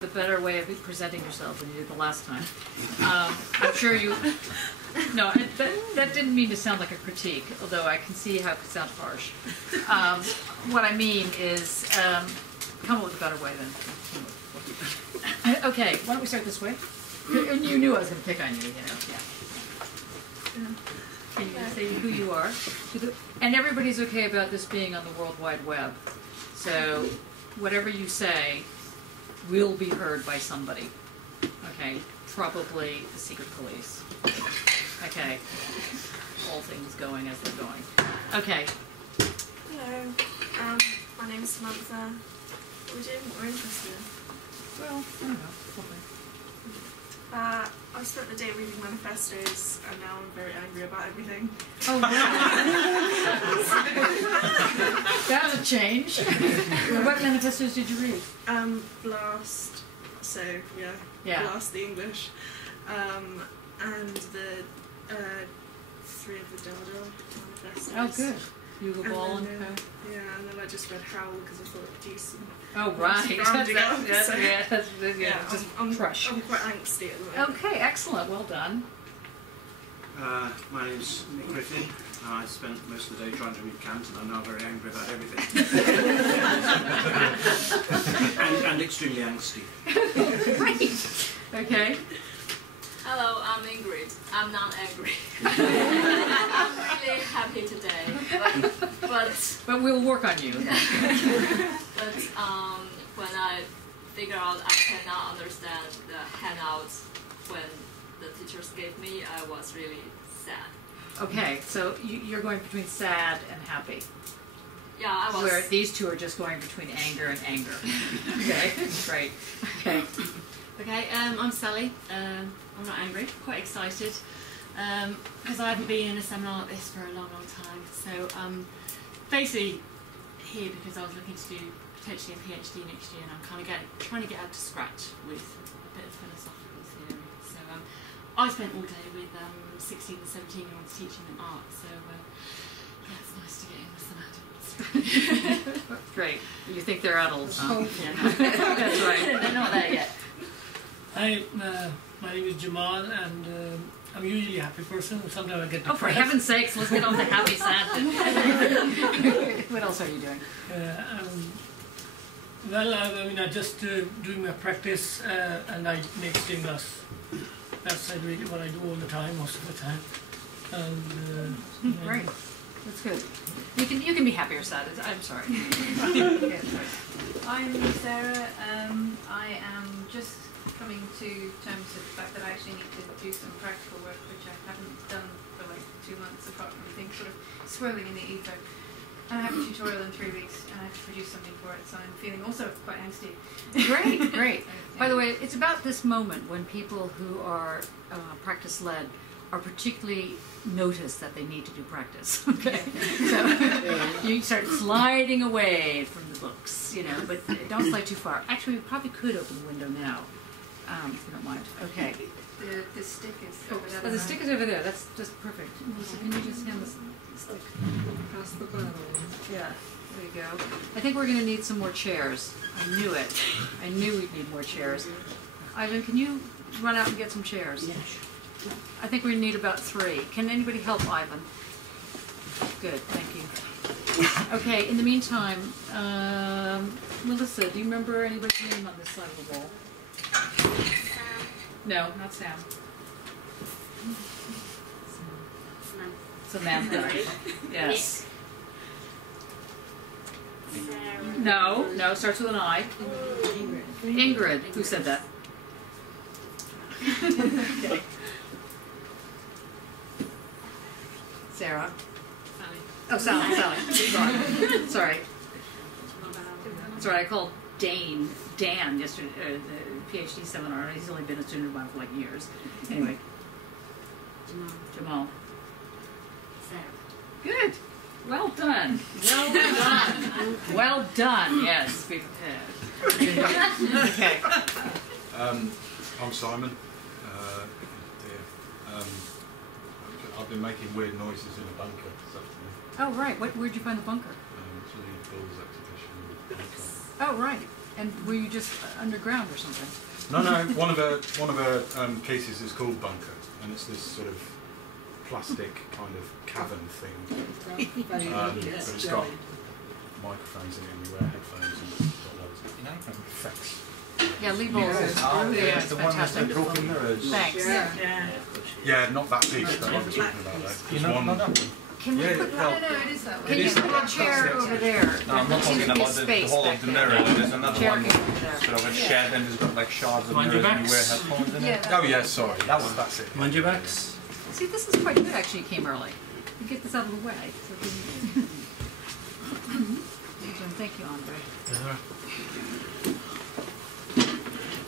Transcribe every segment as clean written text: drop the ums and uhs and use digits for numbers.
The better way of presenting yourself than you did the last time. I'm sure you. No, that didn't mean to sound like a critique, although I can see how it could sound harsh. What I mean is, come up with a better way then. Okay, why don't we start this way? You knew I was going to pick on you, Yeah. Can you say who you are? And everybody's okay about this being on the World Wide Web. So whatever you say will be heard by somebody. Okay, probably the secret police. Okay, all things going as they're going. Okay. Hello, my name is Samantha. What are we doing? What we're interested in? Well, I don't know. I spent the day reading manifestos, and now I'm very angry about everything. Oh, wow. That was a change. What manifestos did you read? Blast, so yeah. Blast the English, and the three of the Dada manifestos. Oh, good. Hugo Ball and Co. Yeah, and then I just read Howl because I thought it was decent. Oh, right. Just crush. I'm quite angsty at the moment. Okay, excellent. Well done. My name's Nick Griffin. I spent most of the day trying to read Kant, and I'm now very angry about everything. and extremely angsty. Right. Okay. Hello, I'm Ingrid. I'm not angry. I'm really happy today, but we'll work on you. But when I figure out I cannot understand the handouts when the teachers gave me, I was really sad. Okay, so you're going between sad and happy. Yeah, I was. Where these two are just going between anger and anger. Okay, great. Okay. Okay, I'm Sally. I'm not angry, quite excited, because I haven't been in a seminar like this for a long, long time. So basically here because I was looking to do potentially a PhD next year, and I'm kind of trying to get up to scratch with a bit of philosophical theory. So I spent all day with 16 and 17-year-olds teaching them art, so yeah, it's nice to get in with some adults. Great. You think they're adults, huh? Yeah. That's right. They're not there yet. Hi, my name is Jamal, and I'm usually a happy person. Sometimes I get depressed. Oh, for heaven's sakes, let's get on to happy sad. What else are you doing? Well, I mean, I just doing my practice, and I make stingers. That's really what I do all the time, most of the time. And Great. That's good. You can be happy or sad. I'm sorry. I'm Sarah. I am just coming to terms with the fact that I actually need to do some practical work, which I haven't done for like 2 months, apart from things sort of swirling in the ether. And I have a tutorial in 3 weeks, and I have to produce something for it, so I'm feeling also quite angsty. Great, great. By the way, it's about this moment when people who are practice-led are particularly notice that they need to do practice. Okay, so you start sliding away from the books, but don't slide too far. Actually, we probably could open the window now, if you don't mind. Okay. The stick is over there. Oh, the stick is over there. That's just perfect. So can you just hand the stick? Pass the bottle. Yeah. There you go. I think we're going to need some more chairs. I knew it. I knew we'd need more chairs. Ivan, can you run out and get some chairs? yes. I think we need about 3. Can anybody help Ivan? Good, thank you. Okay, in the meantime, Melissa, do you remember anybody's name on this side of the wall? Sam. No, not Sam. Samantha. Samantha. Yes. Sarah. No, starts with an I. Ingrid. Who said that? Okay. Sarah. Oh, Sally. Sorry. That's right. I called Dan yesterday, the PhD seminar. He's only been a student of mine for like years. Anyway. Jamal. Sarah. Good. Well done. Well done. Well done. Yes. Be prepared. Okay. I'm Simon. I've been making weird noises in a bunker this afternoon. Oh, right. Where'd you find the bunker? It's a Bulls exhibition. Oh, right. And were you just underground or something? No, one of her cases is called Bunker, and it's this sort of plastic kind of cavern thing. But it's got microphones in it, and you wear headphones, and it's got loads of effects. Yeah, leave all this. Yeah, it's the one with fantastic. the broken mirrors. Thanks. Yeah, not that piece that I'm talking about. Though. There's one. Can we put No, it is that Can way. you put a chair over there? No, I'm not There seems talking to be about the space whole back of the there. mirror. There's another Chair one over there. sort of a shed and it's got like shards of Mind your mirrors and you wear backs. headphones in it. Oh yeah, sorry. That's it. Mind your backs. See, this is quite good actually, you came early. You get this out of the way. So thank you, Andre.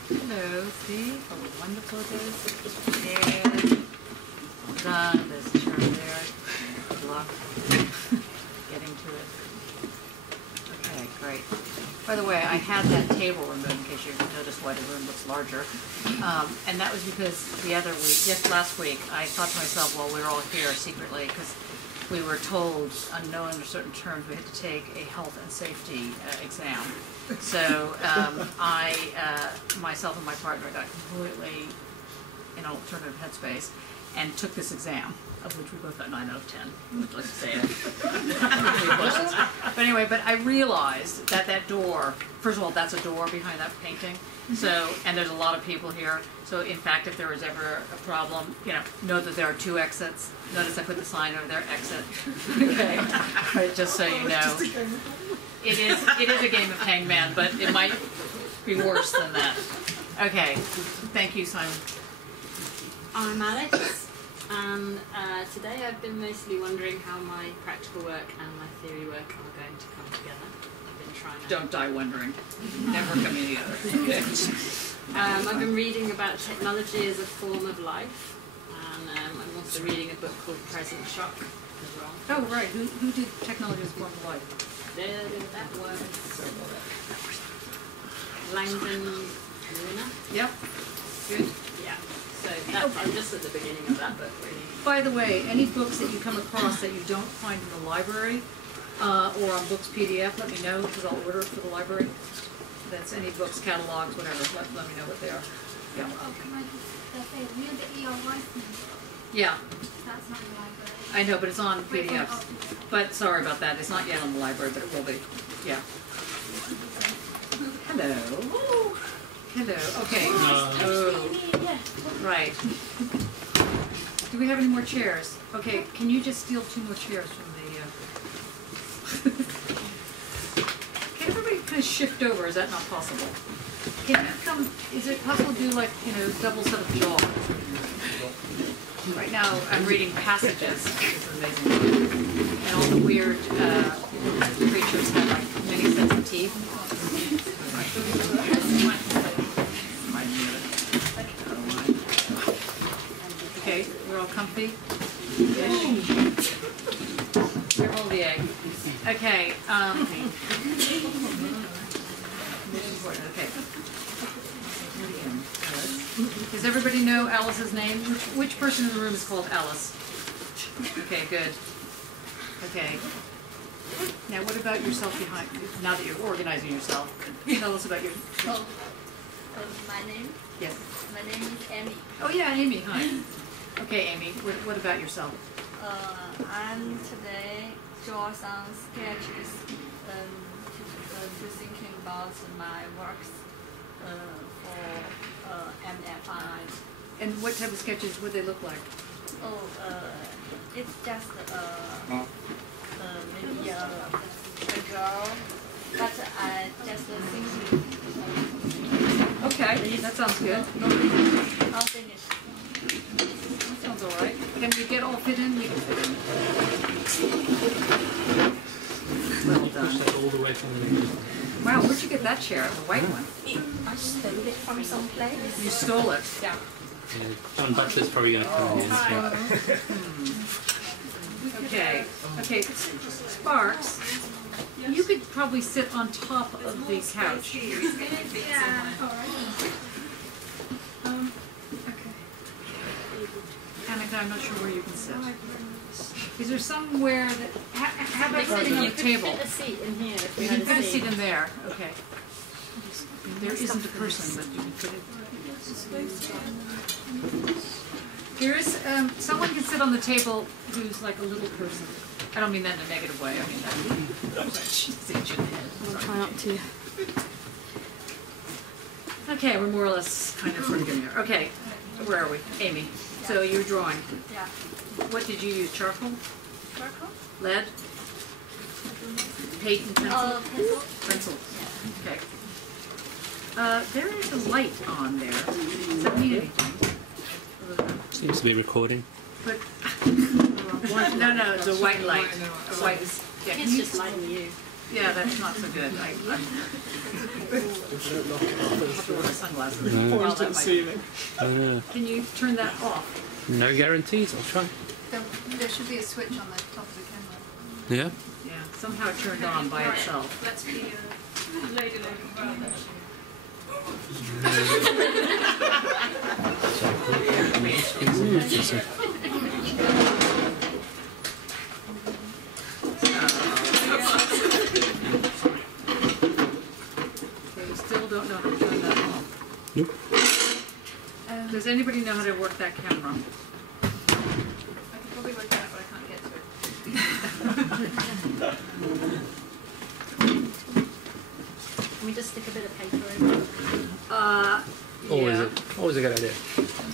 Hello, see how wonderful it is? Yeah. Well done, there's a chair there. Good luck getting to it. Okay, great. By the way, I had that table removed in case you noticed why the room looks larger. And that was because the other week, just last week, I thought to myself, well, we're all here secretly because we were told, unknown under certain terms, we had to take a health and safety exam. So I, myself and my partner got completely in an alternative headspace and took this exam, of which we both got 9 out of 10. I'd like to say it. But anyway, but I realized that that door, first of all, that's a door behind that painting. So, and there's a lot of people here. So in fact, if there was ever a problem, know that there are 2 exits. Notice I put the sign over there, exit. Okay, right, just so you know. It is a game of hangman, but it might be worse than that. Okay, thank you, Simon. I'm Alex, and today I've been mostly wondering how my practical work and my theory work are going to come together. I've been trying to... Don't die wondering. Never coming together. Okay. I've been reading about technology as a form of life, and I'm also reading a book called Present Shock as well. Oh, right. Who did technology as a form of life? That was Langdon Luna. Yep. Good. Yeah. So I'm just at the beginning of that book, really. By the way, any books that you come across that you don't find in the library or on Books PDF, let me know because I'll order it for the library. That's any books, catalogs, whatever. Let me know what they are. Yeah. Yeah. That's not in the library. I know, but it's on PDFs. But sorry about that. It's not yet on the library, but it will be. Yeah. Hello. Hello. Okay. Oh. Right. Do we have any more chairs? Okay. Can you just steal 2 more chairs from the? Can everybody kind of shift over? Is that not possible? Can you come? Is it possible to do like double set of jaw? Right now, I'm reading Passages, which is amazing. And all the weird creatures have like many sets of teeth. Okay, we're all comfy. Careful of the egg. Okay. Okay. Does everybody know Alice's name? Which person in the room is called Alice? Okay, good. Okay. Now, what about yourself behind? Now that you're organizing yourself, tell us about your. My name? Yes. My name is Amy. Oh yeah, Amy. Hi. Okay, Amy. What about yourself? I'm today draw some sketches to thinking about my works for MFI. And what type of sketches would they look like? It's just maybe a girl, but I just thinking. Okay, that sounds good. I'll finish. That sounds all right. Can we get all fit in? We can fit in. Well done. Push that all the way from the Wow, where'd you get that chair? The white one? I stole it from some place. You stole it. Yeah. John Butler's probably going to come in. Okay. Okay. Sparks, you could probably sit on top of the couch. Okay. Annika, I'm not sure where you can sit. Is there somewhere that? How about sitting on the table? You could fit a seat in here if we You had can fit a a seat seat. in there. Okay. Just There isn't a person, but you can put it. There is, someone can sit on the table who's like a little person. I don't mean that in a negative way. I mean that. She's itching the head. I'll try not to. Okay, we're more or less kind of getting there. Okay, where are we? Amy. So you're drawing. Yeah. What did you use? Charcoal? Charcoal? Lead? Paint and pencil? Pencil. Pencil. Okay. There is a light on there. Does that mean anything? Seems to be recording. But no, it's a white light. A white. Yeah, It's just lighting you. Yeah, that's not so good. I'm have to wear my sunglasses. No. Well, that might- Can you turn that off? No guarantees, I'll try. There should be a switch on the top of the camera. Yeah? Yeah, somehow it turned on by itself. That's the lady looking We still don't know how to turn that off. Nope. Does anybody know how to work that camera? I can probably work it out, but I can't get to it. Can we just stick a bit of paper over it? Always, Yeah. always a good idea.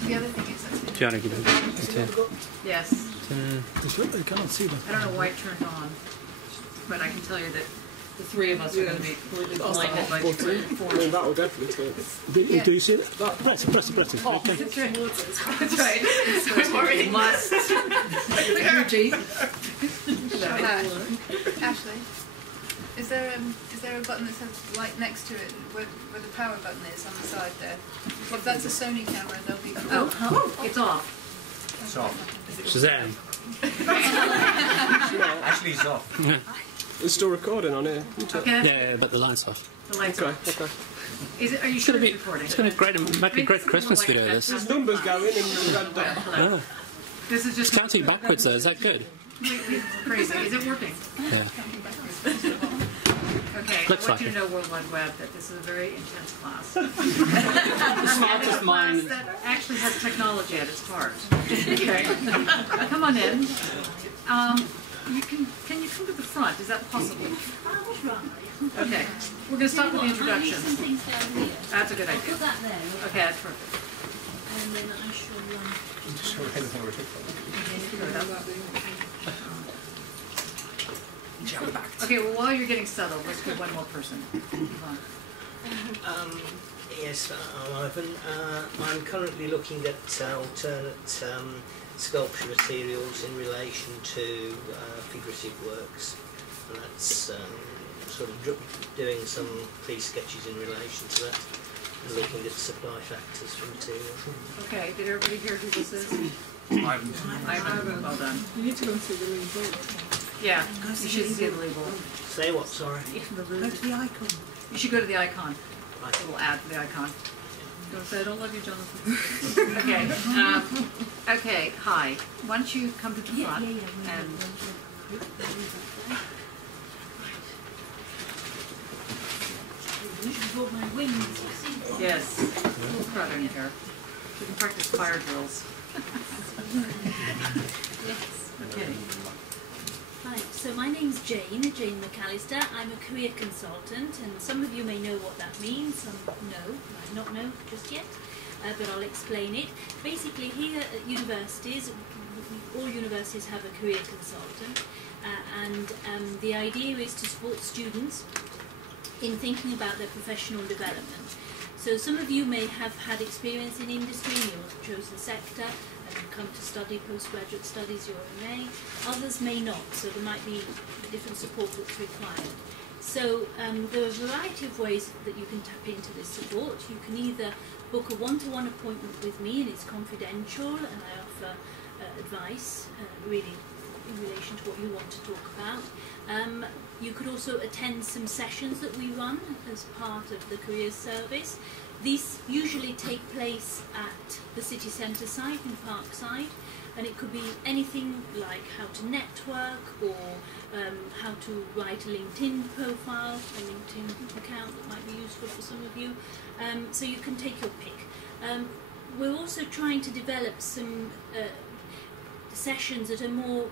The other thing is that's Gianna, give it Yes. I can't see them. I don't know why it turned on, but I can tell you that the three of us are going to be completely blinded by the four. That will definitely do it. Do you see it? Press it. That's right. Don't worry. Must. Energy. Ashley, is there a button that says light next to it where the power button is on the side there? If that's a Sony camera, they'll be. Oh, it's off. It's off. Shazam. Actually, it's off. It's still recording on here. Okay. Yeah, but the light's off. The lights are off. Okay. Is it? Are you sure it's recording? It's going to make a great Christmas video, this. There's numbers going in the red dot. Oh. This is just It's counting backwards though, is that good? crazy. Is it working? Yeah. Okay, Looks I want like you it. to know, World Wide Web, that this is a very intense class. The smartest mind. That actually has technology at its heart. Okay. Come on in. Can you come to the front? Is that possible? Okay. We're going to start with the introduction. That's a good idea. Put that there. Okay, that's perfect. And then I shall Okay, well, while you're getting settled, let's do one more person. Yes, I'm Ivan. I'm currently looking at alternate sculpture materials in relation to figurative works. And that's sort of doing some pre-sketches in relation to that and looking at supply factors for material. Okay, did everybody hear who this is? Ivan. Ivan, well done. You need to go and see the lead board. Yeah, you should see the label. Say what, sorry? Go to the icon. You should go to the icon. Right. A little ad for the icon. Don't say I don't love you, Jonathan. Okay. Okay. Hi. Why don't you come to the front and yes, we'll crowd in here. We can practice fire drills. Okay. Hi, so my name's Jane McAllister. I'm a career consultant, and some of you may know what that means, some might not know just yet, but I'll explain it. Basically, here at universities, all universities have a career consultant, and the idea is to support students in thinking about their professional development. So some of you may have had experience in industry, you've chosen a sector, and come to study postgraduate studies, your MA. Others may not, so there might be different support that's required. So there are a variety of ways that you can tap into this support. You can either book a one-to-one appointment with me, and it's confidential, and I offer advice, really in relation to what you want to talk about. You could also attend some sessions that we run as part of the careers service. These usually take place at the city centre site in Parkside, and it could be anything like how to network or how to write a LinkedIn profile, a LinkedIn account that might be useful for some of you. So you can take your pick. We're also trying to develop some sessions that are more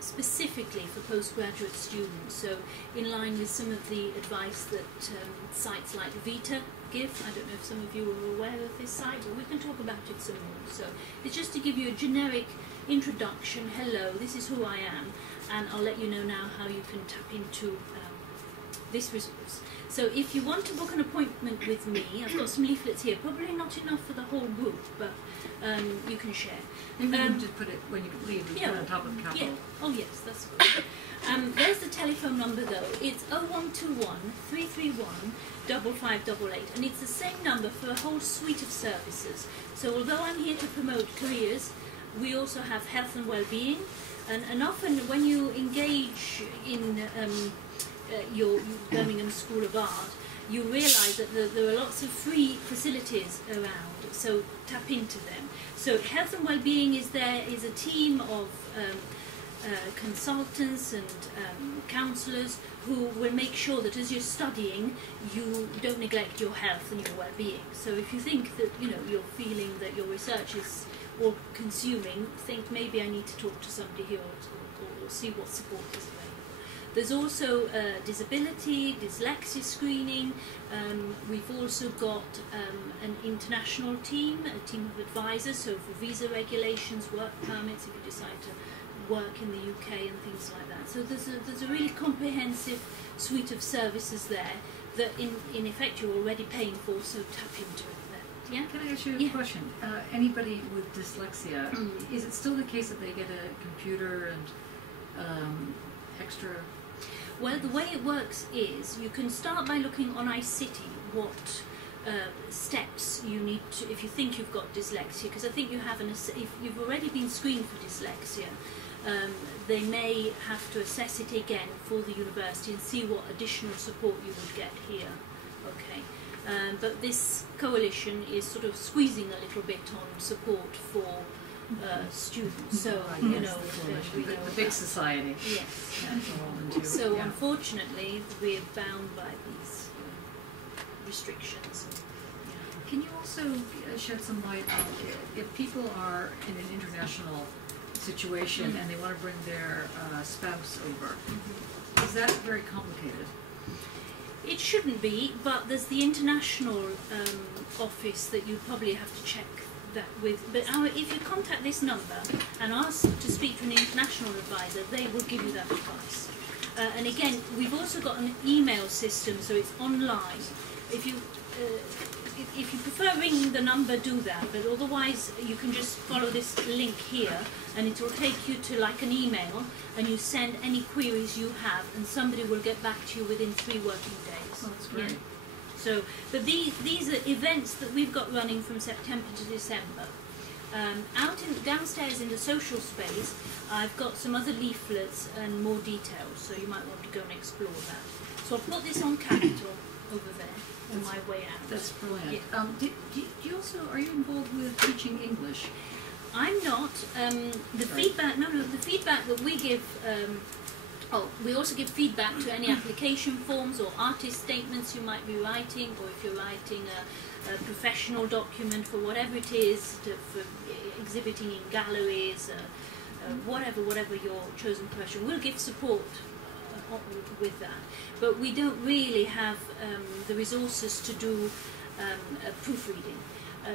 specifically for postgraduate students, so in line with some of the advice that sites like Vita give. I don't know if some of you are aware of this site, but we can talk about it some more. So it's just to give you a generic introduction. Hello, this is who I am, and I'll let you know now how you can tap into this resource. So if you want to book an appointment with me, I've got some leaflets here, probably not enough for the whole group, but you can share. You can just put it, when you leave, you put it on top of the capital. Yeah. Oh yes, that's good. There's the telephone number though. It's 0121 331 5588, and it's the same number for a whole suite of services. So although I'm here to promote careers, we also have health and well-being, and often when you engage in your Birmingham School of Art, you realise that there are lots of free facilities around, so tap into them. So health and well-being is a team of consultants and counsellors who will make sure that as you're studying, you don't neglect your health and your well-being. So if you think that you're feeling that your research is all consuming, think maybe I need to talk to somebody here or see what support is available. There's also disability, dyslexia screening. We've also got an international team, a team of advisors, so for visa regulations, work permits, if you decide to work in the UK and things like that. So there's a really comprehensive suite of services there that in effect you're already paying for, so tap into it. Yeah? Can I ask you a question? Anybody with dyslexia, is it still the case that they get a computer and extra? Well, the way it works is you can start by looking on iCity what steps you need to, if you think you've got dyslexia, because I think you have if you've already been screened for dyslexia, they may have to assess it again for the university and see what additional support you would get here. Okay. But this coalition is sort of squeezing a little bit on support for students. So, we know the big society. Yes. Yeah. So, unfortunately, we're bound by these restrictions. Can you also shed some light on if people are in an international situation and they want to bring their spouse over? Is that very complicated? It shouldn't be, but there's the international office that you probably have to check that with. But if you contact this number and ask to speak to an international advisor, they will give you that advice. And again, we've also got an email system, so it's online. If you prefer ringing the number, do that. But otherwise, you can just follow this link here, and it will take you to like an email, and you send any queries you have, and somebody will get back to you within 3 working days. Oh, that's great. Yeah. So, but these are events that we've got running from September to December. Downstairs in the social space, I've got some other leaflets and more details, so you might want to go and explore that. So I'll put this on Capital over there on my way out. That's brilliant. Yeah. Do you also, are you involved with teaching English? I'm not. The feedback that we give. We also give feedback to any application forms or artist statements you might be writing, or if you're writing a professional document for whatever it is, for exhibiting in galleries, whatever your chosen profession. We'll give support with that, but we don't really have the resources to do proofreading.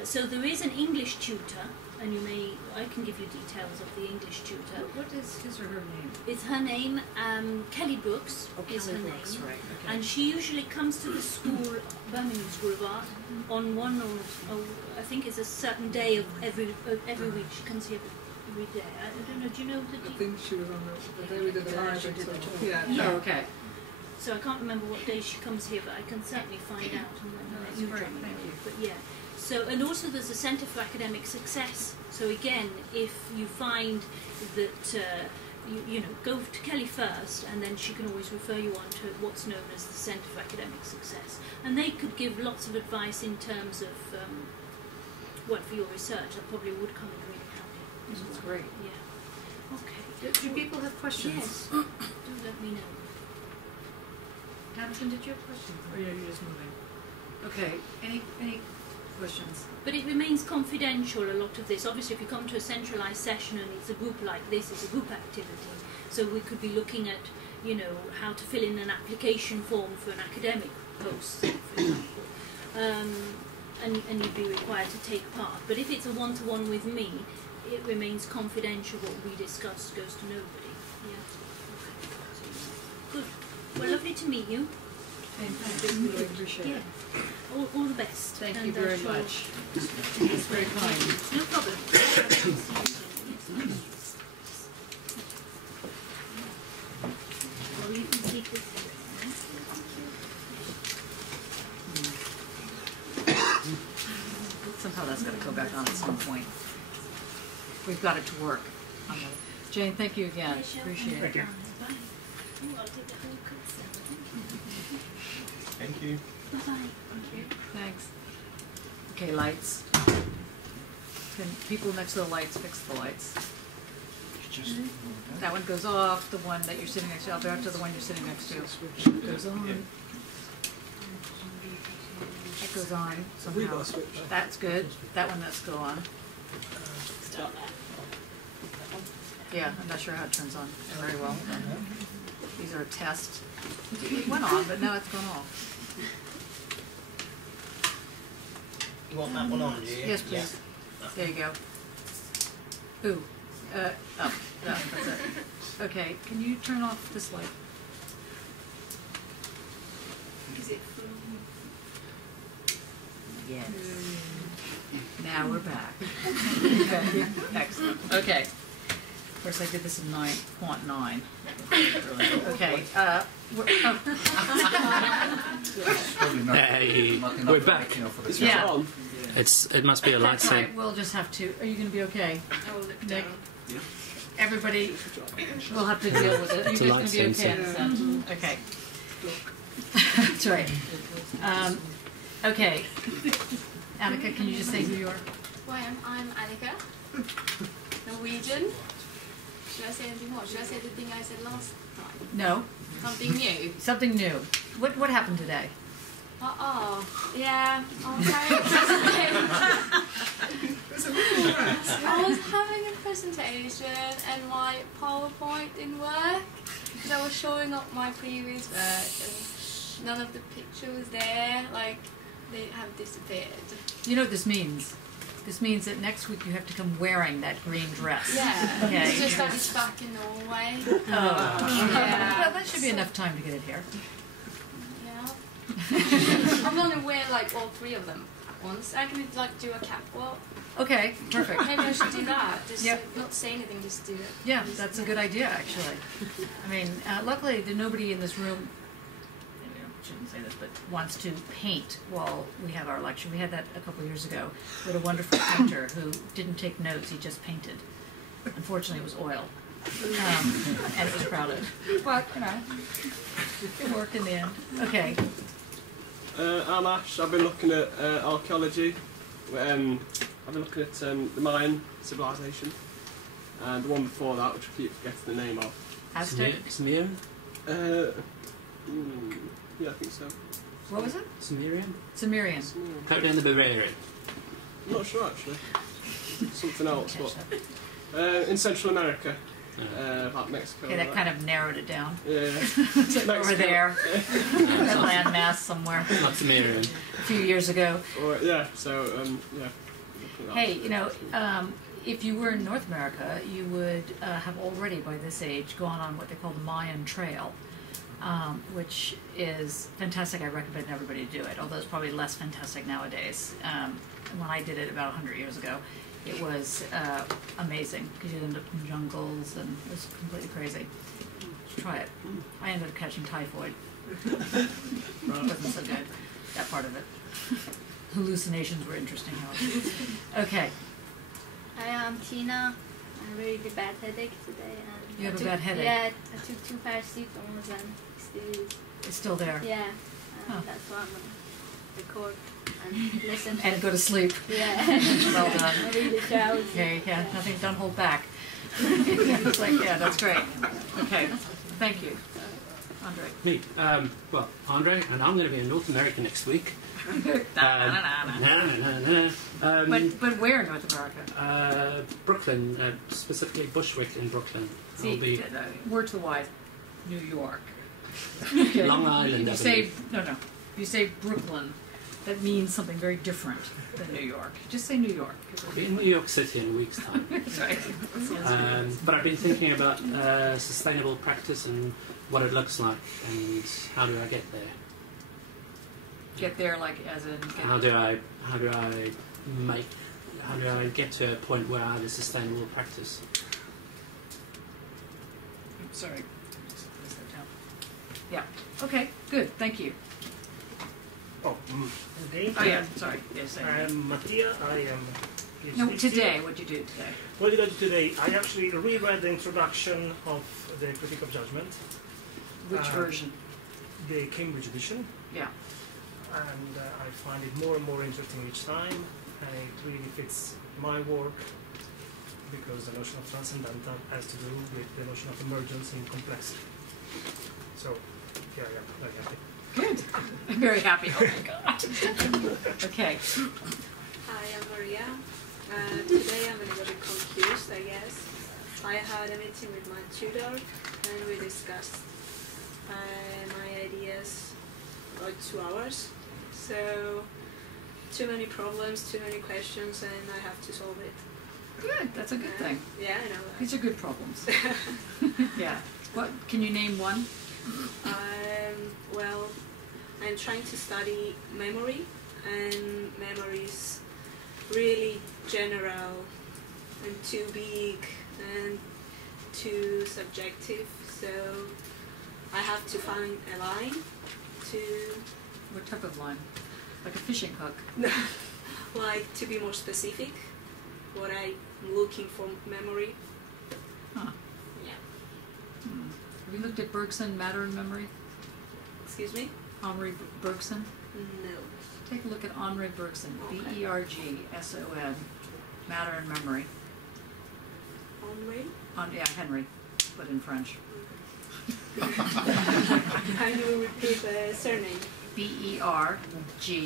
So there is an English tutor, and I can give you details of the English tutor. What is his or her name? It's her name, Kelly Brooks is her name. Right, okay. And she usually comes to the school, Birmingham School of Art, on one or I think it's a certain day of every week. She comes here every day. I don't know, do you know the I think she was on the day we did the live. Yeah. Oh, okay. So I can't remember what day she comes here, but I can certainly find out and then let you great, try. thank you. But yeah. So, and also there's a Centre for Academic Success. So again, if you find that you know, go to Kelly first, and then she can always refer you on to what's known as the Centre for Academic Success. And they could give lots of advice in terms of what for your research. I probably would come and really help you. That's great. Yeah. Okay. Do people have questions? Yes. Do let me know. Tamsin, did you have questions? Or are you just moving? Okay. Any questions? But it remains confidential, a lot of this. Obviously, if you come to a centralised session and it's a group like this, it's a group activity. So we could be looking at, you know, how to fill in an application form for an academic post, for example. And you'd be required to take part. But if it's a one-to-one with me, it remains confidential. What we discuss goes to nobody. Yeah. Good. Well, lovely to meet you. Thank you. Really appreciate it. All the best. Thank and you very much. It's very kind. No problem. Well, you can take this. Somehow that's got to go back on at some point. We've got it to work. Jane, thank you again. Appreciate it. Thank you. Thank you. Bye-bye. Thanks. Okay, lights. Can people next to the lights fix the lights? That one goes off. The one that you're sitting next to, I'll go after the one you're sitting next to. Goes on. That goes on somehow. That's good. That one that's go on. Yeah, I'm not sure how it turns on very well. These are a test. It went on, but now it's gone off. You want that one on, do you? Yes, please. Yeah. There you go. Ooh. Up. No, that's it. Okay, can you turn off this light? Is it from? Yes. Now we're back. Okay. Excellent. Okay. Of course, I did this in font 9. Okay. Hey, we're back. Yeah. It must be a light That's thing. right. We'll just have to. Are you going to be okay? I will look Nick? down. Yeah. Everybody will have to deal with it. It's a You light guys going to be okay? sensor. Okay. That's right. Okay. Annika, can you just say who you are? Well, I'm Annika, Norwegian. Should I say anything more? Should I say the thing I said last time? No. Something new? Something new. What happened today? Yeah, I'm very I was having a presentation and my PowerPoint didn't work because I was showing up my previous work and none of the picture was there, like they have disappeared. You know what this means? This means that next week you have to come wearing that green dress. Yeah, Okay. it's just that it's back in Norway. Yeah. Well, that should be enough time to get it here. I'm gonna wear like all 3 of them at once. I can like do a catwalk. Okay, perfect. Maybe I should do that. Just Yep. not say anything, just do it. Yeah, that's a good idea, actually. I mean, luckily there's nobody in this room, maybe I shouldn't say this, but wants to paint while we have our lecture. We had that a couple of years ago. We had a wonderful painter who didn't take notes, he just painted. Unfortunately, it was oil. And it was crowded. But, you know, it worked in the end. Okay. I'm Ash. I've been looking at archaeology. I've been looking at the Mayan civilization, and the one before that, which I keep forgetting the name of. Aztec? Sumerian? Yeah, I think so. What was it? Sumerian? Sumerian. Put down the Bavarian. I'm not sure actually. Something else, but in Central America, about Mexico. Okay, that kind of narrowed it down. Yeah. It's like over there, a landmass somewhere. Not Sumerian. A few years ago. Or, yeah. So yeah. Hey, you know, if you were in North America, you would have already by this age gone on what they call the Mayan Trail, which is fantastic. I recommend everybody to do it, although it's probably less fantastic nowadays. When I did it about 100 years ago, it was amazing because you end up in jungles and it was completely crazy. Try it. I ended up catching typhoid. It wasn't so good, that part of it. Hallucinations were interesting, however. Okay. Hi, I'm Tina. a really bad headache today. And You have a bad headache? Yeah, I took 2 paracetamols and still. It's still there? Yeah, Oh. that's why I'm gonna record and listen. And go to sleep. Yeah. Well done. I really shall. Okay, yeah, nothing, don't hold back. It's like, yeah, that's great. Okay, thank you. Andre. Me. Well, Andre, and I'm going to be in North America next week. But where in North America? Brooklyn, specifically Bushwick in Brooklyn. See, I'll be word to the wise, New York. Long Island. You say no. You say Brooklyn. That means something very different than New York. Just say New York. I'll be in New York City in a week's time. That's right. But I've been thinking about sustainable practice and what it looks like and how do I get there. Get there, like as in. How do I get to a point where I have a sustainable practice? I'm sorry. Yeah. Okay. Good. Thank you. Oh, today? Oh yeah. Sorry. Yes. I am Mattia. I am. No, today. What did you do today? What did I do today? I actually reread the introduction of the Critique of Judgment. Which version? The Cambridge edition. Yeah. And I find it more and more interesting each time, and it really fits my work because the notion of transcendental has to do with the notion of emergence in complexity. So, yeah, very happy. Good. I'm very happy. Oh my God. Okay. Hi, I'm Maria. Today I'm a little bit confused, I guess. I had a meeting with my tutor and we discussed my ideas about 2 hours. So, too many problems, too many questions, and I have to solve it. Good. That's a good thing. Yeah, I know. These are good problems. Yeah. What? Can you name one? Well, I'm trying to study memory, and memory is really general and too big and too subjective, so I have to find a line to... What type of line? Like a fishing hook? Like to be more specific, what I'm looking for memory. Huh. Yeah. Have you looked at Bergson, Matter and Memory? Excuse me? Henri Bergson? No. Take a look at Henri Bergson, Okay. B-E-R-G-S-O-N, Matter and Memory. Henri? Yeah, Henry, but in French. Can you repeat the surname? B-E-R-G-S-O-N,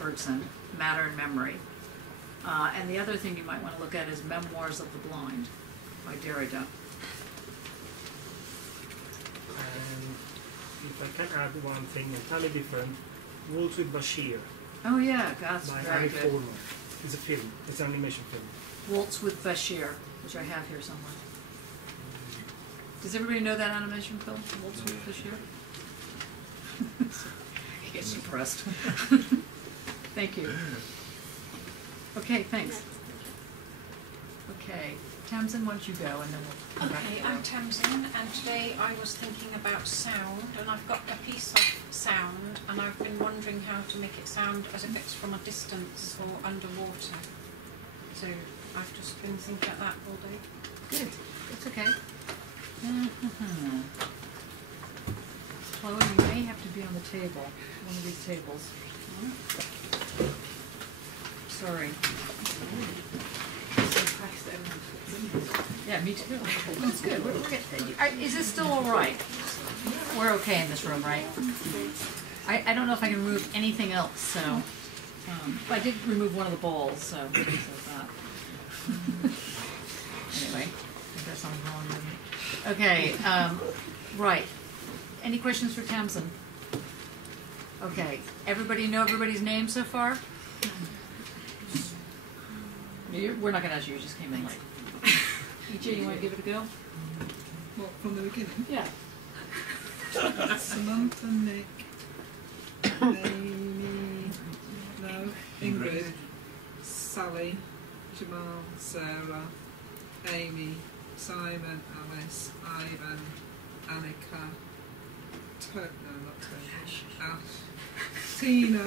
Bergson, Matter and Memory. And the other thing you might want to look at is Memoirs of the Blind by Derrida. And if I can add one thing entirely different, Waltz with Bashir. Oh yeah, that's by very Annie good. Forman. It's a film. It's an animation film. Waltz with Bashir, which I have here somewhere. Does everybody know that animation film, Waltz with Bashir? He gets depressed. Thank you. Okay, thanks. Okay, Tamsin, why don't you go, and then we'll come back to Okay, you. I'm Tamsin, and today I was thinking about sound, and I've got a piece of sound, and I've been wondering how to make it sound as if it's from a distance or underwater. So I've just been thinking about that all day. Good, it's okay. Chloe, you may have to be on the table, one of these tables. Sorry. Yeah, me too. That's good. We're getting, is this still all right? We're okay in this room, right? I don't know if I can remove anything else, so... I did remove one of the balls, so... Anyway, I guess I'm wrong. Okay, right. Any questions for Tamsin? Okay, everybody know everybody's name so far? We're not going to ask you, you just came in late. EJ, you want to give it a go? Well, from the beginning? Yeah. Samantha, Nick, Amy, no, Ingrid, Sally, Jamal, Sarah, Amy, Simon, Alice, Ivan, Annika, no, not Tony, Ash, Tina.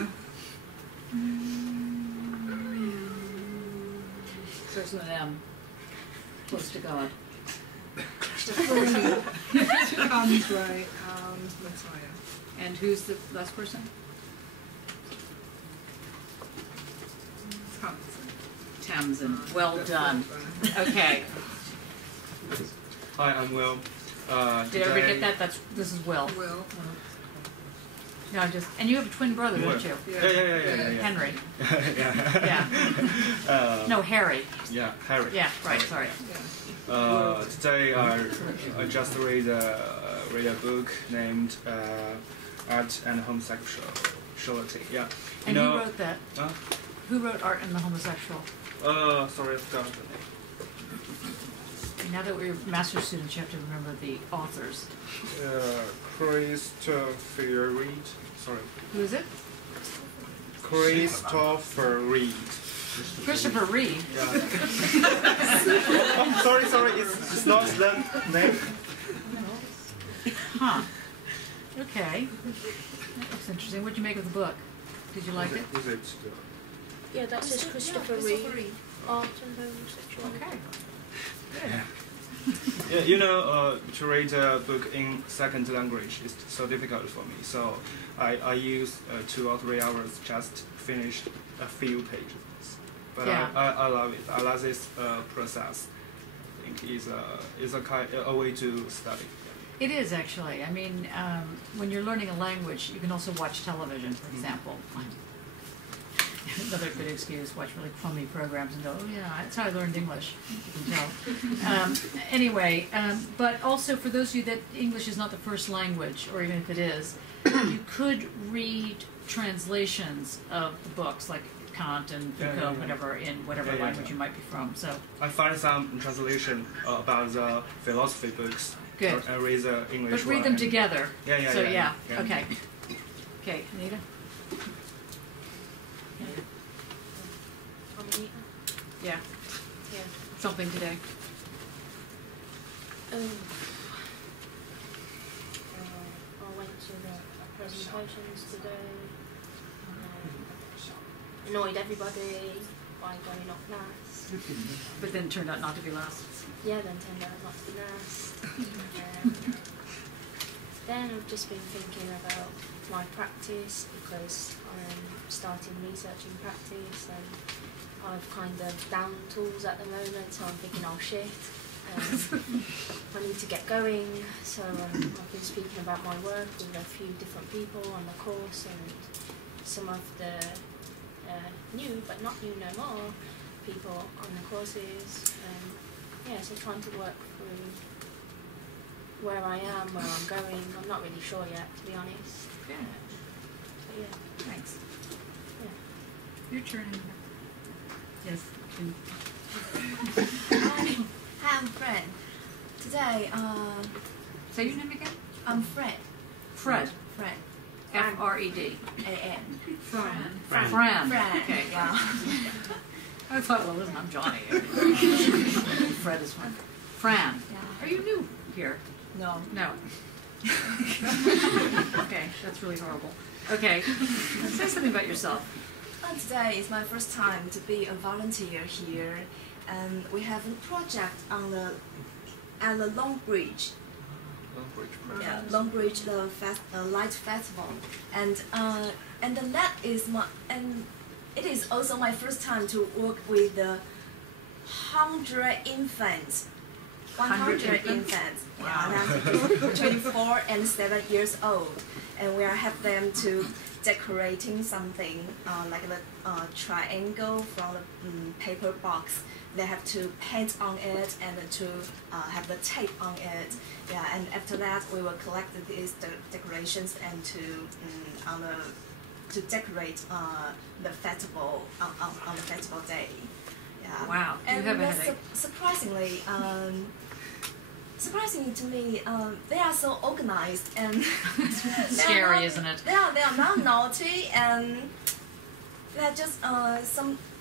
Starts with an M. close to God. Andre and Mattia. And who's the last person? Tamsin. Well done. Okay. Hi, I'm Will. Did everybody get that? This is Will. Will. No, and you have a twin brother, Will. don't you? Yeah. Henry. Yeah. Yeah. No, Harry. Yeah, Harry. Yeah, right. Sorry. Today I just read a book named Art and Homosexuality. Yeah. And who wrote that? Huh? Who wrote Art and the Homosexual? Sorry, I forgot the name. Now that we're master's students, you have to remember the authors. Christopher Reed. Sorry. Who is it? Christopher Reed. Christopher Reed. Yeah. Oh, sorry. It's not that name. Huh. Okay. That looks interesting. What did you make of the book? Did you like it? Is it? Yeah, that says Christopher Reed. Art and Homosexuality. Okay. Yeah, to read a book in second language is so difficult for me. So I use 2 or 3 hours just finish a few pages. But yeah. I love it. I love this process. I think is a way to study. It is actually. I mean, when you're learning a language, you can also watch television, for example. Another good excuse, watch really crummy programs and go, oh yeah, that's how I learned English, you can tell. Anyway, but also for those of you that English is not the first language, or even if it is, you could read translations of the books, like Kant and Foucault, whatever, in whatever language you might be from. So I find some translation about the philosophy books. Good. I read the English but read them together. Yeah. So yeah. Okay. Okay, Anita? Yeah. Something today. I went to the presentations today. Annoyed everybody by going off last. But then turned out not to be last. Yeah, then turned out not to be last. Then I've just been thinking about my practice because I'm starting research in practice and I've kind of down tools at the moment, so I'm thinking, oh shit, I need to get going. So I've been speaking about my work with a few different people on the course and some of the new, but not new no more, people on the courses. So trying to work through where I am, where I'm going. I'm not really sure yet, to be honest. Yeah. But yeah. Thanks. Yeah. Your turn. Yes. Hi, I'm Fred. Today, say your name again? I'm Fred. Fred. Fred. F-R-E-D. A-N. Fran. Fran. Okay. Yeah. I thought, well, listen, I'm Johnny. Fred is fine. Fran. Yeah. Are you new here? No. No. Okay, that's really horrible. Okay. Say something about yourself. Today is my first time to be a volunteer here, and we have a project at the Long Bridge. Yeah, Long Bridge, the light festival, and it is also my first time to work with the 100 infants. 100 infants. Wow. Yeah, between 4 and 7 years old, and we have them to decorating something like the triangle from the paper box. They have to paint on it and to have the tape on it. Yeah, and after that we will collect these decorations and to decorate the festival on the festival day. Yeah. Wow. And you have a headache. Surprisingly to me, they are so organized and scary, isn't it? They are not naughty, and they just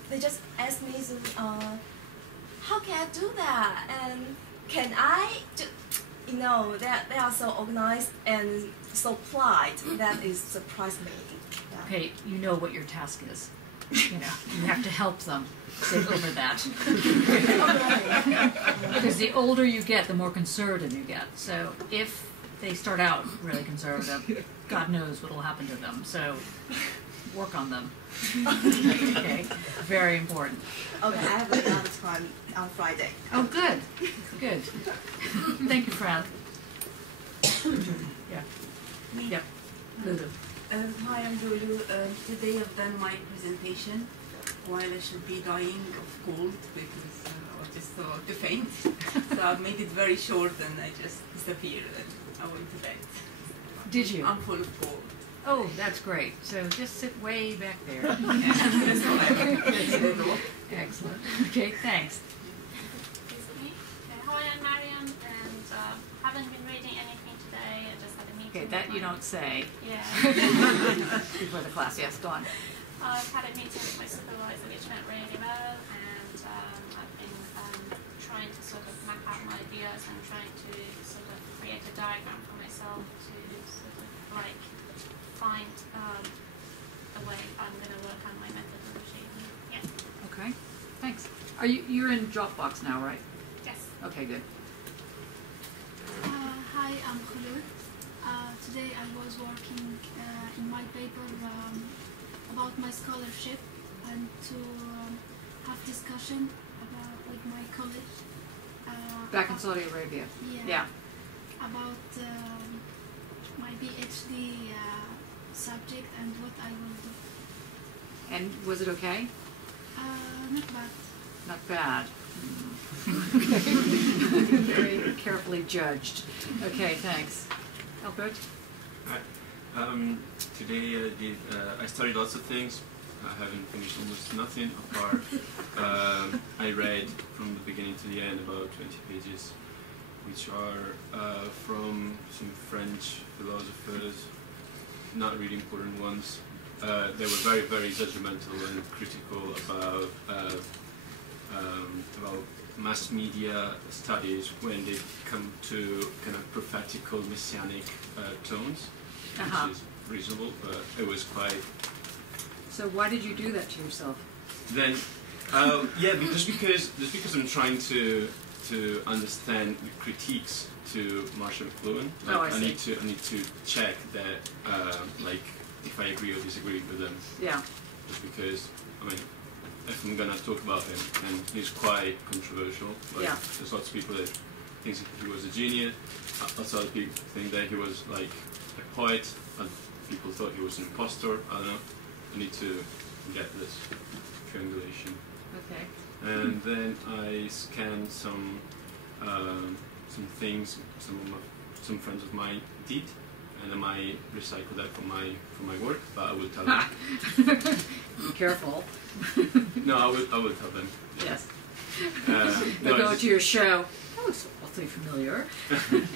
they just ask me, how can I do that? And can I do? They are so organized and so polite. That is surprised me. Yeah. Okay, you know what your task is. you know, you have to help them get over that. Because the older you get, the more conservative you get. So if they start out really conservative, God knows what will happen to them. So work on them. Okay, very important. Okay, I have another time on Friday. Oh, good, good. Thank you, Fran. Yeah. Yep. Lulu. Hi, I'm Lulu. Today I've done my presentation while I should be dying of cold because I was just about to faint. So I've made it very short and I just disappeared and I went to bed. Did you? I'm full of cold. Oh, that's great. So just sit way back there. That's all I Excellent. Okay, thanks. Hi, I'm Mariam, and haven't been reading anything today. I just had a meeting. Okay, that you don't say. Yeah. Before the class, yes, go on. I've had a meeting with my supervisor, which went really well, and I've been trying to sort of map out my ideas and trying to sort of create a diagram for myself to sort of like find a way I'm going to work on my methodology. Yeah. Okay, thanks. You're in Dropbox now, right? Yes. Okay, good. Hi, I'm Khulud. Today I was working in my paper about my scholarship and to have discussion with my college. Back in Saudi Arabia. Yeah. About my PhD subject and what I will do. And was it okay? Not bad. Not bad. Very carefully judged. Okay, thanks. Albert? Hi. Today I studied lots of things. I haven't finished almost nothing apart. I read from the beginning to the end about 20 pages, which are from some French philosophers, not really important ones. They were very, very judgmental and critical about mass media studies when they come to kind of prophetical messianic tones, which is reasonable, but it was quite. So why did you do that to yourself? Then, yeah, just because I'm trying to understand the critiques to Marshall McLuhan. Like, I need to check that like if I agree or disagree with them. Yeah. Just because I mean, if I'm gonna talk about him, and he's quite controversial. Like, yeah. There's lots of people that think he was a genius. Lots of other people think that he was like a poet. And people thought he was an impostor. I don't know. I need to get this triangulation. Okay. And then I scanned some things some friends of mine did, and then I recycled that for my work. But I will tell them. Be careful. No, I will tell them. Yes. They go to your show. That looks awfully familiar.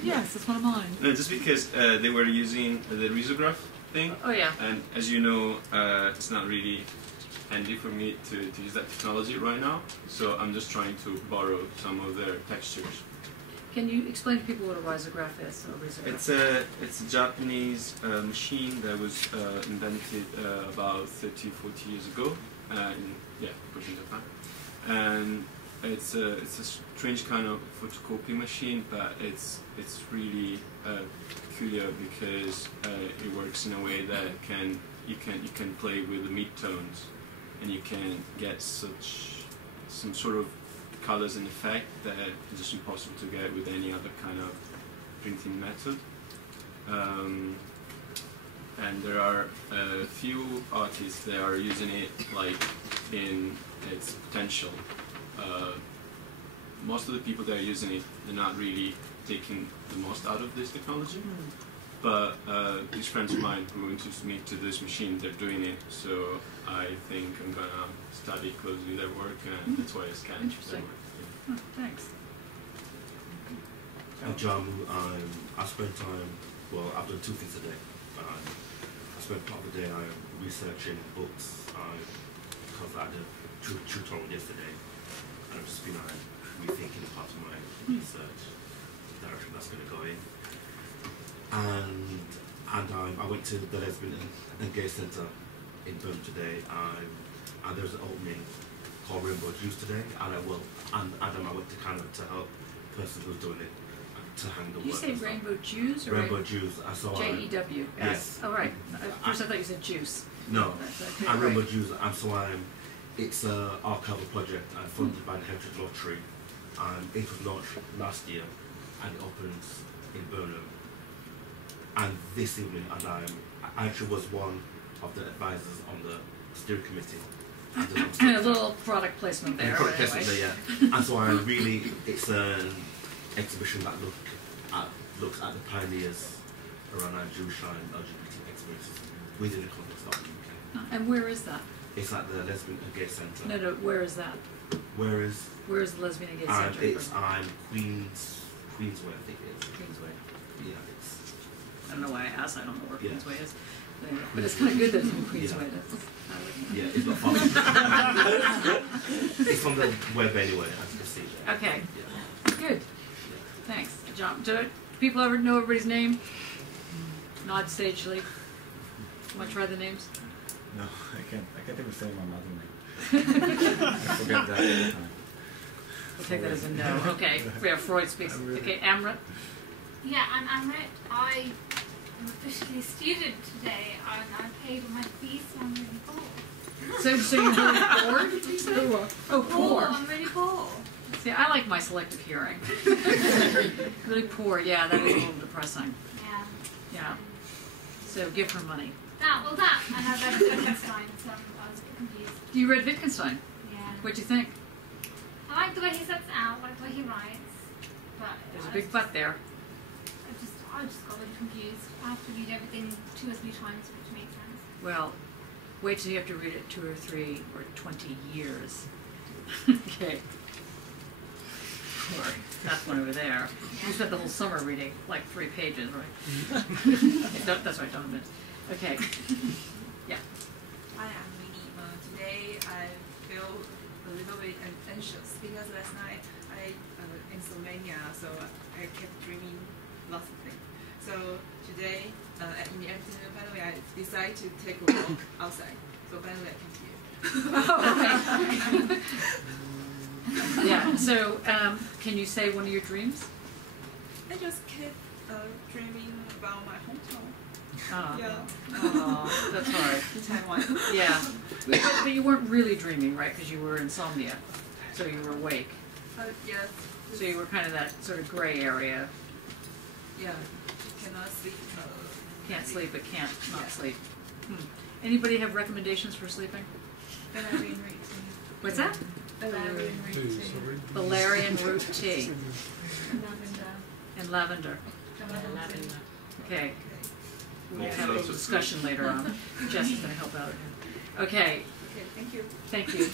Yes, it's one of mine. No, just because they were using the risograph thing. Oh yeah. And as you know, it's not really handy for me to use that technology right now. So I'm just trying to borrow some of their textures. Can you explain to people what a risograph is? Or risograph? It's a Japanese machine that was invented about 30, 40 years ago. In Japan. And it's a strange kind of photocopy machine, but it's really peculiar because it works in a way that you can play with the midtones, and you can get some sort of colors and effect that is just impossible to get with any other kind of printing method. And there are a few artists that are using it like in its potential. Most of the people that are using it, they're not really taking the most out of this technology. But these friends of mine who introduced me to this machine, they're doing it. So I think I'm gonna study closely their work, and that's why I scanned. Interesting. Their work. Oh, thanks. I'm John. I spend time. Well, I've done two things a day. I spent part of the day researching books because I did a tutorial yesterday, and I've just been rethinking part of my research direction that's going to go in. And I went to the Lesbian and Gay Centre in Birmingham today. and there's an opening called Rainbow Juice today, and I went to Canada to help the person who's doing it to hang the Did you work. say Rainbow Jews or Rainbow Jews? I saw J-E-W. Yes. Oh, right. First I thought you said juice. No, Okay, and Rainbow right. Jews, and so it's an archival project and funded by the Heritage Lottery, and it was launched last year, and it opens in Burnham. And this evening, and I actually was one of the advisors on the steering committee. A little product placement there. Product anyway. placement there, yeah. And so it's an exhibition that looks at the pioneers around our Jewish and LGBT experiences within the context of the UK. And where is that? It's at the Lesbian and Gay Centre. No, where is that? Where is the Lesbian and Gay Centre? It's Queensway, I think it is. Queensway. Yeah, it's. I don't know why I asked. I don't know where Yeah. Queensway is. But it's kind of good that it's in Queensway. Yeah, it's not far. It's on the web anyway, as you can see there. Okay. Yeah. Good. Thanks, John. Do people ever know everybody's name? Nod sagely. Want to try the names? No, I can't even say my mother name. I forget that all the time. We'll take that as a no. Okay. We have Freud speaks. Okay, Amrit. Yeah, I'm Amrit. I am officially a student today, and I paid my fees, so I'm really bored. So you're really bored? Did you say? Oh, poor. I'm really bored. See, I like my selective hearing. Really poor. Yeah, that is a little depressing. Yeah. Yeah. So give her money. That, and I read Wittgenstein, so I was a bit confused. You read Wittgenstein? Yeah. What'd you think? I like the way he sets out, I like the way he writes, but There's a big but there. I just got a bit confused. I have to read everything 2 or 3 times for it to make sense. Well, wait till you have to read it 2 or 3 or 20 years. Okay. Or that one over there. You spent the whole summer reading like 3 pages, right? Okay, that's right, don't admit. Okay. Yeah. Hi, I'm Winnie. Today I feel a little bit anxious because last night I insomnia, so I kept dreaming lots of things. So today, in the afternoon, finally I decided to take a walk outside. So finally I came here. Yeah. So, can you say one of your dreams? I just kept dreaming about my hometown. Oh. Yeah. Oh, that's hard. Taiwan. Yeah. But you weren't really dreaming, right? Because you were insomnia. So you were awake. Yes. So you were kind of that sort of gray area. Yeah. Cannot sleep. Can't sleep, but can't not sleep. Anybody have recommendations for sleeping? Valerian root tea. What's that? Valerian root tea. Valerian root tea. Lavender. And lavender. Lavender. Okay. We'll have a little discussion later on. Jess is going to help out. Okay. Okay, thank you. Thank you.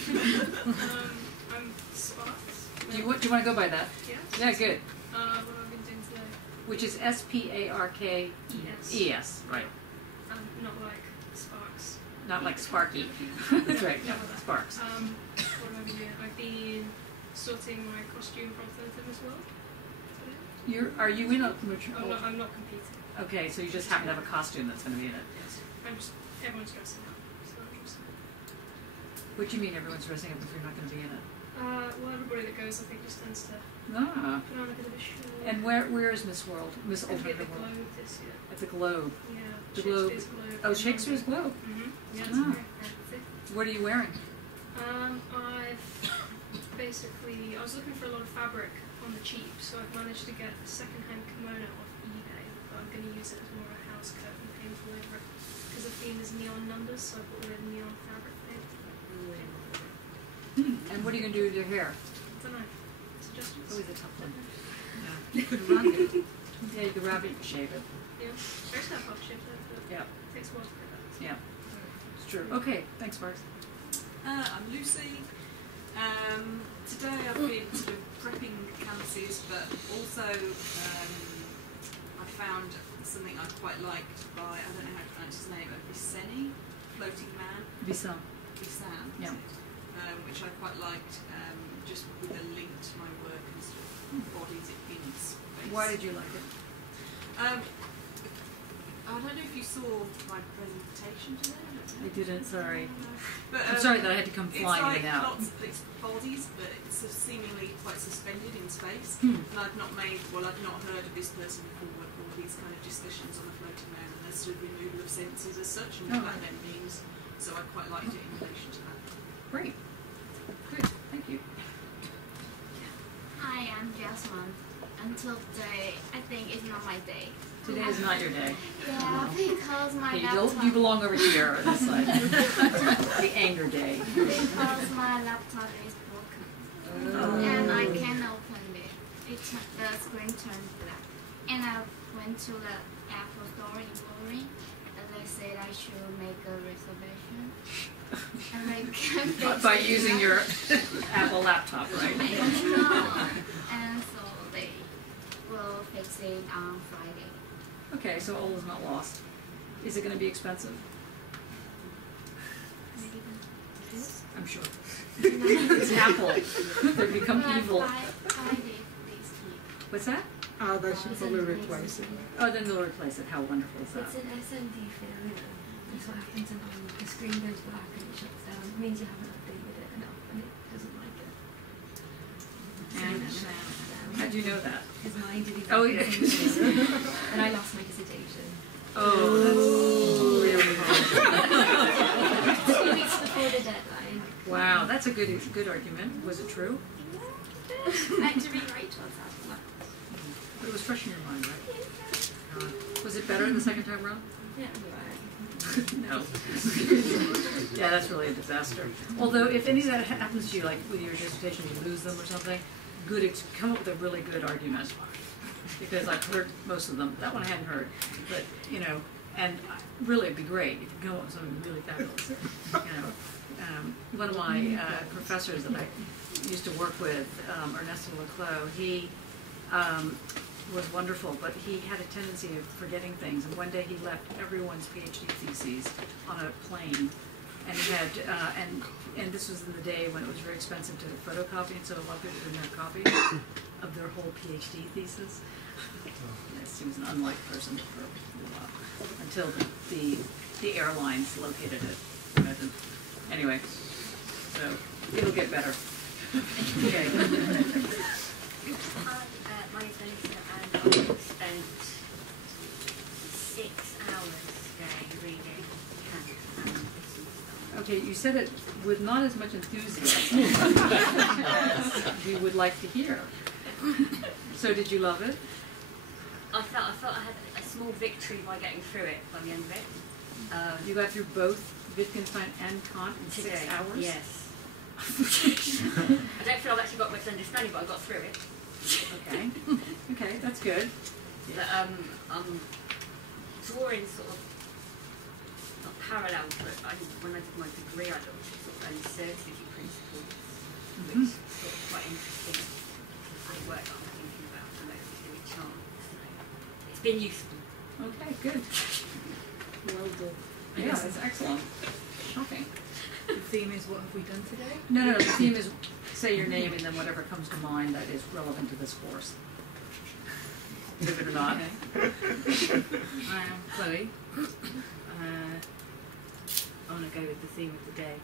I'm Sparks. Do you want to go by that? Yeah. Yeah, good. What I've been doing today. Which is S-P-A-R-K-E-S, right? Not like Sparks. Not like Sparky. That's right. Yeah, Sparks. What have I been doing? I've been sorting my costume for Alternative as well. Are you in a? I'm not competing. Okay, so you just happen to have a costume that's going to be in it. Yes. Everyone's dressing up. So I'm just. What do you mean everyone's dressing up if you're not going to be in it? Well, everybody that goes, I think, just tends to Ah. put on a bit of a show. And where is Miss World? Miss It'll be at Alternative the World? Globe this year. At the Globe. Yeah. The Globe. Shakespeare's Globe. Oh, Shakespeare's Globe. Yeah, it's Ah. very fancy. What are you wearing? I've basically, I was looking for a lot of fabric on the cheap, so I've managed to get a second-hand kimono off eBay, but I'm going to use it as more of a house coat and paint all over it, because the theme is neon numbers, so I put red neon fabric paint. And what are you going to do with your hair? I don't know. Suggestions? Always a tough one. Yeah. You could wrap it. Yeah, you could wrap it and shave it. Yeah. I used to have half shaved head, but Yeah. it takes a while to get that. Yeah. It's true. Okay, thanks, Mark. I'm Lucy. Today I've been sort of prepping canvases, but also I found something I quite liked by, I don't know how to pronounce his name, Viceni, Floating Man. Visan. Visan, Yeah. which I quite liked, just with a link to my work and sort of embodies it in space. Why did you like it? I don't know if you saw my presentation today. I didn't, sorry. But, I'm sorry that I had to come flying in and out. It's bodies, but it's seemingly quite suspended in space. Hmm. And I've not heard of this person before, with all these kind of discussions on the floating man and the sort of removal of senses as such, and what that then means. So I quite liked it in relation to that. Great. Good, thank you. Hi, I'm Jasmine. Until today, I think it's not my day. Today is not your day. Yeah, because my Okay, laptop... you belong over here on this side. The anger day. Because my laptop is broken. Oh. And I can't open it. The screen turned black. And I went to the Apple store in Lowry, and they said I should make a reservation. And they can fix By it, using your Apple laptop, right? No. And so they will fix it on Friday. Okay, so all is not lost. Is it going to be expensive? Maybe it is. I'm sure. It's Apple. They become evil. What's that? Oh, they should probably replace it. Oh, then they'll replace it. How wonderful is that? It's an SMD failure. That's what happens when the screen goes black and it shuts down. It means you haven't updated it enough and it doesn't like it. And how do you know that? Because mine did exactly Oh, the yeah. same thing. And I lost my dissertation. Oh, that's really hard. 2 weeks before the deadline. Wow, that's a good argument. Was it true? I had to rewrite what's happening. But it was fresh in your mind, right? Was it better the second time around? Yeah, No. Yeah, that's really a disaster. Although, if any of that happens to you, like with your dissertation, you lose them or something, come up with a really good argument. Because I've heard most of them. That one I hadn't heard. But, you know, and really it'd be great if you come up with something really fabulous. You know, one of my professors that I used to work with, Ernesto Leclos, he was wonderful, but he had a tendency of forgetting things. And one day he left everyone's PhD theses on a plane, and he had and this was in the day when it was very expensive to photocopy, and so a lot of people didn't have copies of their whole PhD thesis. He was an unliked person for a while until the airlines located it. Anyway, so it'll get better. Okay. My name's Melissa, and I spent 6 hours today reading Kant and Wittgenstein. Okay, you said it with not as much enthusiasm as we would like to hear. So did you love it? I felt I had a small victory by getting through it by the end of it. You got through both Wittgenstein and Kant in Today, 6 hours? Yes. I don't feel I've actually got much understanding, but I got through it. Okay. Okay, that's good. But, I'm drawing sort of not parallel, but when I did my degree, I looked at sort of uncertainty principles, which is sort of quite interesting for the work that I'm thinking about at the moment in a chance. So it's been useful. Okay, good. Well done. Yeah, that's excellent. Shocking. The theme is what have we done today? No, the theme is say your name and then whatever comes to mind that is relevant to this course. Believe it or not. I am Chloe. I want to go with the theme of the day.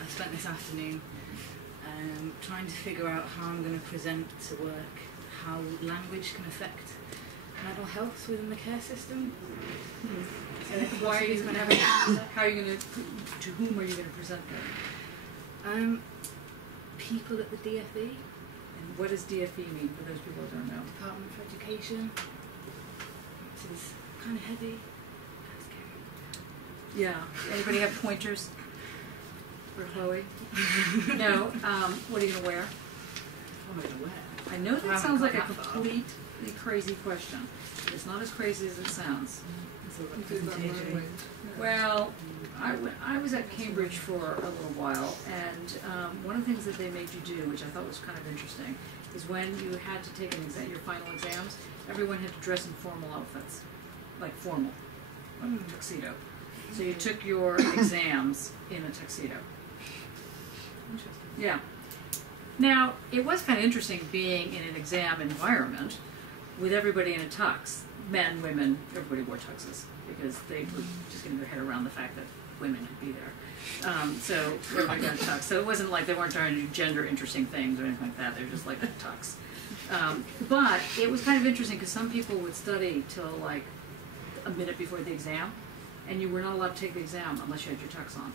I spent this afternoon trying to figure out how I'm going to present to work how language can affect mental health within the care system. Why are you going to have how are you going to whom are you going to present that? People at the DFE. And what does DFE mean for those people who don't know? Department for Education. Which is kind of heavy. Yeah. Anybody have pointers for Chloe? No. What are you going to wear? What am I going to wear? I know that sounds like a completely crazy question. But it's not as crazy as it sounds. Well, I was at Cambridge for a little while, and one of the things that they made you do, which I thought was kind of interesting, is when you had to take your final exams, everyone had to dress in formal outfits, like formal, like a tuxedo. So you took your exams in a tuxedo. Interesting. Yeah. Now, it was kind of interesting being in an exam environment, with everybody in a tux, men, women, everybody wore tuxes because they were just getting their head around the fact that women could be there. So everybody got a tux. So it wasn't like they weren't trying to do gender interesting things or anything like that. They were just like a tux. But it was kind of interesting because some people would study till like a minute before the exam, and you were not allowed to take the exam unless you had your tux on.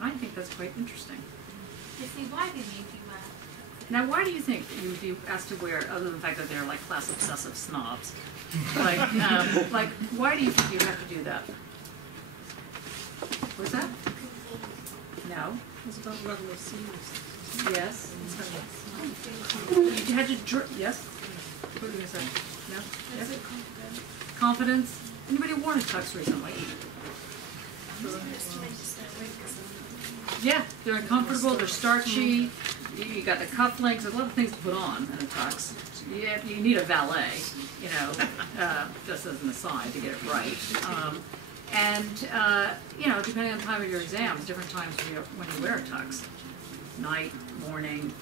I think that's quite interesting. You see, why did you do that? Now, why do you think you would be asked to wear, other than the fact that they're like class obsessive snobs, like why do you think you have to do that? What's that? No. It's about level of seriousness. Yes. You had to, yes? What were you going to say? No? Yes? Confidence. Anybody worn a tux recently? Yeah, they're uncomfortable, they're starchy, you got the cufflinks, there's a lot of things to put on in a tux. You need a valet, you know, just as an aside to get it right. You know, depending on the time of your exams, different times when you wear a tux. Night, morning,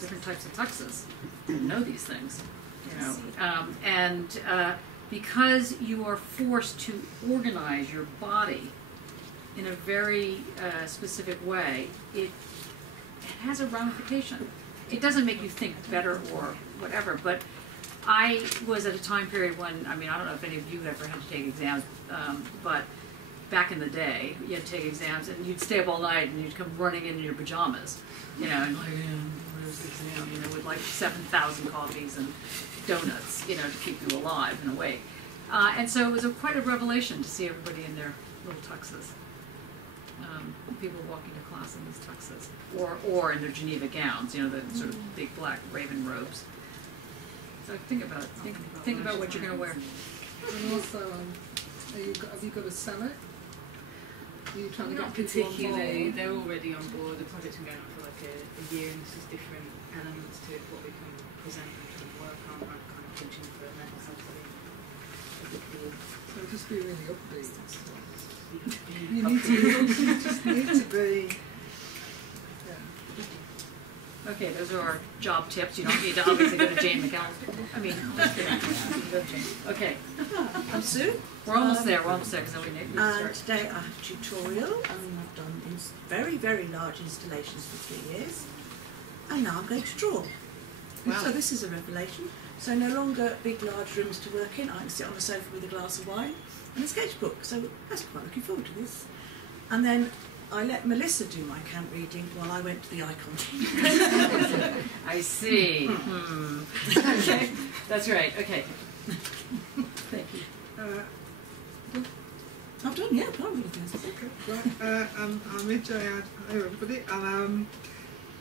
different types of tuxes. You know these things, you know. Because you are forced to organize your body in a very specific way, it has a ramification. It doesn't make you think better or whatever, but I was at a time period when, I mean, I don't know if any of you ever had to take exams, but back in the day, you had to take exams and you'd stay up all night and you'd come running in your pajamas, you know, and like, where's the exam, you know, with like 7,000 coffees and donuts, you know, to keep you alive and awake. And so it was quite a revelation to see everybody in their little tuxes. People walking to class in these tuxes, or in their Geneva gowns, you know, the sort of big black raven robes. So think about it. Think about what you're going to wear. And also, have you got to sell it? Are you trying to Not get people particularly. on board? They're already on board. The project's been going on for like a year, and there's just different elements to it, what we can present and can work on, like kind of coaching for them. So just be really upbeat. You just need to be. Yeah. Okay, those are our job tips. You don't need to obviously go to Jane McAllen. I mean, okay. I'm Sue. We're almost there. We're almost there because then we need to And start. today I have a tutorial, and I've done very, very large installations for 3 years, and now I'm going to draw. Wow. So this is a revelation. So no longer big, large rooms to work in. I can sit on a sofa with a glass of wine and a sketchbook. So I was quite looking forward to this. And then I let Melissa do my camp reading while I went to the icon. I see. Okay, that's right. Okay. Thank you. I've done, yeah, I've done things. Okay. Right. I'm Jayad. Hello, everybody. And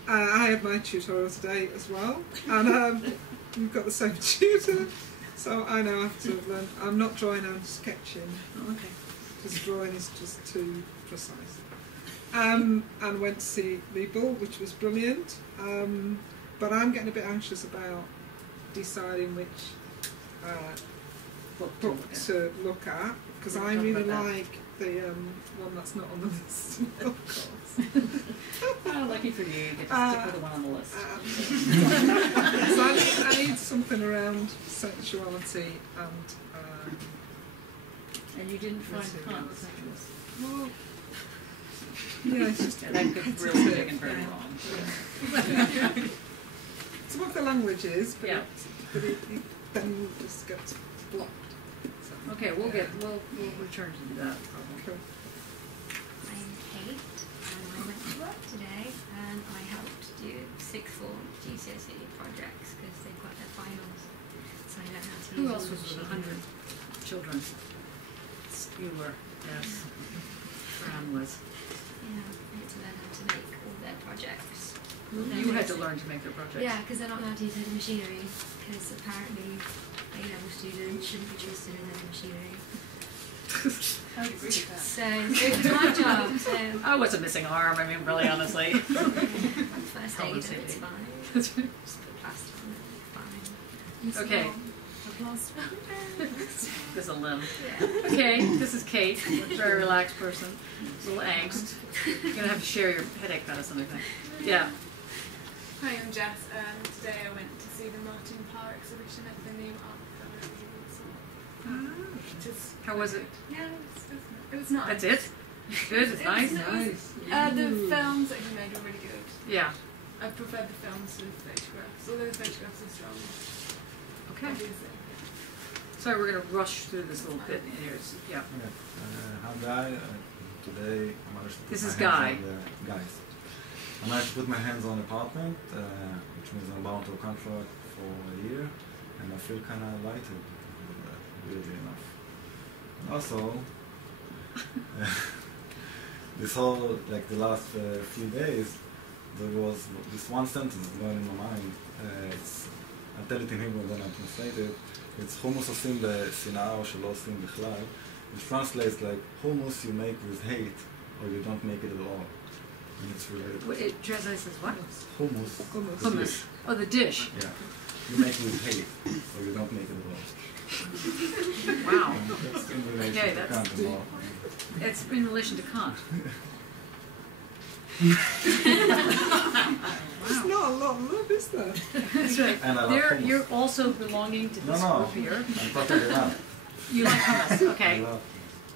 I had my tutorial today as well. And we've got the same tutor, so I now have to learn. I'm not drawing, I'm sketching. Oh, okay. Because drawing is just too precise. And went to see Liebel, which was brilliant. But I'm getting a bit anxious about deciding which book to look at, because I really like the one that's not on the list, of course. Oh, lucky for you, you get to stick with the one on the list. So I need something around sensuality and you didn't find Kant sensuous? Well, yeah, it's just that could really be taken very wrong. Some of the languages, but, yeah. But it then just gets blocked. So, okay, we'll return to that problem. Cool. I'm Kate, and I went to work today, and I helped do 6th form GCSE projects because they've got their finals. So I know how to use Who else was with machinery. 100 children? You were, yes. Fran was. Yeah, I had to learn how to make all their projects. You had to learn to make their projects. Yeah, because they're not allowed to use heavy machinery, because apparently A-level students shouldn't be trusted in heavy machinery. So it was my job. So I was a missing arm. I mean, really, honestly. First aid, it's fine. Just put plaster on it, fine. Okay. This is a limb. Yeah. Okay, this is Kate, a very relaxed person. A little angst. You're gonna have to share your headache medicine, I think. Yeah. Hi, I'm Jess. Today I went to see the Martin Parr exhibition at the new art gallery in Warsaw. How was it? Yeah, it was nice. That's it? Good, it's nice? The films that he made were really good. Yeah. I preferred the films to the photographs, although the photographs are strong. Okay. Sorry, we're going to rush through this little bit here. Yeah. I'm Guy. Today I managed to put This my is hands Guy. on the guys. I managed to put my hands on an apartment, which means I'm bound to a contract for a year, and I feel kind of lighted with that, weirdly enough. And also, this whole, like the last few days, there was this one sentence going in my mind. I'll tell it in Hebrew and then I'll translate it. It's hummus עושים בשנאה או שלא עושים בכלל, which translates like hummus you make with hate or you don't make it at all. And it's really... It translates as what? Hummus. Hummus. Oh, the dish. Yeah. You make it with hate or you don't make it at all. Wow. That's in relation Okay, to that's Kant and all. It's in relation to Kant. There's not a lot of love, is there? That's right. And I love hummus. You're also belonging to this group here. I'm totally not. You like hummus, okay. I love.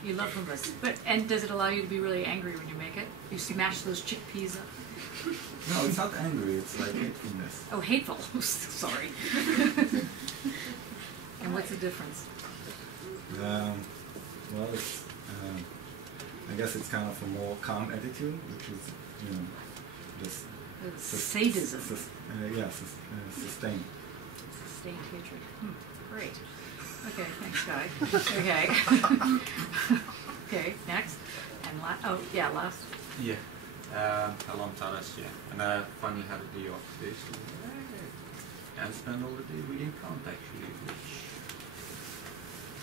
You love hummus. And does it allow you to be really angry when you make it? You smash those chickpeas up? No, it's not angry, it's like hatefulness. Oh, hateful. Sorry. And what's the difference? Well, it's, I guess it's kind of a more calm attitude, which is, you know, just... sadism. Sustained. Sustained hatred. Great. Okay, thanks, Guy. Okay. Okay, next. And last. Yeah. Hello, I'm Taras, yeah. And I finally had a day off today, so I spent all the day reading Kant, actually, which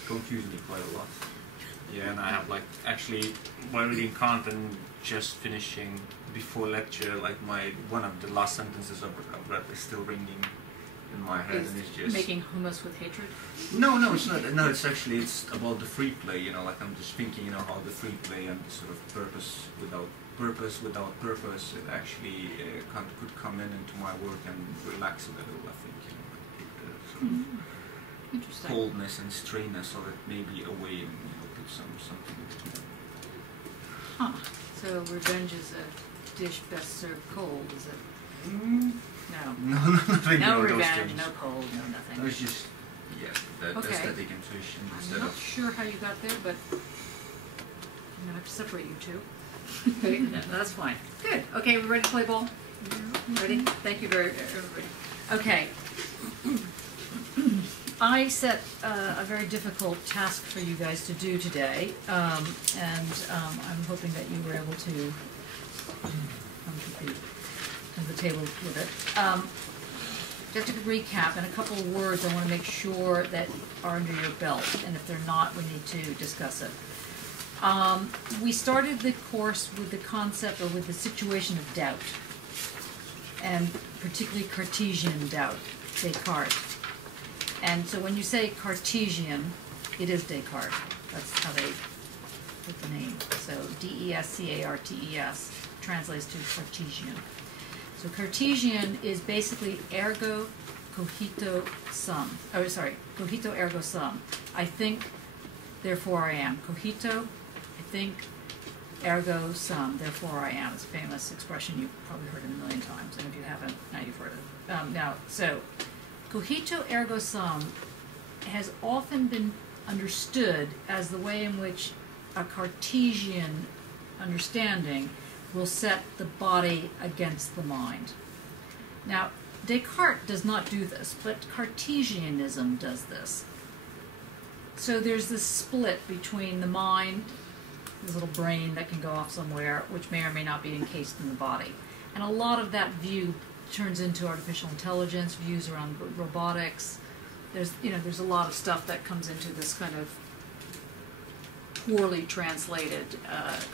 confused me quite a lot. Yeah, and I have actually, while reading Kant and just finishing before lecture, one of the last sentences I've read is still ringing in my head, and it's just... Making hummus with hatred? No, it's not. No, it's about the free play, I'm just thinking, how the free play and the sort of purpose without purpose, it actually could come into my work and relax a little, I think, take the sort of Interesting. coldness and strainness of it maybe away and, put something in between. Huh. So revenge is a dish best served cold, is it? No. No revenge, no cold, no nothing. It was just, the aesthetic intuition instead I'm not of... sure how you got there, but I'm going to have to separate you two. Okay, no, that's fine. Good. Okay, we're ready to play ball? Ready? Thank you everybody. Okay. I set a very difficult task for you guys to do today, and I'm hoping that you were able to come to the table with it. Just to recap, in a couple of words, I want to make sure that are under your belt, and if they're not, we need to discuss it. We started the course with the concept, or with the situation of doubt, and particularly Cartesian doubt, Descartes. And so when you say Cartesian, it is Descartes. That's how they put the name. So D-E-S-C-A-R-T-E-S translates to Cartesian. So Cartesian is basically ergo cogito sum. Oh, sorry, cogito ergo sum. I think, therefore I am. Cogito, I think, ergo sum, therefore I am. It's a famous expression you've probably heard it a million times, and if you haven't, now you've heard it. So cogito ergo sum has often been understood as the way in which a Cartesian understanding will set the body against the mind. Now, Descartes does not do this, but Cartesianism does this. So there's this split between the mind, this little brain that can go off somewhere, which may or may not be encased in the body. And a lot of that view turns into artificial intelligence, views around robotics. There's a lot of stuff that comes into this kind of poorly translated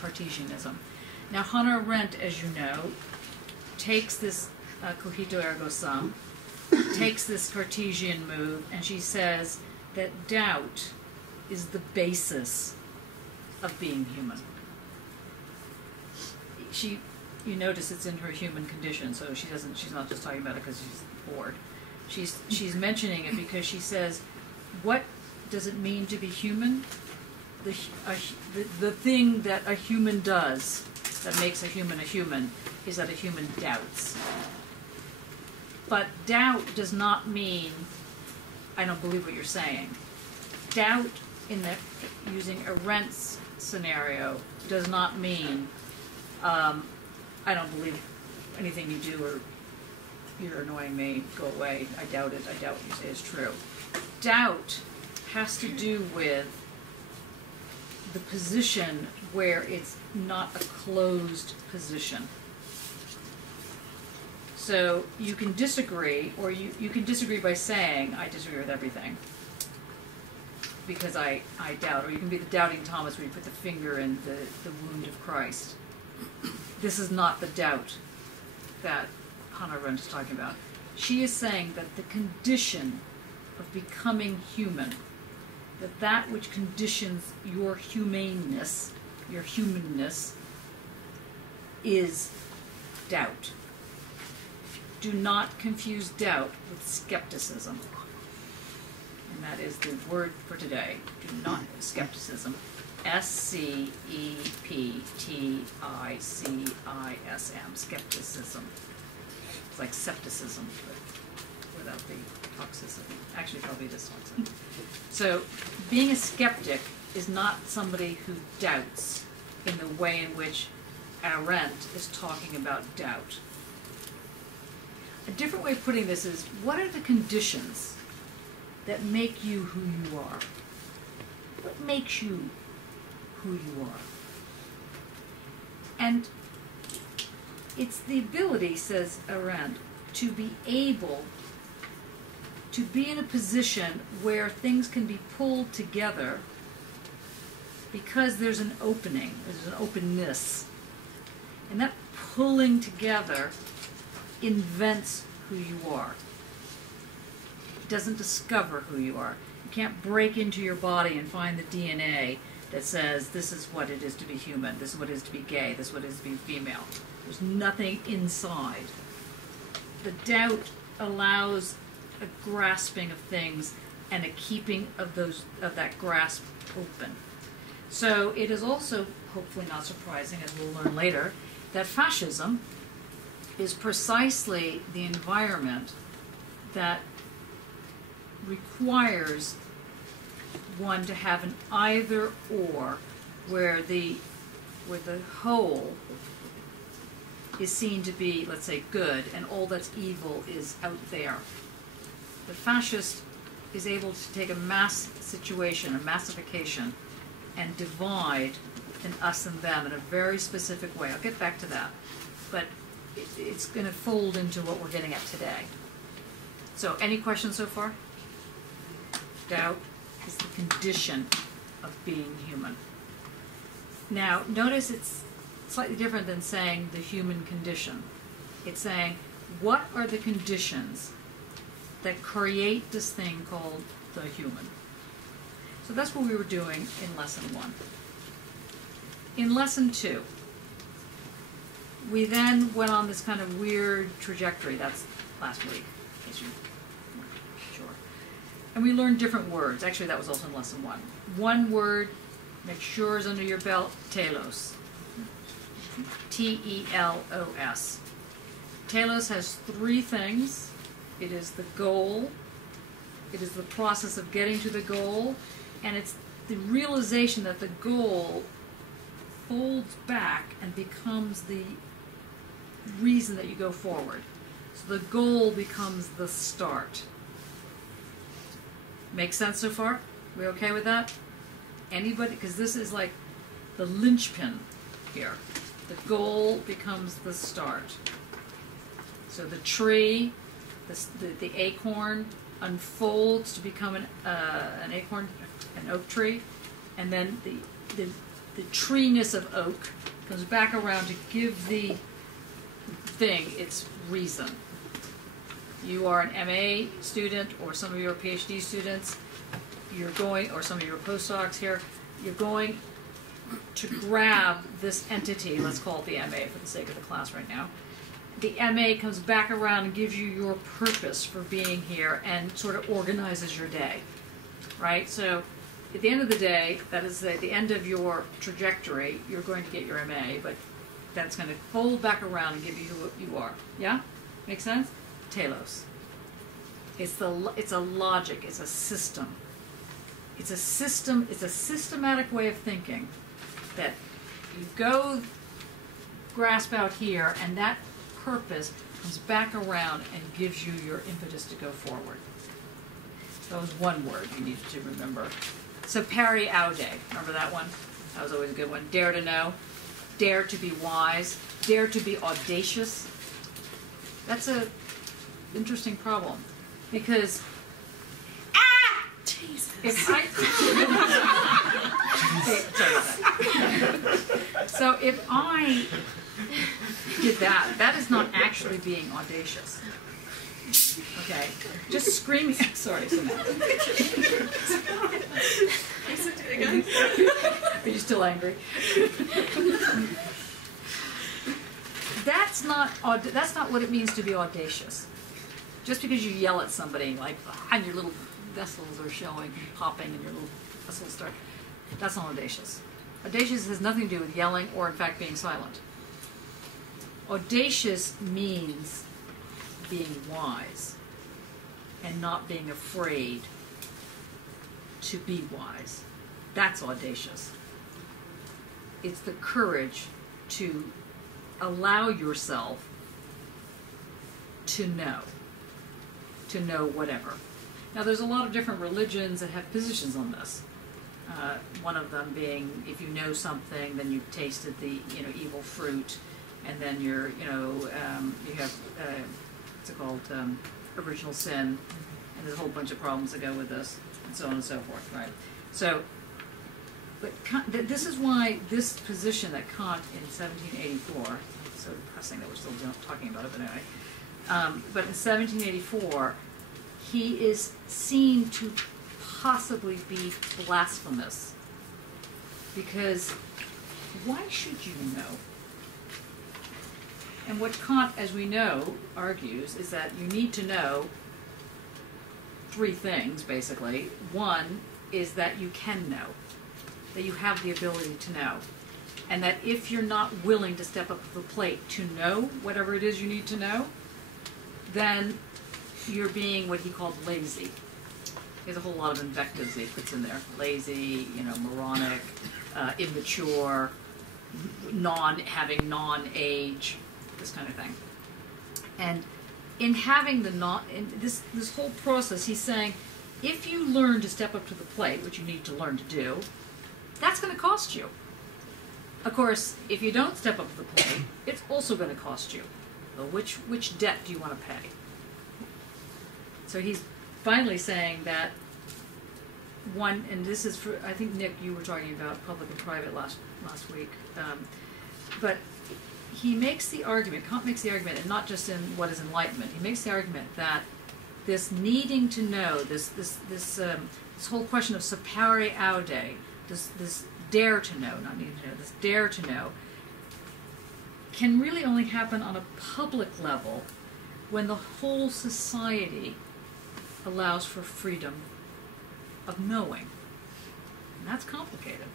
Cartesianism. Now, Hannah Arendt, as you know, takes this cogito ergo sum, takes this Cartesian move, and she says that doubt is the basis of being human. She you notice it's in her human condition, so she's not just talking about it because she's bored. She's mentioning it because she says, what does it mean to be human? The thing that a human does that makes a human is that a human doubts. But doubt does not mean, I don't believe what you're saying. Doubt, using Arendt's scenario, does not mean, I don't believe anything you do, or you're annoying me, go away, I doubt it, I doubt what you say is true. Doubt has to do with the position where it's not a closed position. So you can disagree, or you can disagree by saying, I disagree with everything because I doubt, or you can be the doubting Thomas where you put the finger in the wound of Christ. This is not the doubt that Hannah Arendt is talking about. She is saying that the condition of becoming human, that which conditions your humanness, is doubt. Do not confuse doubt with skepticism. And that is the word for today. Do not skepticism. S-C-E-P-T-I-C-I-S-M. Skepticism. It's like septicism, but without the toxicity. Actually, probably this toxic. So, being a skeptic is not somebody who doubts in the way in which Arendt is talking about doubt. A different way of putting this is, what are the conditions that make you who you are? What makes you who you are? And it's the ability, says Arendt, to be able to be in a position where things can be pulled together because there's an opening, there's an openness. And that pulling together invents who you are. It doesn't discover who you are. You can't break into your body and find the DNA that says this is what it is to be human, this is what it is to be gay, this is what it is to be female. There's nothing inside. The doubt allows a grasping of things and a keeping of that grasp open. So it is also, hopefully not surprising, as we'll learn later, that fascism is precisely the environment that requires one to have an either or, where the whole is seen to be, let's say, good, and all that's evil is out there. The fascist is able to take a mass situation, a massification, and divide an us and them in a very specific way. I'll get back to that. But it's going to fold into what we're getting at today. So, any questions so far? Doubt is the condition of being human. Now, notice it's slightly different than saying the human condition. It's saying, what are the conditions that create this thing called the human? So that's what we were doing in Lesson 1. In Lesson 2, we then went on this kind of weird trajectory. That's last week, in case you weren't sure. And we learned different words. Actually, that was also in Lesson 1. One word, make sure is under your belt, telos. T-E-L-O-S. Telos has 3 things. It is the goal, it is the process of getting to the goal, and it's the realization that the goal folds back and becomes the reason that you go forward. So the goal becomes the start. Make sense so far? We okay with that? Anybody? Because this is like the linchpin here. The goal becomes the start. So the tree, the acorn unfolds to become an acorn, an oak tree, and then the treeness of oak comes back around to give the thing its reason. You are an MA student, or some of you are PhD students, you're going, or some of you are postdocs here, you're going to grab this entity, let's call it the MA for the sake of the class right now. The MA comes back around and gives you your purpose for being here and sort of organizes your day, right? So at the end of the day, that is the end of your trajectory, you're going to get your MA, but that's going to fold back around and give you who you are. Yeah? Make sense? Telos. It's a logic, it's a system. It's a system, it's a systematic way of thinking that you go grasp out here and that purpose comes back around and gives you your impetus to go forward. That was one word you needed to remember. So pari aude, remember that one? That was always a good one. Dare to know, dare to be wise, dare to be audacious. That's a interesting problem because Jesus. If I, sorry about that. So if I did that, that is not actually being audacious. Okay, just screaming. Sorry, Samantha. Are you still angry? That's not what it means to be audacious. Just because you yell at somebody like, and your little vessels are showing, popping, and your little vessels start, that's not audacious. Audacious has nothing to do with yelling or, in fact, being silent. Audacious means being wise and not being afraid to be wise. That's audacious. It's the courage to allow yourself to know whatever. Now, there's a lot of different religions that have positions on this. One of them being, if you know something, then you've tasted the evil fruit, and then you're you have what's it called, original sin, and there's a whole bunch of problems that go with this, and so on and so forth, right? So, but this is why this position that Kant in 1784, it's so depressing that we're still talking about it, but anyway, but in 1784, he is seen to possibly be blasphemous, because why should you know? And what Kant, as we know, argues is that you need to know three things, basically. One is that you can know, that you have the ability to know, and that if you're not willing to step up to the plate to know whatever it is you need to know, then you're being what he called lazy. There's a whole lot of invectives he puts in there. Lazy, moronic, immature, having non-age, this kind of thing. And in having this whole process, he's saying, if you learn to step up to the plate, which you need to learn to do, that's going to cost you. Of course, if you don't step up to the plate, it's also going to cost you. Well, which debt do you want to pay? So he's finally saying that one, and this is for, I think, Nick, you were talking about public and private last week, but he makes the argument, Kant makes the argument, and not just in what is enlightenment, he makes the argument that this needing to know, this whole question of sapere aude, this dare to know, not needing to know, this dare to know, can really only happen on a public level when the whole society allows for freedom of knowing. And that's complicated.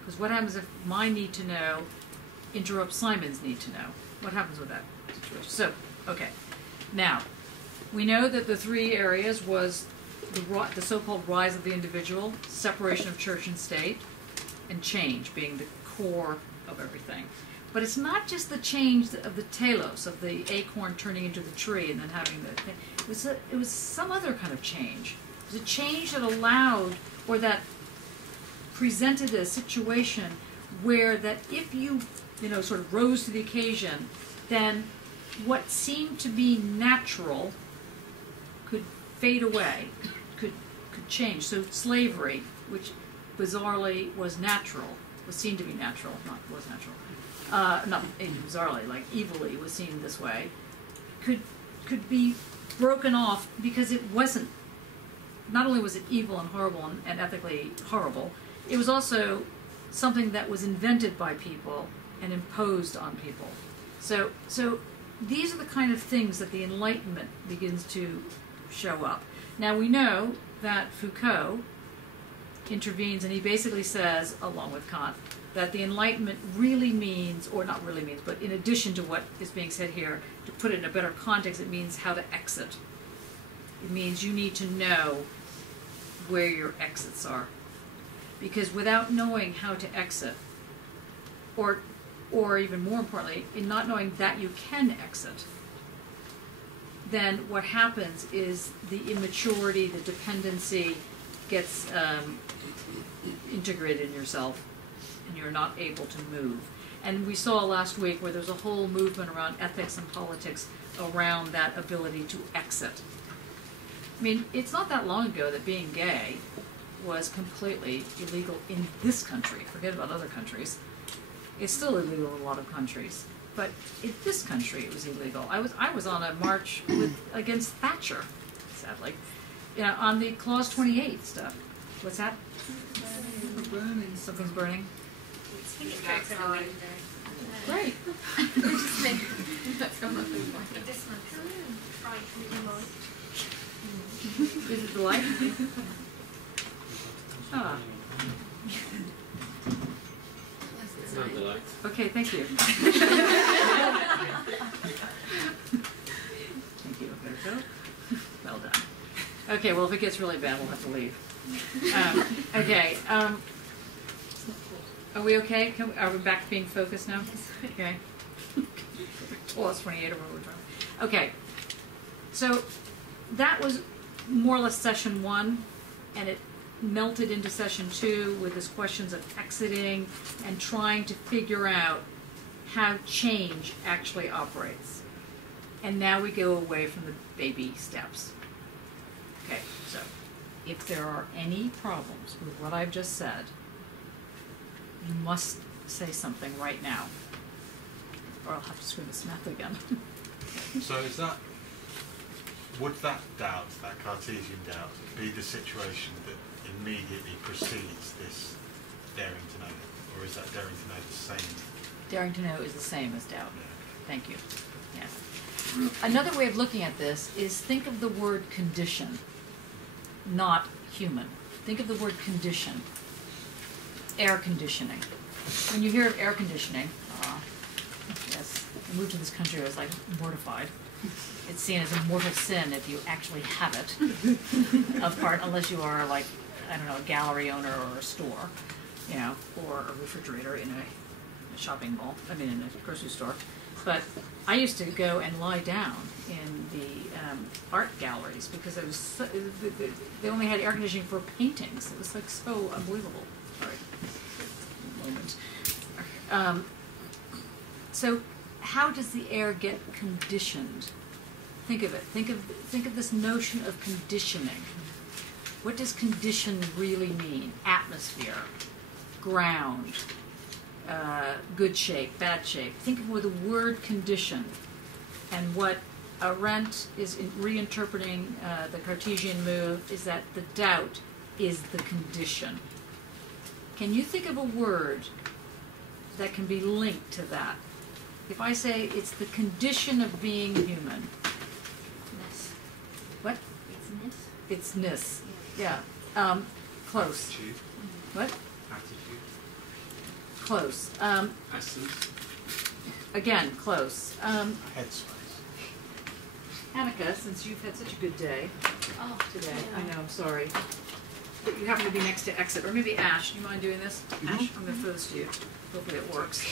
Because what happens if my need to know interrupts Simon's need to know? What happens with that situation? So, okay. Now, we know that the three areas was the so-called rise of the individual, separation of church and state, and change being the core of everything. But it's not just the change of the telos, of the acorn turning into the tree and then having the thing. It was some other kind of change. It was a change that allowed, or that presented a situation where that if you, sort of rose to the occasion, then what seemed to be natural could fade away, could change. So slavery, which bizarrely was natural, was seen to be natural, not was natural. Not bizarrely, like evilly was seen this way, could be broken off because it wasn't, not only was it evil and horrible and ethically horrible, it was also something that was invented by people and imposed on people. So these are the kind of things that the Enlightenment begins to show up. Now we know that Foucault intervenes, and he basically says, along with Kant, that the Enlightenment really means, or not really means, but in addition to what is being said here, to put it in a better context, it means how to exit. It means you need to know where your exits are. Because without knowing how to exit, or even more importantly, in not knowing that you can exit, then what happens is the immaturity, the dependency gets integrated in yourself, and you're not able to move. And we saw last week where there's a whole movement around ethics and politics around that ability to exit. I mean, it's not that long ago that being gay was completely illegal in this country. Forget about other countries. It's still illegal in a lot of countries. But in this country, it was illegal. I was on a march against Thatcher, sadly, on the Clause 28 stuff. What's that? Burning. Something's burning. Great. Is it the light? Ah. It's not the light. Okay, thank you. Thank you. There we go. Well done. Okay, well, if it gets really bad, we'll have to leave. Okay. Are we okay? Are we back to being focused now? Okay. Clause 28 or what we're trying. Okay. So that was more or less session 1, and it melted into session 2 with this questions of exiting and trying to figure out how change actually operates. And now we go away from the baby steps. Okay, so if there are any problems with what I've just said, you must say something right now, or I'll have to scream at Smith again. So would that doubt, that Cartesian doubt, be the situation that immediately precedes this daring to know? Or is that daring to know the same? Daring to know is the same as doubt. Thank you. Yes. Another way of looking at this is think of the word condition, not human. Think of the word condition. Air conditioning. When you hear of air conditioning, yes, I moved to this country, I was like mortified. It's seen as a mortal sin if you actually have it, apart unless you are like, I don't know, a gallery owner or a store, or a refrigerator in a shopping mall, in a grocery store. But I used to go and lie down in the art galleries because they only had air conditioning for paintings. It was like so unbelievable. Sorry. Moment. So how does the air get conditioned? Think of it. Think of this notion of conditioning. What does condition really mean? Atmosphere, ground, good shape, bad shape. Think of the word condition, and what Arendt is reinterpreting the Cartesian move is that the doubt is the condition. Can you think of a word that can be linked to that? If I say it's the condition of being human. Ness. What? It's ness. It's ness. Yeah. Close. Attitude. What? Attitude. Close. Essence. Again, close. Headspace. Annika, since you've had such a good day today, yeah. I know, I'm sorry. But you happen to be next to exit, or maybe Ash. Do you mind doing this? Ash, I'm going to throw this to you. Hopefully it works.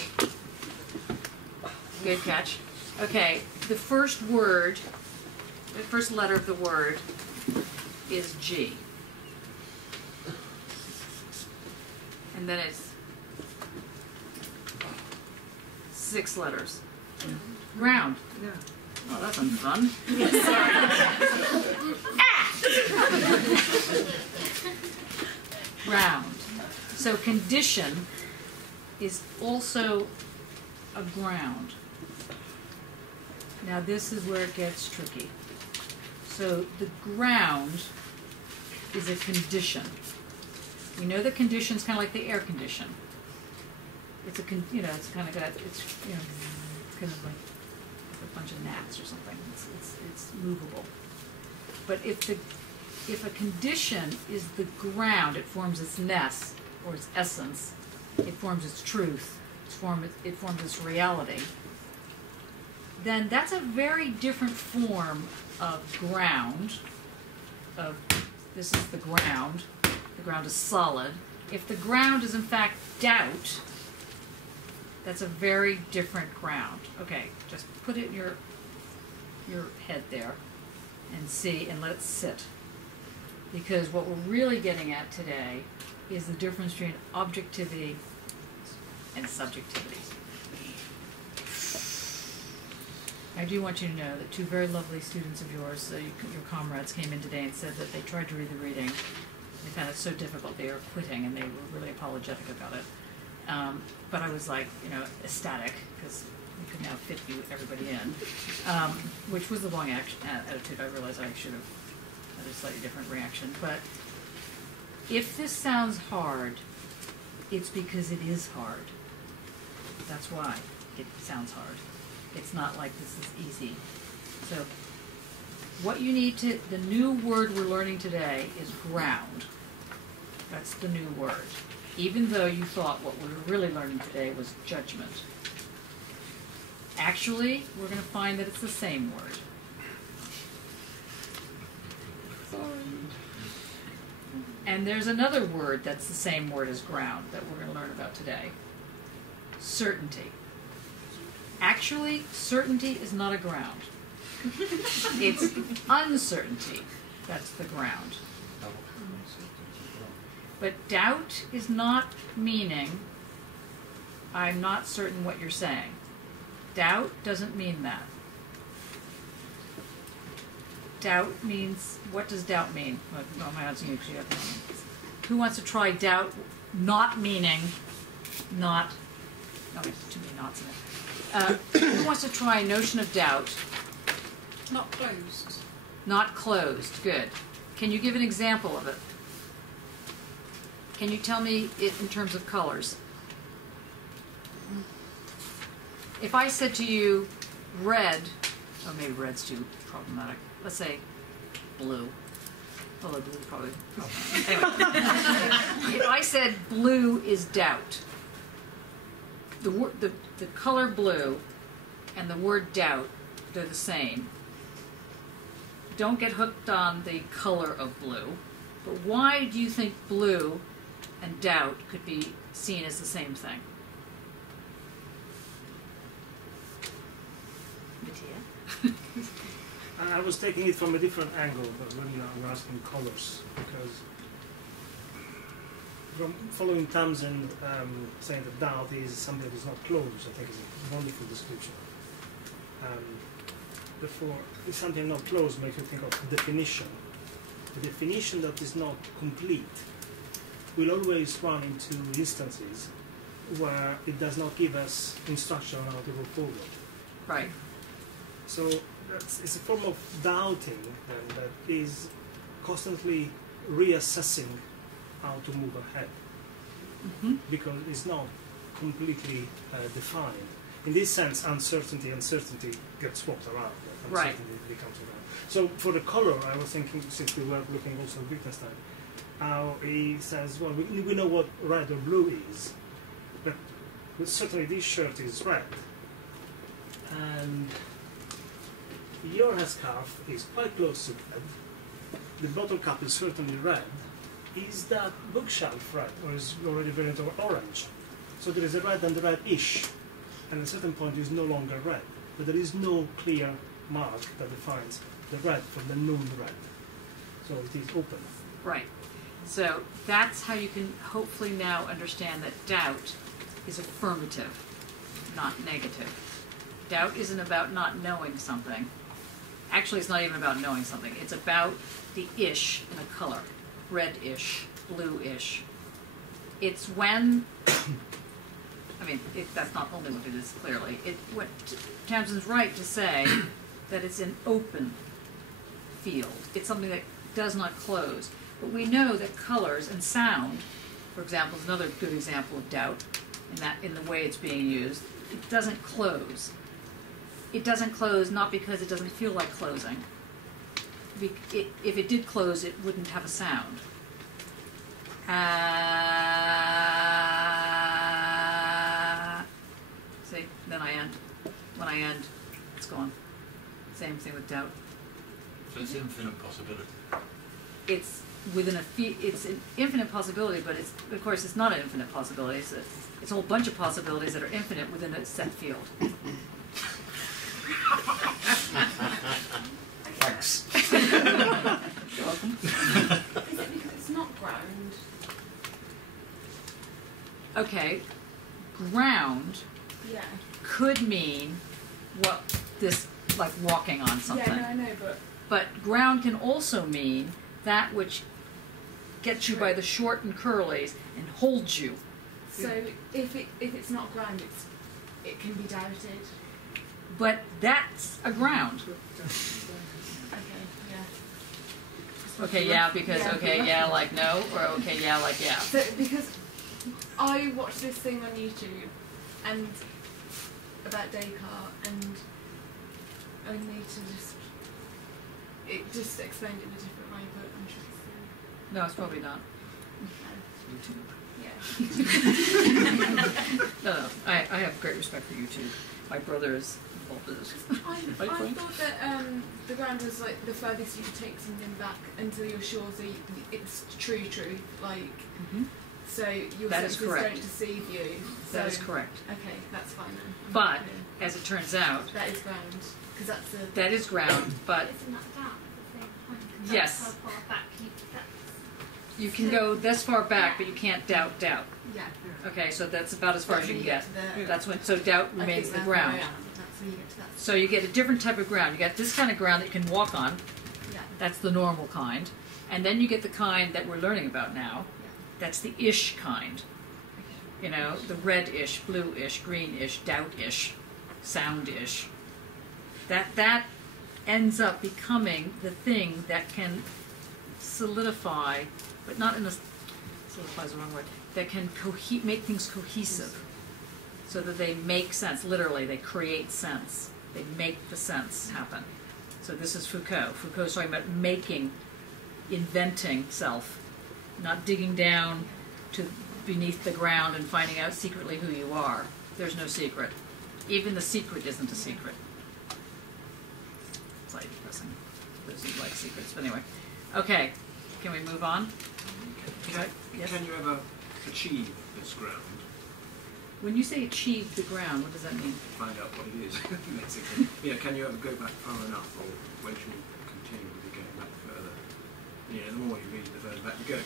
Good catch. Okay, the first word, the first letter of the word is G. And then it's 6 letters. Round. Yeah. Oh, that's unfun. Round. So condition is also a ground. Now this is where it gets tricky. So the ground is a condition. We know that condition is kind of like the air condition. it's it's kind of got, it's, kind of like a bunch of gnats or something. It's movable. But if a condition is the ground, it forms its ness or its essence, it forms its truth, it forms its reality, then that's a very different form of ground. This is the ground. The ground is solid. If the ground is in fact doubt, that's a very different ground. Okay, just put it in your head there and see, and let it sit. Because what we're really getting at today is the difference between objectivity and subjectivity. I do want you to know that two very lovely students of yours, your comrades, came in today and said that they tried to read the reading. They found it so difficult they were quitting, and they were really apologetic about it. But I was like, ecstatic, because we could now fit everybody in, which was the wrong attitude. I realized I should have had a slightly different reaction. But if this sounds hard, it's because it is hard. That's why it sounds hard. It's not like this is easy. So what you need to, the new word we're learning today is ground. That's the new word. Even though you thought what we were really learning today was judgment. Actually, we're going to find that it's the same word. Sorry. And there's another word that's the same word as ground that we're going to learn about today. Certainty. Actually, certainty is not a ground. It's uncertainty that's the ground. But doubt is not meaning, I'm not certain what you're saying. Doubt doesn't mean that. Doubt means, what does doubt mean? Well, my answer is you. Who wants to try doubt not meaning not, no, there's too many knots in it. Who wants to try a notion of doubt? Not closed. Not closed, good. Can you give an example of it? Can you tell me it in terms of colors? If I said to you red, oh maybe red's too problematic. Let's say blue. Although blue is probably problematic. Anyway, if I said blue is doubt, the color blue and the word doubt, they're the same. Don't get hooked on the color of blue, but why do you think blue and doubt could be seen as the same thing? Mattia? I was taking it from a different angle, but when you were asking colors, because from following Tamsin saying that doubt is something that is not closed, I think is a wonderful description. Therefore, if something not closed makes you think of definition. The definition that is not complete will always run into instances where it does not give us instruction on how to go forward. Right. So it's a form of doubting that is constantly reassessing how to move ahead, because it's not completely defined. In this sense, uncertainty gets swapped around. Right. Becomes around. So for the color, I was thinking, since we were looking also at Wittgenstein, how he says, well, we know what red or blue is, but certainly this shirt is red, and your headscarf is quite close to red. The bottle cap is certainly red. Is that bookshelf red, or is it already very orange? So there is a red and a red-ish, and at a certain point it is no longer red, but there is no clear mark that defines the red from the non-red. So it is open. Right. So that's how you can hopefully now understand that doubt is affirmative, not negative. Doubt isn't about not knowing something. Actually, it's not even about knowing something. It's about the ish in a color. Red-ish, blue-ish. It's when, I mean, that's not only what it is, clearly. Tamsin's right to say that it's an open field. It's something that does not close. But we know that colors and sound, for example, is another good example of doubt. in the way it's being used. It doesn't close. It doesn't close not because it doesn't feel like closing. If it did close, it wouldn't have a sound. See, then I end. When I end, it's gone. Same thing with doubt. So it's infinite possibility. It's it's an infinite possibility, but of course it's not an infinite possibility. It's a whole bunch of possibilities that are infinite within a set field. Thanks. You're welcome. Is it because it's not ground? Okay, ground Yeah. could mean what this, like walking on something. Yeah, no, I know, but... But ground can also mean that which gets you by the short and curlies and holds you. So if it's not ground, it can be doubted. But that's a ground. Okay, yeah. Okay, yeah, because okay, yeah, like no, or okay, yeah, like yeah. So because I watched this thing on YouTube and about Descartes, and I need to it just explained it in a different way, but I'm sure it's No, it's probably not. Yeah. No, I have great respect for YouTube. My brother is involved in this. I thought that the ground was like the furthest you could take something back until you're sure it's true, like. Mm-hmm. So your That is senses correct. don't deceive you. That So- is correct. Okay, that's fine then. But as it turns out, That is ground, because that's a... that is ground. But Isn't that doubt at the same point? Yes. That's how far back you can go this far back, but you can't doubt. Yeah. Okay, so that's about as far That's as you when can you get. get to the- That's when. So doubt I remains think the that's where I ground. am. That's when you get to that. So you get a different type of ground. You got this kind of ground that you can walk on. Yeah. That's the normal kind. And then you get the kind that we're learning about now. That's the ish kind. You know, the red-ish, blue-ish, green-ish, doubt-ish, sound-ish. That ends up becoming the thing that can solidify, but not in a solidify is the wrong word. That can make things cohesive, so that they make sense. Literally, they create sense. They make the sense happen. So this is Foucault. Foucault's talking about making, inventing self, not digging down to beneath the ground and finding out secretly who you are. There's no secret. Even the secret isn't a secret. It's like depressing. Those who like secrets. But anyway. Okay. Can we move on? Yes? Can you ever achieve this ground? When you say achieve the ground, what does that mean? Find out what it is, basically. Yeah, can you ever go back far enough, or when should you continue with going back further? Yeah, the more you read, the further back you go.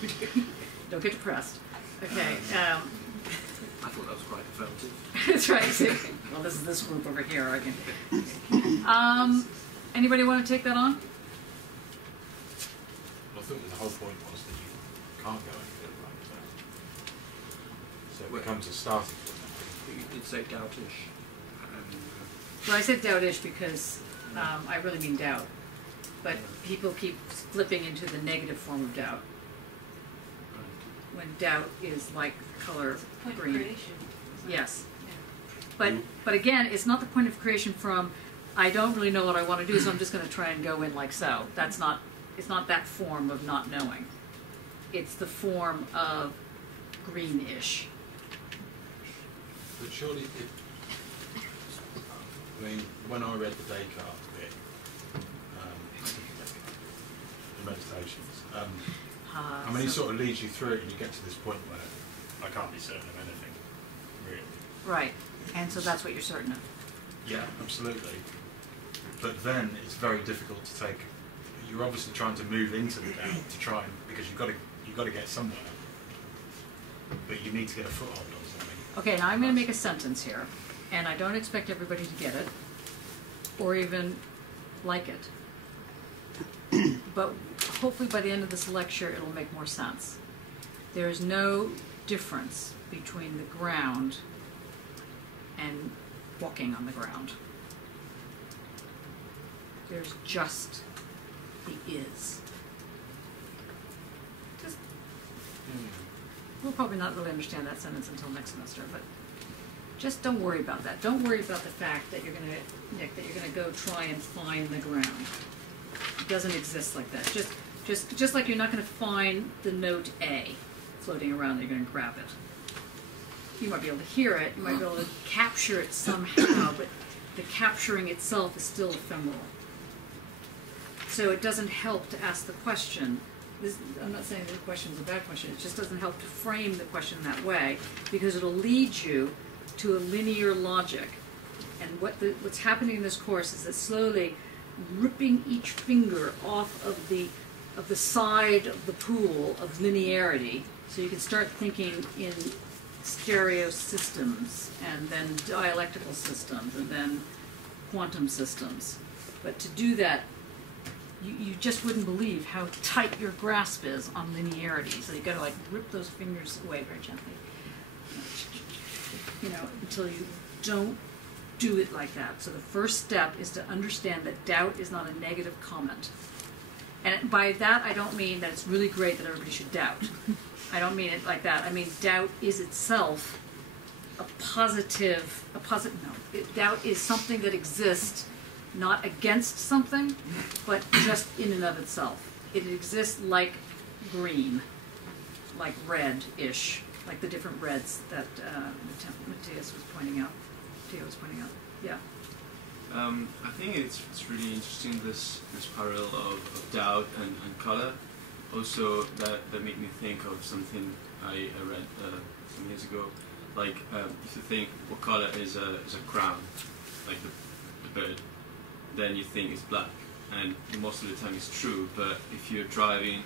Don't get depressed. Okay. I thought that was quite affirmative. That's right. Well, this is this group over here arguing. Anybody want to take that on? I think the whole point was that you can't go any further like that. So it becomes a starting point. You did say doubtish. Well, I said doubtish because I really mean doubt. But people keep flipping into the negative form of doubt. When doubt is like the color Point of green. creation. Yes. But again, it's not the point of creation from I don't really know what I want to do, so I'm just going to try and go in like so. That's not. It's not that form of not knowing. It's the form of greenish. But surely, I mean, when I read the Descartes bit, the meditations, I mean, he sort of leads you through it, and you get to this point where I can't be certain of anything, really. Right, and so that's what you're certain of. Yeah, absolutely. But then it's very difficult to take. You're obviously trying to move into the doubt to try and because you've got to get somewhere. But you need to get a foothold on something. Okay, now I'm going to make a sentence here, and I don't expect everybody to get it, or even like it. But hopefully by the end of this lecture it'll make more sense. There is no difference between the ground and walking on the ground. There's just the is. We'll probably not really understand that sentence until next semester, but Just don't worry about that. Don't worry about the fact that you're gonna, Nick, that you're gonna go try and find the ground. It doesn't exist like that. Just like you're not gonna find the note A floating around, you're gonna grab it. You might be able to hear it, you might be able to capture it somehow, but the capturing itself is still ephemeral. So it doesn't help to ask the question. I'm not saying that the question is a bad question, it just doesn't help to frame the question that way, because it'll lead you to a linear logic. And what's happening in this course is that slowly ripping each finger off of the side of the pool of linearity, so you can start thinking in stereo systems, and then dialectical systems, and then quantum systems. But to do that, you just wouldn't believe how tight your grasp is on linearity. So you've got to like rip those fingers away very gently, you know, until you don't do it like that. So the first step is to understand that doubt is not a negative comment. And by that, I don't mean that it's really great that everybody should doubt. I don't mean it like that. I mean doubt is itself a positive, doubt is something that exists not against something, but just in and of itself. It exists like green, like red-ish, like the different reds that Matthias was pointing out. Yeah. I think it's really interesting, this parallel of doubt and color. Also, that made me think of something I read some years ago. Like, if you think what color is a crown, like the bird, then you think it's black. And most of the time it's true, but if you're driving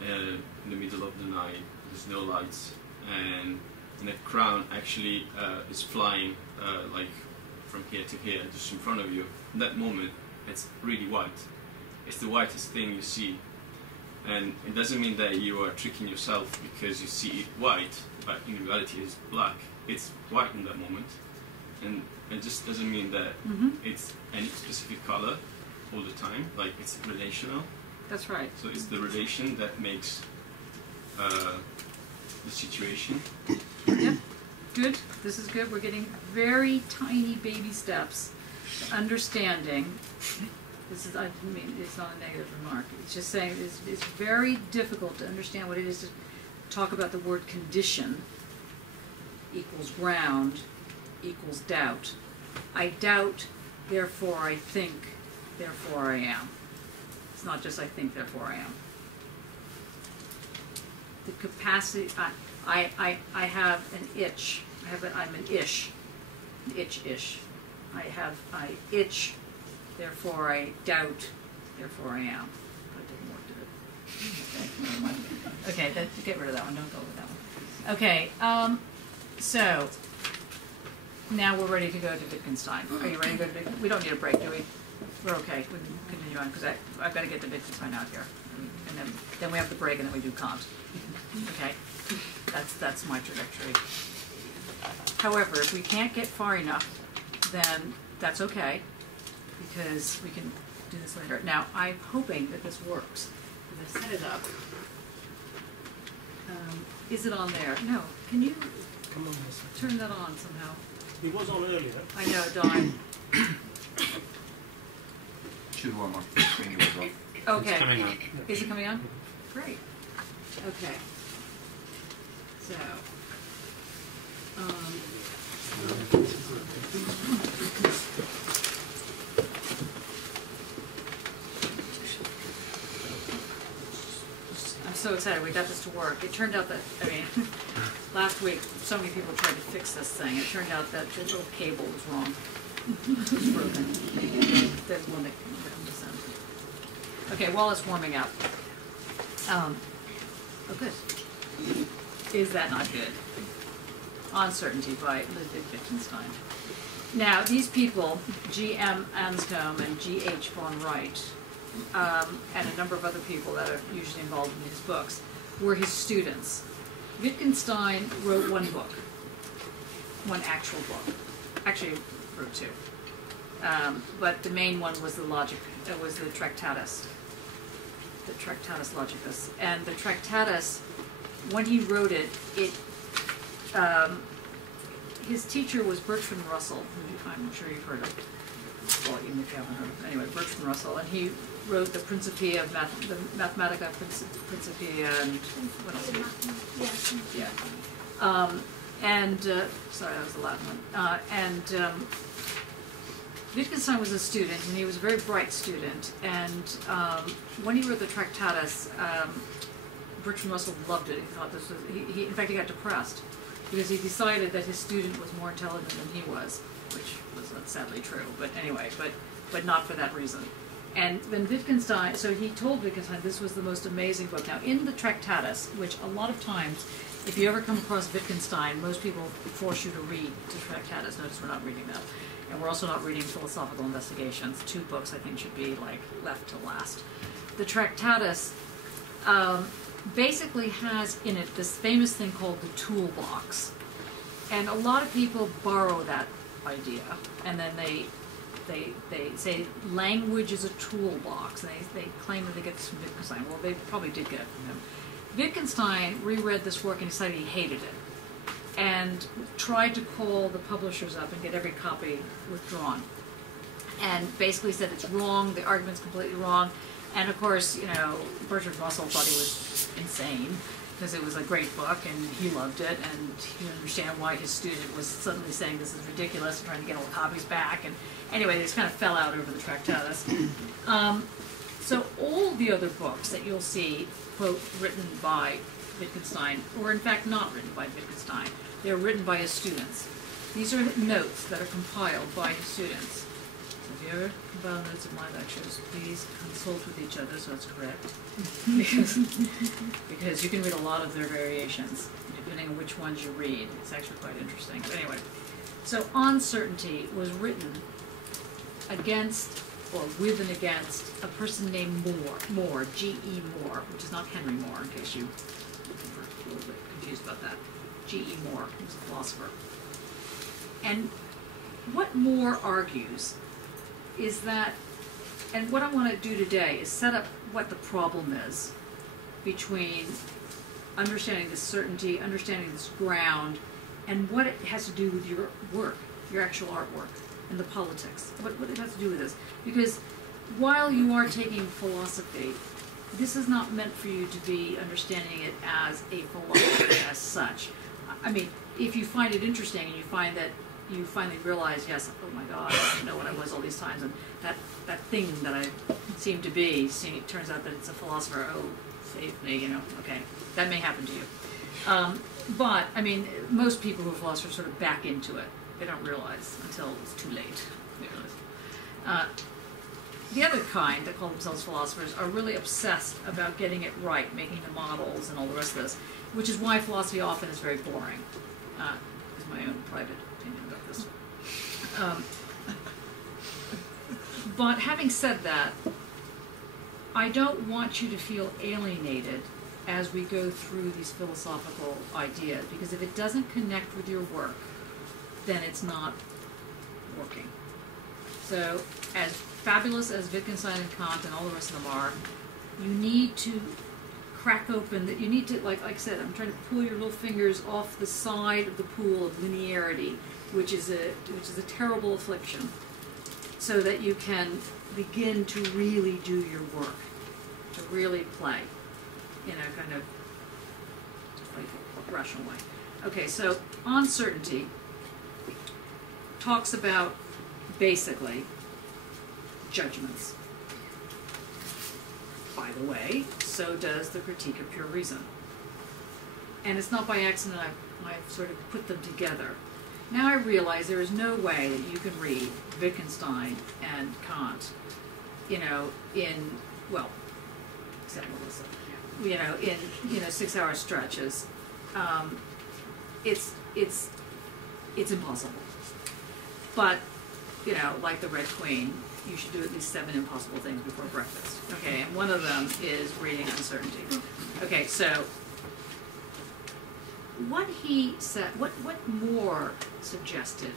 in the middle of the night, there's no lights, and the crown actually is flying like from here to here, just in front of you. In that moment, it's really white. It's the whitest thing you see. And it doesn't mean that you are tricking yourself because you see it white, but in reality it's black. It's white in that moment. And it just doesn't mean that it's any specific color all the time. Like, it's relational. That's right. So it's the relation that makes the situation. Yep. Good. This is good. We're getting very tiny baby steps to understanding. This is, I mean, it's not a negative remark. It's just saying it's very difficult to understand what it is to talk about the word condition equals ground equals doubt. I doubt, therefore I think, therefore I am. It's not just I think, therefore I am. The capacity, I have an itch. I'm an ish. Itch-ish. I itch, therefore I doubt, therefore I am. But it didn't work, did it? Okay, get rid of that one. Don't go with that one. Okay, so now we're ready to go to Wittgenstein. Are you ready to go to Wittgenstein? We don't need a break, do we? We're okay. We can continue on because I've got to get to Wittgenstein out here, and then we have the break, and then we do Kant. Okay, that's my trajectory. However, if we can't get far enough, then that's okay, because we can do this later. Now, I'm hoping that this works. As I set it up, is it on there? No. Can you turn that on somehow? It was on earlier. I know, it died. Should warm up when you was off. Okay. It's coming on. Is it coming on? Great. Okay. So, I'm so excited we got this to work. It turned out that, I mean, last week so many people tried to fix this thing. It turned out that the little cable was wrong. It was broken. The one that was sent. Okay, while it's warming up. Oh, good. Is that not good? Uncertainty by Ludwig Wittgenstein. Now, these people, G.M. Anscombe and G.H. von Wright, and a number of other people that are usually involved in these books, were his students. Wittgenstein wrote one book, one actual book. Actually, he wrote two. But the main one was the Tractatus. The Tractatus Logicus. And the Tractatus, when he wrote it, his teacher was Bertrand Russell, who I'm sure you've heard of. Well, even if you haven't heard of him. Anyway, Bertrand Russell, and he wrote the Principia of the Mathematica Principia, and what else? Yeah. Sorry, that was the Latin one. Wittgenstein was a student, and he was a very bright student. And when he wrote the Tractatus, Bertrand Russell loved it. He thought this was. In fact, he got depressed because he decided that his student was more intelligent than he was, which was sadly true. But anyway, but not for that reason. And then Wittgenstein, so he told Wittgenstein this was the most amazing book. Now, in the Tractatus, which a lot of times, if you ever come across Wittgenstein, most people force you to read the Tractatus. Notice we're not reading that. And we're also not reading Philosophical Investigations. 2 books, I think, should be like left to last. The Tractatus basically has in it this famous thing called the toolbox. And a lot of people borrow that idea, and then they say language is a toolbox, and they claim that they get this from Wittgenstein. Well, they probably did get it from him. Wittgenstein reread this work and decided he hated it, and tried to call the publishers up and get every copy withdrawn, and basically said it's wrong, the argument's completely wrong. And of course, you know, Bertrand Russell thought he was insane because it was a great book and he loved it, and he didn't understand why his student was suddenly saying this is ridiculous and trying to get all the copies back. And anyway, they just kind of fell out over the Tractatus. So all the other books that you'll see, quote, written by Wittgenstein, or in fact not written by Wittgenstein, they're written by his students. These are notes that are compiled by his students. So if you ever compile notes of my lectures, please consult with each other so it's correct. because you can read a lot of their variations, depending on which ones you read. It's actually quite interesting. But anyway, so Uncertainty was written against, or with and against, a person named Moore, G.E. Moore, which is not Henry Moore, in case you were a little bit confused about that. G.E. Moore, he was a philosopher. And what Moore argues is that, and what I want to do today is set up what the problem is between understanding this certainty, understanding this ground, and what it has to do with your work, your actual artwork, and the politics, what it has to do with this. Because while you are taking philosophy, this is not meant for you to be understanding it as a philosophy as such. I mean, if you find it interesting and you find that you finally realize, yes, oh my God, I didn't know what I was all these times, and that thing that I seem to be, it turns out that it's a philosopher, oh, save me, you know, okay, that may happen to you. But, I mean, most people who are philosophers sort of back into it. They don't realize until it's too late. The other kind that call themselves philosophers are really obsessed about getting it right, making the models and all the rest of this, which is why philosophy often is very boring. Is my own private opinion about this. But having said that, I don't want you to feel alienated as we go through these philosophical ideas, because if it doesn't connect with your work, then it's not working. So, as fabulous as Wittgenstein and Kant and all the rest of them are, you need to crack open, that you need to, like I said, I'm trying to pull your little fingers off the side of the pool of linearity, which is a terrible affliction, so that you can begin to really do your work, to really play in a kind of playful, rational way. Okay, so Uncertainty talks about, basically, judgments. By the way, so does the Critique of Pure Reason. And it's not by accident I've sort of put them together. Now I realize there is no way that you can read Wittgenstein and Kant, you know, in, well, except Melissa, you know, in 6-hour stretches. It's impossible. But, you know, like the Red Queen, you should do at least 7 impossible things before breakfast. Okay, and one of them is reading Uncertainty. Okay, so what he said, what Moore suggested,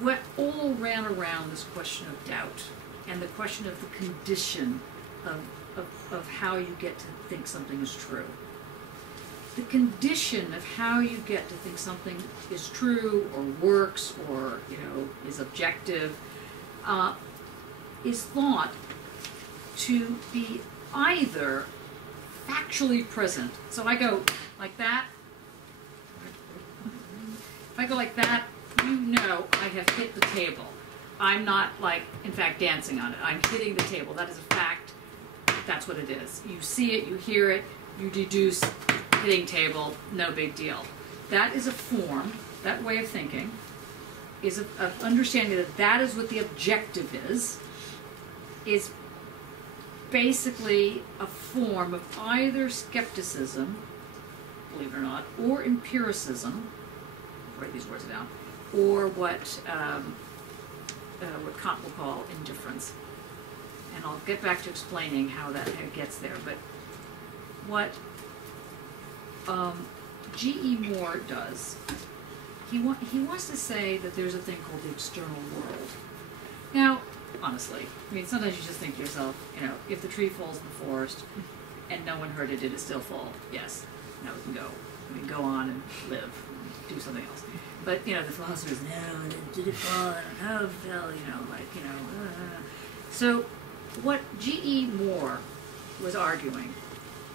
what all ran around this question of doubt and the question of the condition of how you get to think something is true. the condition of how you get to think something is true or works or, you know, is objective is thought to be either factually present. So I go like that. If I go like that, you know I have hit the table. I'm not, like, in fact, dancing on it. I'm hitting the table. That is a fact. That's what it is. You see it, you hear it, you deduce, hitting table, no big deal. That is a form, that way of thinking, is of understanding that that is what the objective is basically a form of either skepticism, believe it or not, or empiricism, write these words down, or what Kant will call indifference. And I'll get back to explaining how that gets there. But what G.E. Moore does, he wants to say that there's a thing called the external world. Now, honestly, I mean, sometimes you just think to yourself, you know, if the tree falls in the forest and no one heard it, did it still fall? Yes. Now we can go on and live, and do something else. But, you know, the philosophers, no, did it fall? I don't know if it fell, you know, like, you know. So what G.E. Moore was arguing,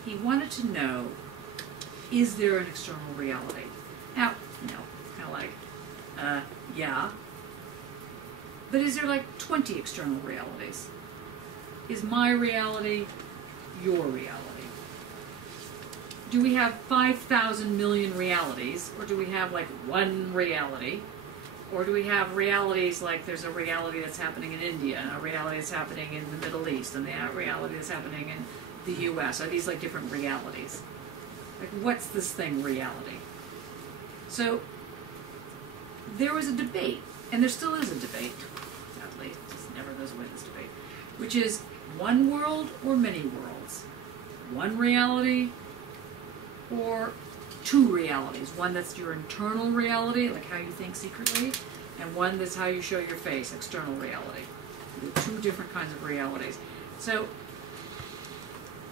he wanted to know, is there an external reality? Now, you know, kind of like, yeah. But is there like 20 external realities? Is my reality your reality? Do we have 5,000 million realities, or do we have like one reality? Or do we have realities like there's a reality that's happening in India, and a reality that's happening in the Middle East, and the reality that's happening in the US? Are these like different realities? Like, what's this thing, reality? So there was a debate, and there still is a debate, sadly, it just never goes away, this debate, which is one world or many worlds? One reality or two realities? One that's your internal reality, like how you think secretly, and one that's how you show your face, external reality. Two different kinds of realities. So,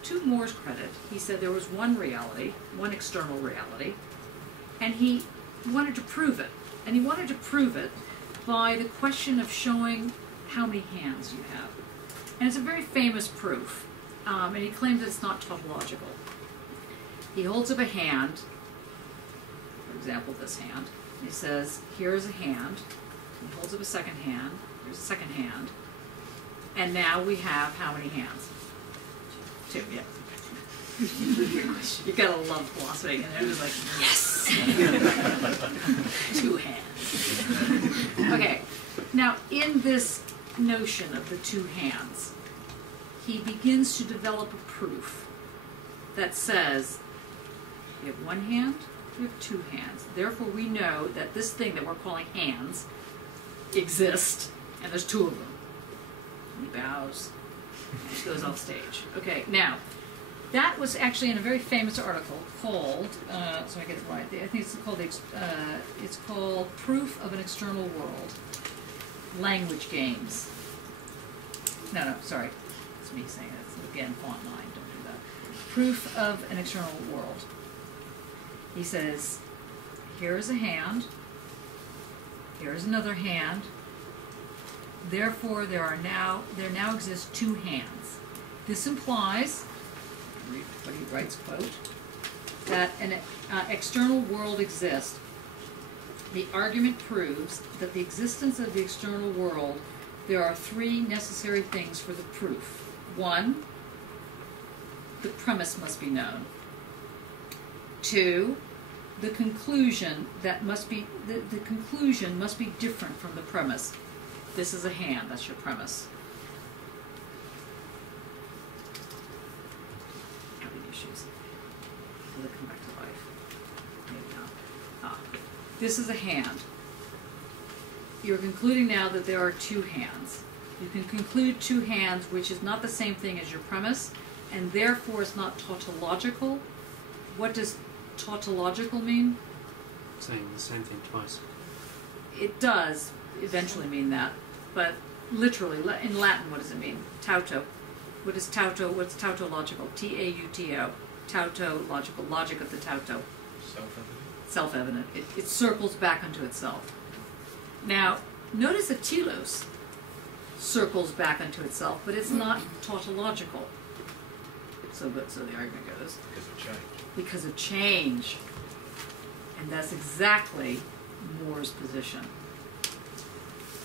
to Moore's credit, he said there was one reality, one external reality, and he wanted to prove it. And he wanted to prove it by the question of showing how many hands you have. And it's a very famous proof, and he claims it's not tautological. He holds up a hand, for example, this hand. He says, here is a hand. He holds up a second hand. Here's a second hand. And now we have how many hands? Two, yeah. You gotta love philosophy. And it was like, yes! 2 hands. Okay, now in this notion of the 2 hands, he begins to develop a proof that says, you have 1 hand, you have 2 hands. Therefore, we know that this thing that we're calling hands exists, and there's 2 of them. And he bows, and she goes off stage. Okay, now, that was actually in a very famous article called, so I get it right, I think it's called Proof of an External World, Language Games. No, sorry, it's me saying it. It's, again, font 9, don't do that. Proof of an External World. He says, here is a hand, here is another hand, therefore there now exist 2 hands. This implies, read what he writes, quote, that an external world exists. The argument proves that the existence of the external world, there are 3 necessary things for the proof. 1, the premise must be known. 2, the conclusion that must be the conclusion must be different from the premise. This is a hand, that's your premise. Having issues. Will it come back to life? Maybe not. This is a hand. You're concluding now that there are 2 hands. You can conclude 2 hands, which is not the same thing as your premise, and therefore it's not tautological. What does tautological mean? Saying the same thing twice. It does eventually mean that, but literally, in Latin, what does it mean? Tauto. What is tauto? What's tautological? T-A-U-T-O. tautological logic of the tauto. Self-evident. Self-evident. It circles back onto itself. Now, notice that telos circles back onto itself, but it's not tautological. So the argument goes. Because of change. Because of change. And that's exactly Moore's position.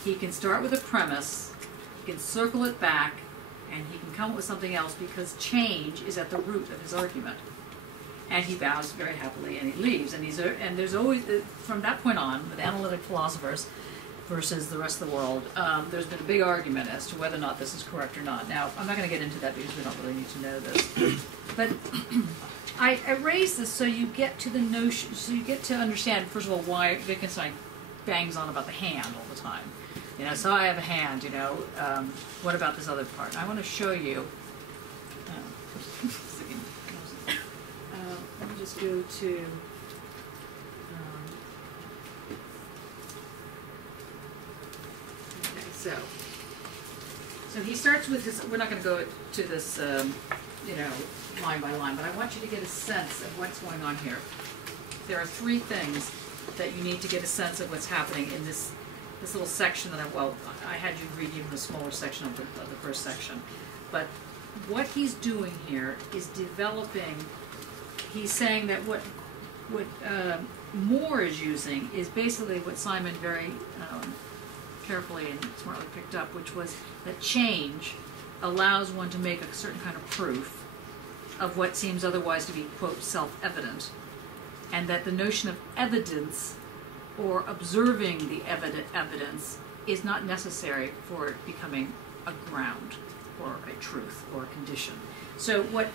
He can start with a premise, he can circle it back, and he can come up with something else because change is at the root of his argument. And he bows very happily and he leaves. And there's always, from that point on, with analytic philosophers versus the rest of the world, there's been a big argument as to whether or not this is correct or not. Now, I'm not going to get into that because we don't really need to know this. But I raise this so you get to the notion, so you get to understand, first of all, why Wittgenstein bangs on about the hand all the time. You know, so I have a hand, you know, what about this other part? I want to show you, let me just go to, okay, so he starts with his, we're not going to go to this, you know, line by line, but I want you to get a sense of what's going on here. There are three things that you need to get a sense of what's happening in this little section that I had you read even the smaller section of the first section. But what he's doing here is developing, he's saying that what Moore is using is basically what Simon very carefully and smartly picked up, which was that change allows one to make a certain kind of proof of what seems otherwise to be, quote, self-evident, and that the notion of evidence or observing the evidence is not necessary for it becoming a ground or a truth or a condition. So what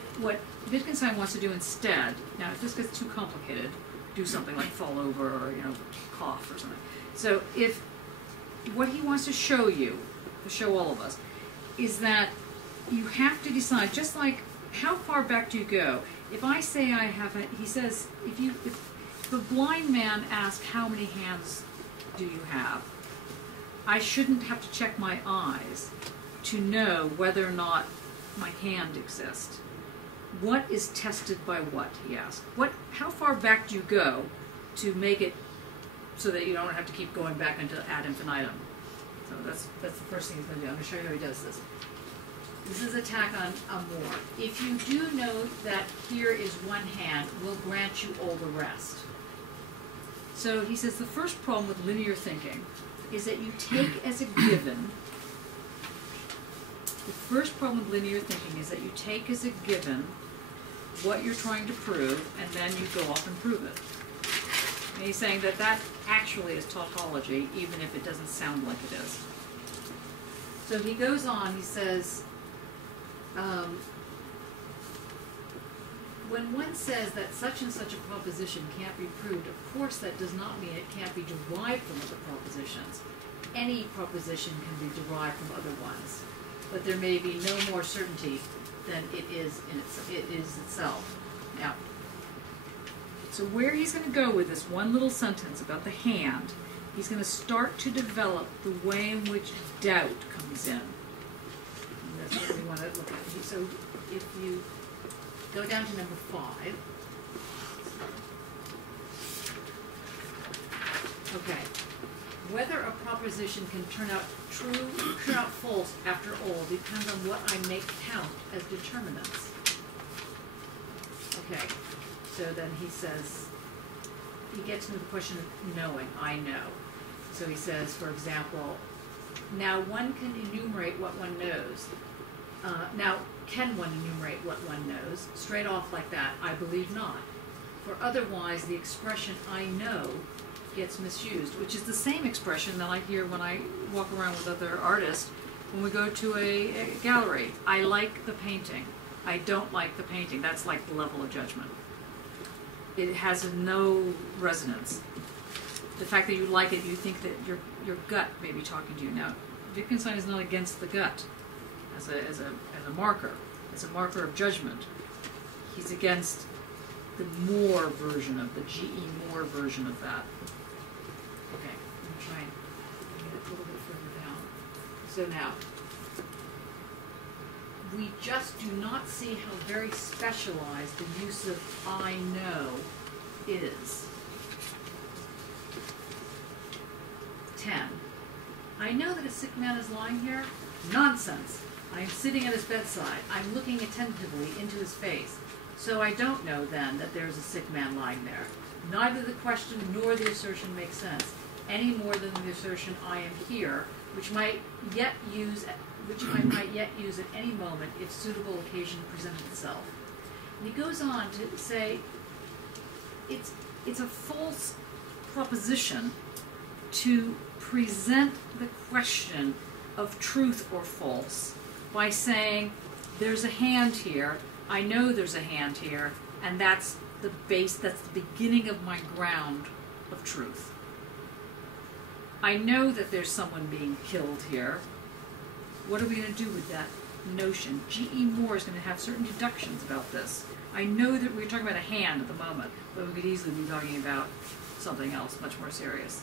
Wittgenstein wants to do instead, now if this gets too complicated, do something like fall over or, you know, cough or something. So if what he wants to show you, to show all of us, is that you have to decide, just like how far back do you go? If I say I have a, he says, if a blind man asks how many hands do you have, I shouldn't have to check my eyes to know whether or not my hand exists. What is tested by what, he asked. How far back do you go to make it so that you don't have to keep going back into ad infinitum? So that's the first thing he's going to do. I'm going to show you how he does this. This is attack on Moore. If you do know that here is one hand, we'll grant you all the rest. So he says the first problem with linear thinking is that you take as a given, the first problem with linear thinking is that you take as a given what you're trying to prove, and then you go off and prove it. And he's saying that that actually is tautology, even if it doesn't sound like it is. So he goes on, he says, when one says that such and such a proposition can't be proved, of course that does not mean it can't be derived from other propositions. Any proposition can be derived from other ones, but there may be no more certainty than it is itself. Now, so where he's going to go with this one little sentence about the hand, he's going to start to develop the way in which doubt comes in. And that's what we want to look at. So if you go down to number 5. Okay. Whether a proposition can turn out true, turn out false after all depends on what I make count as determinants. Okay. So then he says, he gets into the question of knowing, I know. So he says, for example, now one can enumerate what one knows. Now, can one enumerate what one knows? Straight off like that, I believe not. For otherwise, the expression I know gets misused, which is the same expression that I hear when I walk around with other artists when we go to a gallery. I like the painting. I don't like the painting. That's like the level of judgment. It has no resonance. The fact that you like it, you think that your gut may be talking to you. Now, Wittgenstein is not against the gut as a marker. As a marker of judgment. He's against the Moore version of, the G.E. Moore version of that. Okay, I'm going to try and get it a little bit further down. So now, we just do not see how very specialized the use of I know is. 10. I know that a sick man is lying here. Nonsense. I am sitting at his bedside. I'm looking attentively into his face. So I don't know then that there is a sick man lying there. Neither the question nor the assertion makes sense, any more than the assertion I am here, which I might yet use at any moment if suitable occasion presented itself. And he goes on to say it's a false proposition to present the question of truth or false by saying there's a hand here, I know there's a hand here, and that's the base, that's the beginning of my ground of truth. I know that there's someone being killed here. What are we going to do with that notion? G.E. Moore is going to have certain deductions about this. I know that we're talking about a hand at the moment, but we could easily be talking about something else much more serious.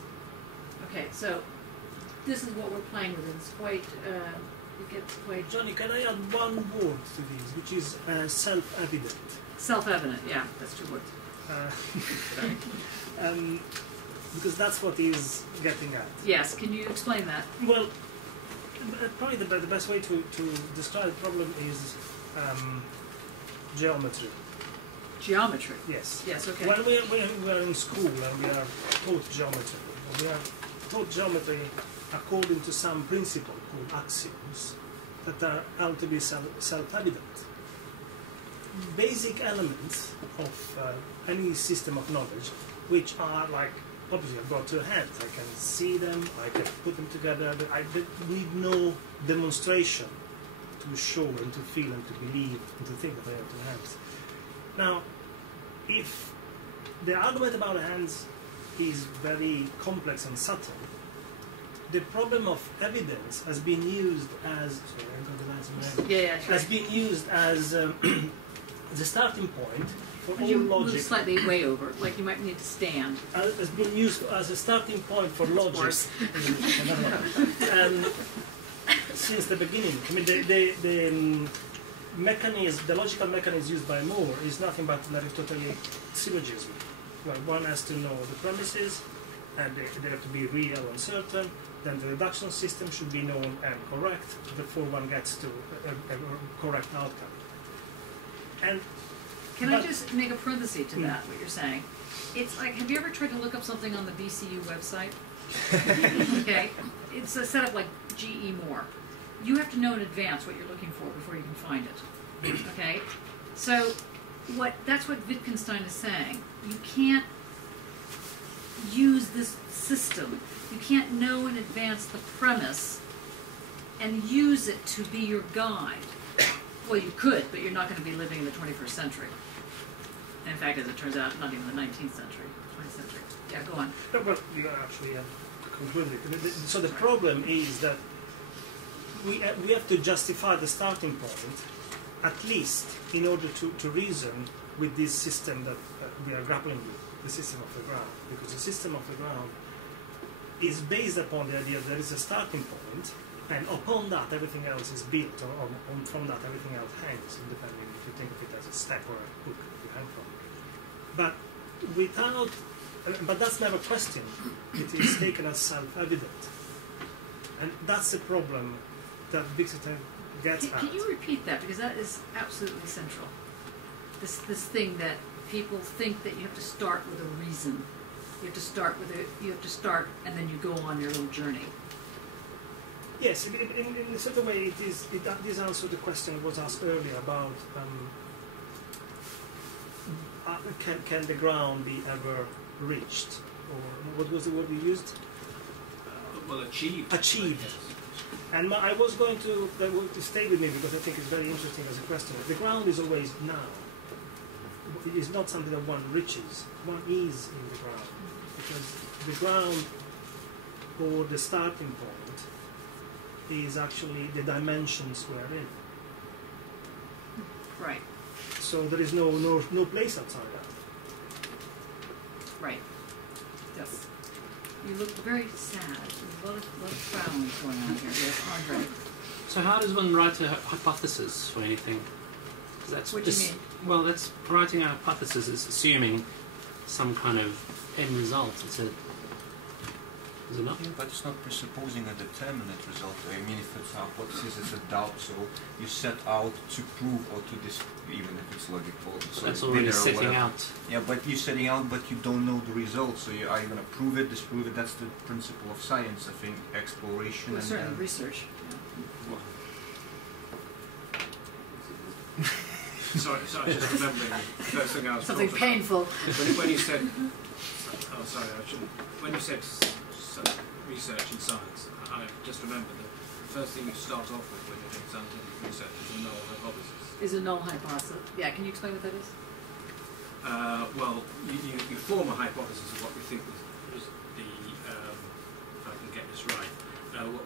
Okay, so this is what we're playing with. It's quite, it gets quite... Johnny, can I add one word to this, which is self-evident? Self-evident, yeah, that's 2 words. Because that's what he's getting at. Yes, can you explain that? Well, probably the best way to describe the problem is geometry. Geometry? Yes. Yes, okay. When we are in school and we are taught geometry, we are taught geometry according to some principle called axioms that are out to be self-evident. Basic elements of any system of knowledge, which are like, obviously I've got 2 hands, I can see them, I can put them together, I need no demonstration to show and to feel and to believe and to think that I have 2 hands. Now, if the argument about hands is very complex and subtle, the problem of evidence has been used as has been used as the starting point for all you logic. Move slightly way over, like you might need to stand. Has been used as a starting point for logic. Since the beginning. I mean, the mechanism, the logical mechanism used by Moore is nothing but an Aristotelian syllogism. Well, one has to know the premises, and they have to be real and certain. Then the reduction system should be known and correct before one gets to a correct outcome. And can I just make a parenthesis to that, what you're saying? It's like, have you ever tried to look up something on the BCU website? Okay, it's a setup like G.E. Moore. You have to know in advance what you're looking for before you can find it. Okay, so that's what Wittgenstein is saying. You can't use this system. You can't know in advance the premise and use it to be your guide. Well, you could, but you're not going to be living in the 21st century. And in fact, as it turns out, not even the 19th century, 20th century. Yeah, go on. No, but you actually concluded. So the problem is that we have to justify the starting point, at least in order to reason with this system that we are grappling with, the system of the ground. Because the system of the ground is based upon the idea that there is a starting point, and upon that everything else is built, or from that everything else hangs, depending if you think of it as a step or a hook you hang from. But without, but that's never questioned. It is taken as self-evident, and that's the problem that Wittgenstein gets at. Can you repeat that, because that is absolutely central. This thing that people think that you have to start with a reason. You have to start and then you go on your little journey. Yes, in a certain way, this answers the question that was asked earlier about can the ground be ever reached, or what was the word you used? Well, achieved. Achieved. And I was going to stay with me because I think it's very interesting as a question. The ground is always now. It is not something that one reaches. One is in the ground. Because the ground, or the starting point, is actually the dimensions we're in. Right. So there is no place outside that. Right. Yes. You look very sad. There's a lot of frowns going on here. Yes, Andre. So how does one write a hypothesis for anything? 'Cause that's What do you mean? Well, that's writing a hypothesis is assuming some kind of end result. Is it not? Yeah, but it's not presupposing a determinate result. I mean, if it's a hypothesis, it's a doubt, so you set out to prove or to disprove, even if it's logical. So That's it's already linear or setting whatever. out. Yeah, but you're setting out, but you don't know the result. So are you going to prove it, disprove it? That's the principle of science, I think, exploration. Well, and certainly then research. Sorry, just remembering the first thing I was Something thought about. painful. When you said, oh sorry, I shouldn't. When you said research in science, I just remembered that the first thing you start off with when you're doing scientific research is a null hypothesis. Is a null hypothesis. Yeah, can you explain what that is? Well, you form a hypothesis of what you think was the, if I can get this right,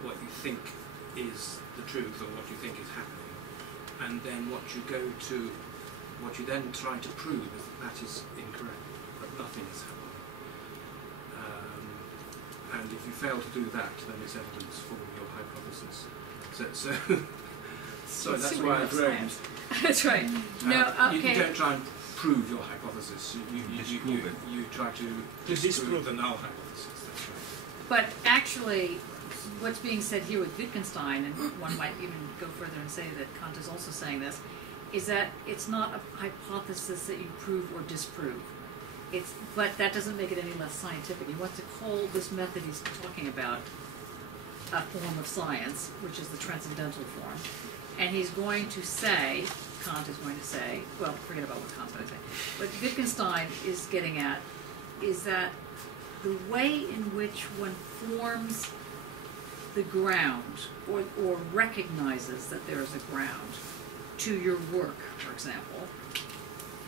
what you think is the truth or what you think is happening. And then what you then try to prove is that is incorrect, that nothing is happening. And if you fail to do that, then it's evidence for your hypothesis. So that's why I've learned. That's right. No, okay. You don't try and prove your hypothesis. You try to disprove the null hypothesis. That's right. But actually, what's being said here with Wittgenstein, and one might even go further and say that Kant is also saying this, is that it's not a hypothesis that you prove or disprove. But that doesn't make it any less scientific. He wants to call this method he's talking about a form of science, which is the transcendental form. And he's going to say, Kant is going to say, well, forget about what Kant's going to say, what Wittgenstein is getting at is that the way in which one forms the ground or recognizes that there is a ground to your work, for example,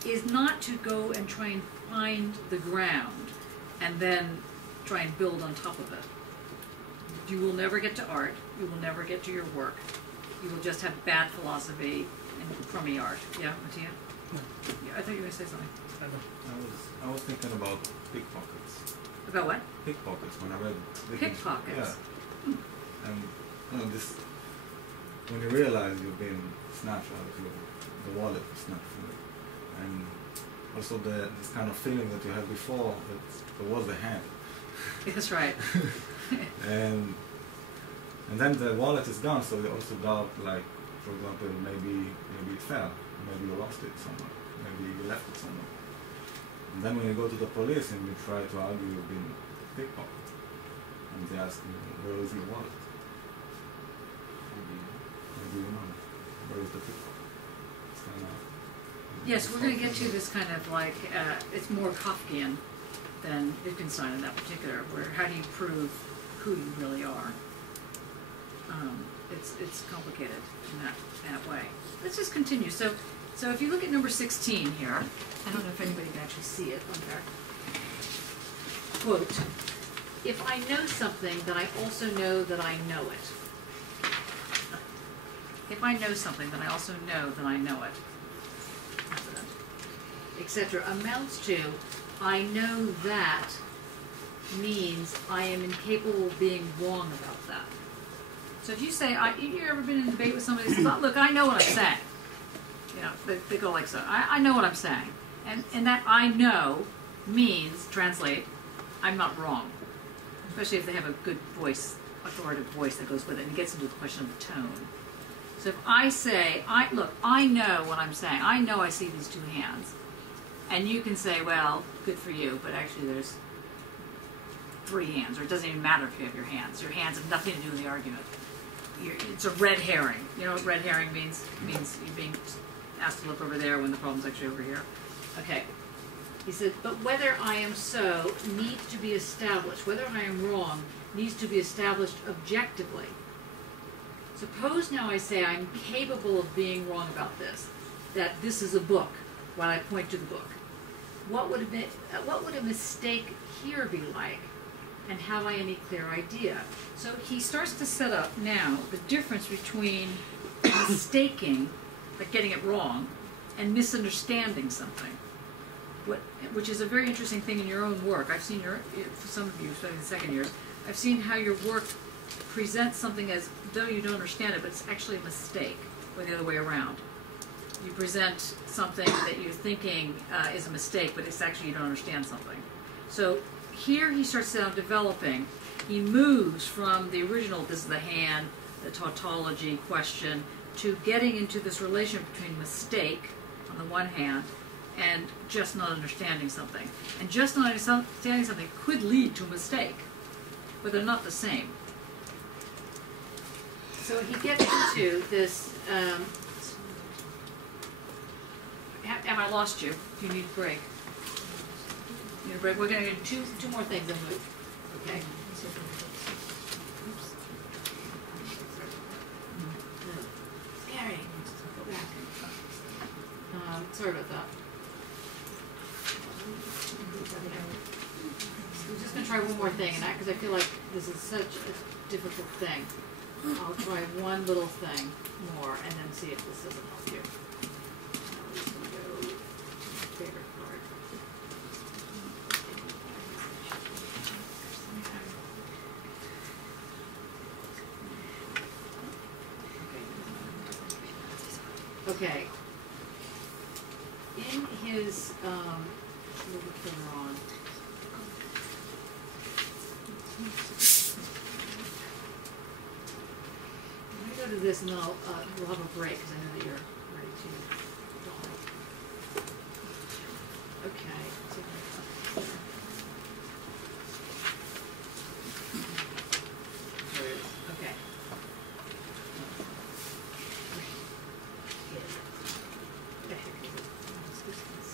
is not to go and try and find the ground and then try and build on top of it. You will never get to art. You will never get to your work. You will just have bad philosophy and crummy art. Yeah, Mattia? Yeah, I thought you were going to say something. I was thinking about pickpockets. About what? Pickpockets, when I read Pickpockets? Yeah. And this, when you realize you've been snatched out of the wallet was snatched from you, and also this kind of feeling that you had before that there was a hand. That's right. and then the wallet is gone, so you also doubt, like, for example, maybe it fell, maybe you lost it somewhere, maybe you left it somewhere. And then when you go to the police and you try to argue you've been pickpocketed, and they ask you, where is your wallet? Maybe you know, where is the pickpocket? It's kind of... Yes, we're going to get to this kind of like, it's more Kafkian than Wittgenstein in that particular, where how do you prove who you really are? It's complicated in that way. Let's just continue. So if you look at number 16 here, I don't know if anybody can actually see it on there. Quote, if I know something, then I also know that I know it. If I know something, then I also know that I know it. Etc. amounts to, I know that means I am incapable of being wrong about that. So if you say, you ever been in a debate with somebody who says, oh, look, I know what I'm saying. You know, they go like so. I know what I'm saying. And that I know means, translate, I'm not wrong. Especially if they have a good voice, authoritative voice that goes with it, and it gets into the question of the tone. So if I say, look, I know what I'm saying. I know I see these two hands. And you can say, well, good for you, but actually there's 3 hands, or it doesn't even matter if you have your hands. Your hands have nothing to do with the argument. It's a red herring. You know what red herring means? It means you're being asked to look over there when the problem's actually over here. Okay. He said, but whether I am so needs to be established. Whether I am wrong needs to be established objectively. Suppose now I say I'm capable of being wrong about this, that this is a book, when I point to the book. What would a mistake here be like? And have I any clear idea? So he starts to set up now the difference between mistaking, like getting it wrong, and misunderstanding something. Which is a very interesting thing in your own work. I've seen for some of you, especially in the second years, I've seen how your work presents something as though you don't understand it, but it's actually a mistake, or the other way around. You present something that you're thinking is a mistake, but it's actually you don't understand something. So here he starts down developing. He moves from the original, this is the hand, the tautology question, to getting into this relation between mistake, on the one hand, and just not understanding something. And just not understanding something could lead to a mistake, but they're not the same. So he gets into this, have I lost you? Do you need a break? You need a break? We're going to do two more things and move. Okay. Scary. Go back. Sorry about that. I'm just going to try one more thing, and because I feel like this is such a difficult thing, I'll try one little thing more, and then see if this doesn't help you. Now we're going to go to my favorite part. Okay. In his little thing on. I'm going to go to this and then we'll have a break because I know that you're ready to go. Okay. There it is. Okay.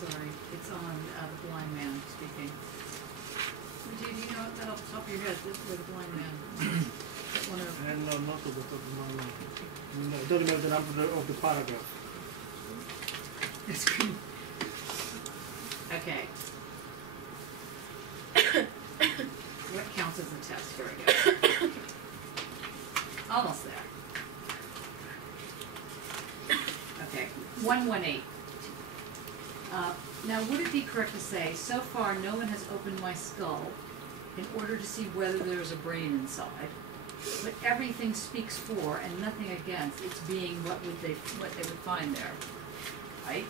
Sorry, it's on the blind man speaking. Do you know that off the top of your head, where the blind man? And not off the top of my mind. I don't remember the number of the paragraph. It's good. Okay. What counts as a test? Here we go. Almost there. Okay, 118. Now, would it be correct to say, so far no one has opened my skull in order to see whether there's a brain inside, but everything speaks for and nothing against its being what they would find there, right?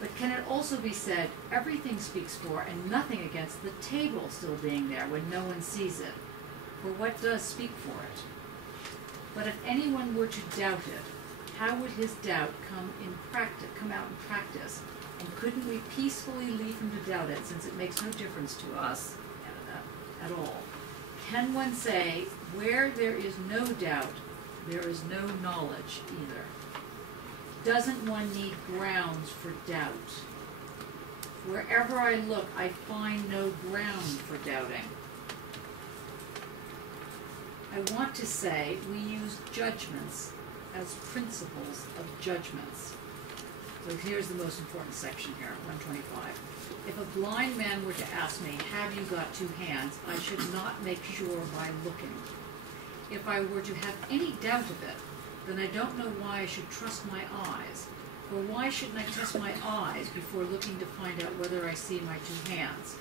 But can it also be said, everything speaks for and nothing against the table still being there when no one sees it? For what does speak for it? But if anyone were to doubt it, how would his doubt come out in practice? And couldn't we peacefully leave him to doubt it, since it makes no difference to us at all? Can one say, where there is no doubt, there is no knowledge either? Doesn't one need grounds for doubt? Wherever I look, I find no ground for doubting. I want to say we use judgments as principles of judgments. So here's the most important section here, 125. If a blind man were to ask me, have you got two hands, I should not make sure by looking. If I were to have any doubt of it, then I don't know why I should trust my eyes. Or why shouldn't I test my eyes before looking to find out whether I see my two hands?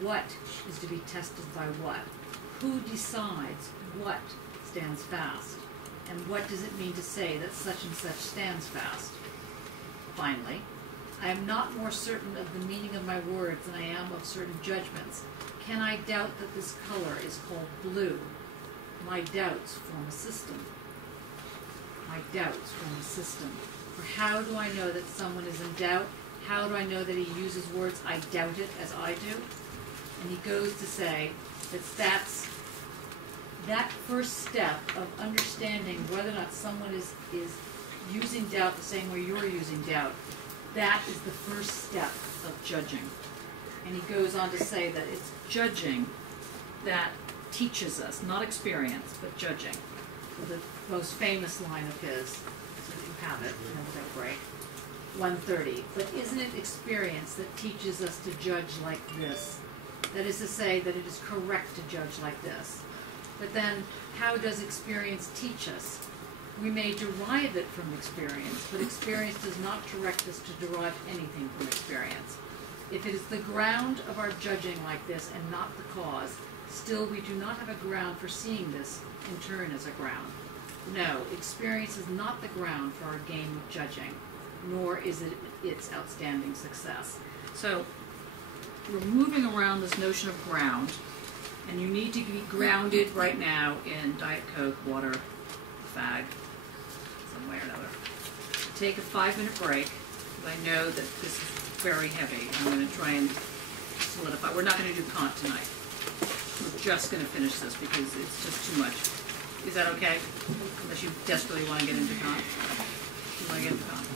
What is to be tested by what? Who decides what stands fast? And what does it mean to say that such and such stands fast? Finally, I am not more certain of the meaning of my words than I am of certain judgments. Can I doubt that this color is called blue? My doubts form a system. My doubts form a system. For how do I know that someone is in doubt? How do I know that he uses words, I doubt it, as I do? And he goes to say that's that first step of understanding whether or not someone is using doubt the same way you're using doubt. That is the first step of judging. And he goes on to say that it's judging that teaches us, not experience, but judging. So the most famous line of his, so if you have it, and then we'll take a break, 130. But isn't it experience that teaches us to judge like this? That is to say that it is correct to judge like this. But then, how does experience teach us? We may derive it from experience, but experience does not direct us to derive anything from experience. If it is the ground of our judging like this and not the cause, Still, we do not have a ground for seeing this in turn as a ground. No, experience is not the ground for our game of judging, nor is it its outstanding success. So, we're moving around this notion of ground, and you need to be grounded right now in Diet Coke, water, fag, some way or another. Take a 5-minute break, because I know that this is very heavy. I'm going to try and solidify. We're not going to do Kant tonight. We're just going to finish this because it's just too much. Is that okay? Unless you desperately want to get into Kant. You want to get into Kant?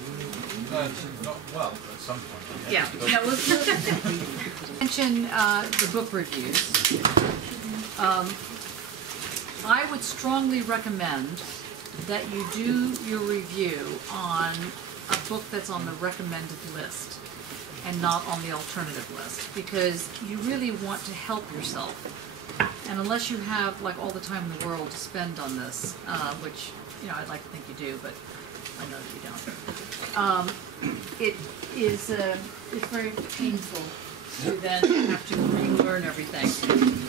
Not well, at some point. Yeah. No, let's mention the book reviews. I would strongly recommend that you do your review on a book that's on the recommended list and not on the alternative list, because you really want to help yourself. And unless you have like all the time in the world to spend on this, which I'd like to think you do, but I know that you don't. It is it's very painful to then have to relearn everything.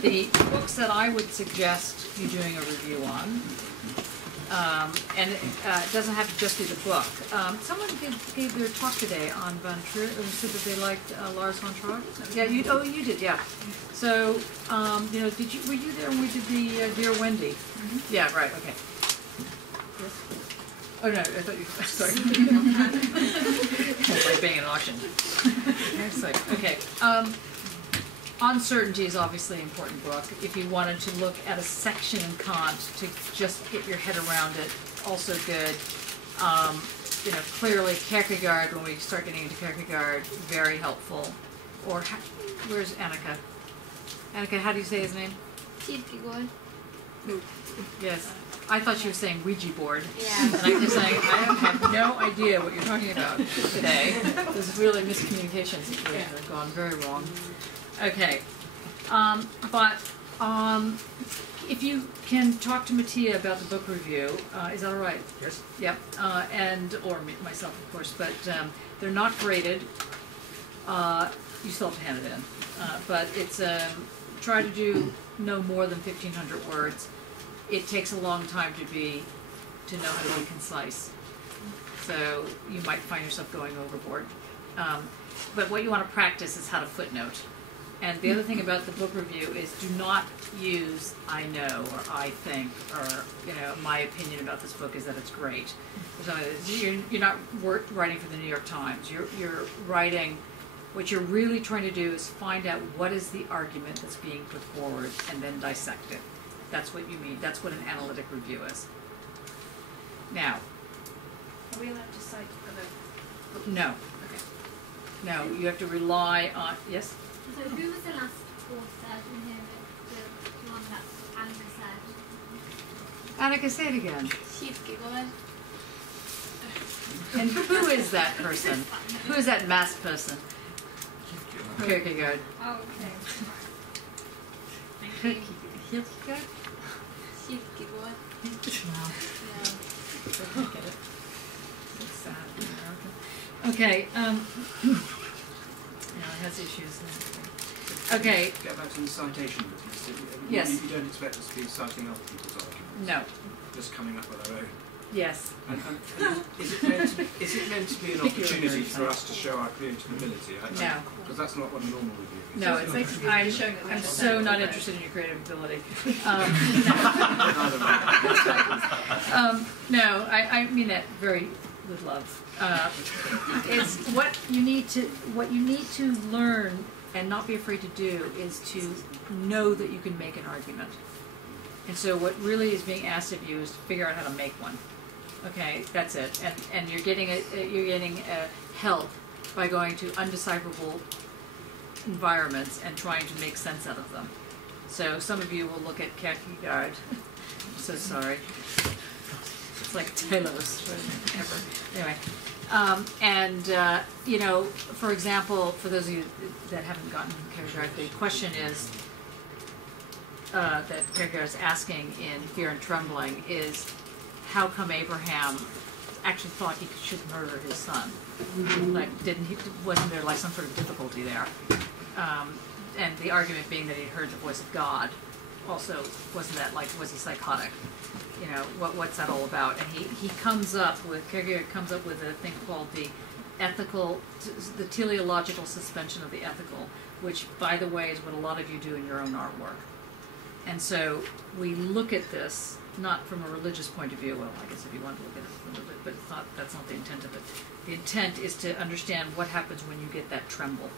The books that I would suggest you doing a review on, and it doesn't have to just be the book. Someone gave their talk today on Van Trier and said that they liked Lars von Trier. Yeah, you did, yeah. So, were you there when we did the Dear Wendy? Mm-hmm. Yeah, right, okay. Yes? Oh no, I thought you, sorry. It's like being at an auction. It's like, okay. Uncertainty is obviously an important book. If you wanted to look at a section in Kant to just get your head around it, also good. Clearly Kierkegaard, when we start getting into Kierkegaard, very helpful. Or, where's Annika? Annika, how do you say his name? Kierkegaard. Yes. I thought she was saying Ouija board. Yeah. And I'm just saying, I have no idea what you're talking about today. There's really miscommunication situations that have gone very wrong. Okay. If you can talk to Mattia about the book review, is that all right? Yes. Yep. Or myself, of course, but they're not graded. You still have to hand it in. But it's try to do no more than 1,500 words. It takes a long time to know how to be concise. So you might find yourself going overboard. But what you want to practice is how to footnote. And the other thing about the book review is do not use I know or I think or my opinion about this book is that it's great. So you're not writing for the New York Times. You're writing. What you're really trying to do is find out what is the argument that's being put forward and then dissect it. That's what you mean. That's what an analytic review is. Now. Are we allowed to cite other? No. Okay. No, you have to rely on. Yes. So who was the last author in here? The one that Annika said? Annika, say it again. Kierkegaard. And who is that person? Who is that masked person? Kierkegaard. Oh, okay. Kierkegaard? Kierkegaard. Wow. I don't get it. It's sad in American. Okay. It has issues. Okay. Get back to the citation business. Yes. You don't expect us to be citing other people's arguments. No. Just coming up with our own. Yes. And is it meant to be an opportunity for us to show our creative ability? No. Because that's not what a normal review is. No, it's like I'm so not interested in your creative ability. No, I mean that very with love. It's what you need to learn and not be afraid to do is to know that you can make an argument. And so what really is being asked of you is to figure out how to make one. Okay, that's it. And you're getting help by going to undecipherable environments and trying to make sense out of them. So some of you will look at Kierkegaard. I'm so sorry. It's like Taylor's forever. Anyway. For example, for those of you that haven't gotten Kierkegaard, the question is that Kierkegaard is asking in Fear and Trembling is how come Abraham actually thought he should murder his son? Like, wasn't there some sort of difficulty there? And the argument being that he heard the voice of God, also, wasn't that like, was he psychotic? You know, what's that all about? And he comes up with, Kierkegaard comes up with a thing called the teleological suspension of the ethical, which, by the way, is what a lot of you do in your own artwork. And so we look at this not from a religious point of view. Well, I guess if you want to look at it from a little bit, but it's not, that's not the intent of it. The intent is to understand what happens when you get that tremble.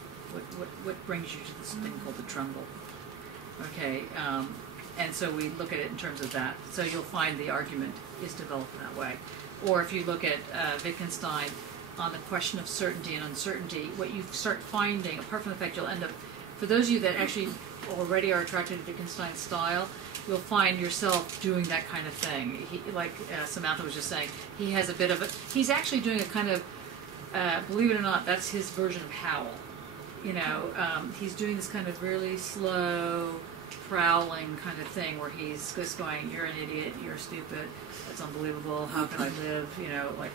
What brings you to this thing called the tremble? Okay, and so we look at it in terms of that. So you'll find the argument is developed in that way. Or if you look at Wittgenstein on the question of certainty and uncertainty, what you start finding, apart from the fact you'll end up, for those of you that actually already are attracted to Wittgenstein's style, you'll find yourself doing that kind of thing. He, like Samantha was just saying, he has a bit of a, he's actually doing a kind of, believe it or not, that's his version of Howl. You know, he's doing this kind of really slow, prowling kind of thing where he's just going, you're an idiot, you're stupid, that's unbelievable, how can I live, you know, like,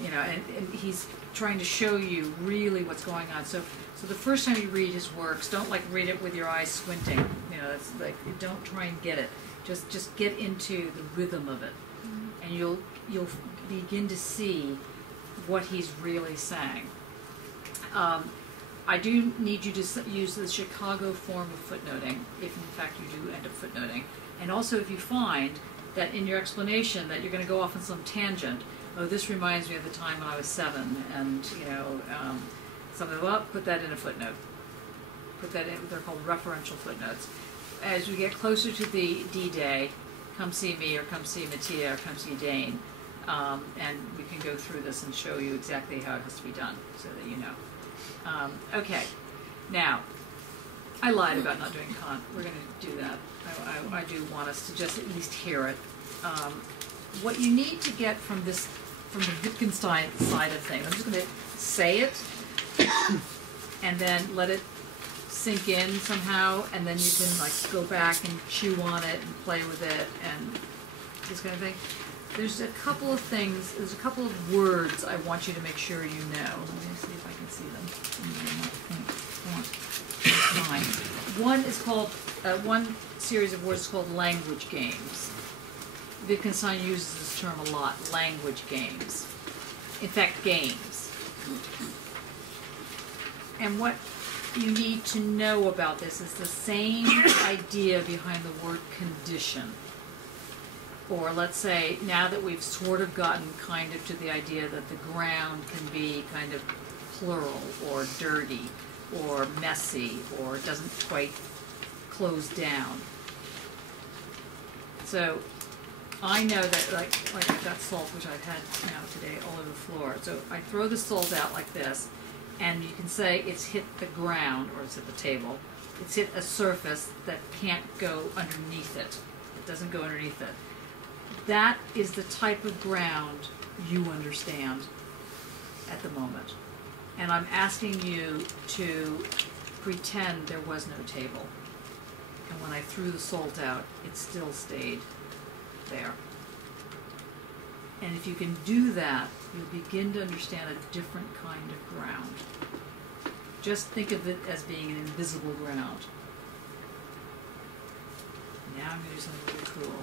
you know, and he's trying to show you really what's going on. So the first time you read his works, don't like read it with your eyes squinting, you know, it's like, don't try and get it, just get into the rhythm of it, and you'll begin to see what he's really saying. I do need you to use the Chicago form of footnoting, if in fact you do end up footnoting. And also if you find that in your explanation that you're going to go off on some tangent, oh, this reminds me of the time when I was 7, and, you know, something, well, put that in a footnote. Put that in, they're called referential footnotes. As we get closer to the D-Day, come see me, or come see Mattia, or come see Dane, and we can go through this and show you exactly how it has to be done, so that you know. Okay, now, I lied about not doing Kant. We're going to do that. I do want us to just at least hear it. What you need to get from this, from the Wittgenstein side of things, I'm just going to say it, and then let it sink in somehow, and then you can like go back and chew on it and play with it and this kind of thing. There's a couple of things, there's a couple of words I want you to make sure you know. Let me see if I can see them. One is called, one series of words is called language games. Wittgenstein uses this term a lot, language games. In fact, games. And what you need to know about this is the same idea behind the word condition. Or let's say, now that we've sort of gotten kind of to the idea that the ground can be kind of plural, or dirty, or messy, or doesn't quite close down. So I know that like I've got salt, which I've had now today all over the floor. So I throw the salt out like this, and you can say it's hit the ground, or it's hit the table. It's hit a surface that can't go underneath it. It doesn't go underneath it. That is the type of ground you understand at the moment. And I'm asking you to pretend there was no table. And when I threw the salt out, it still stayed there. And if you can do that, you'll begin to understand a different kind of ground. Just think of it as being an invisible ground. Now I'm going to do something really cool.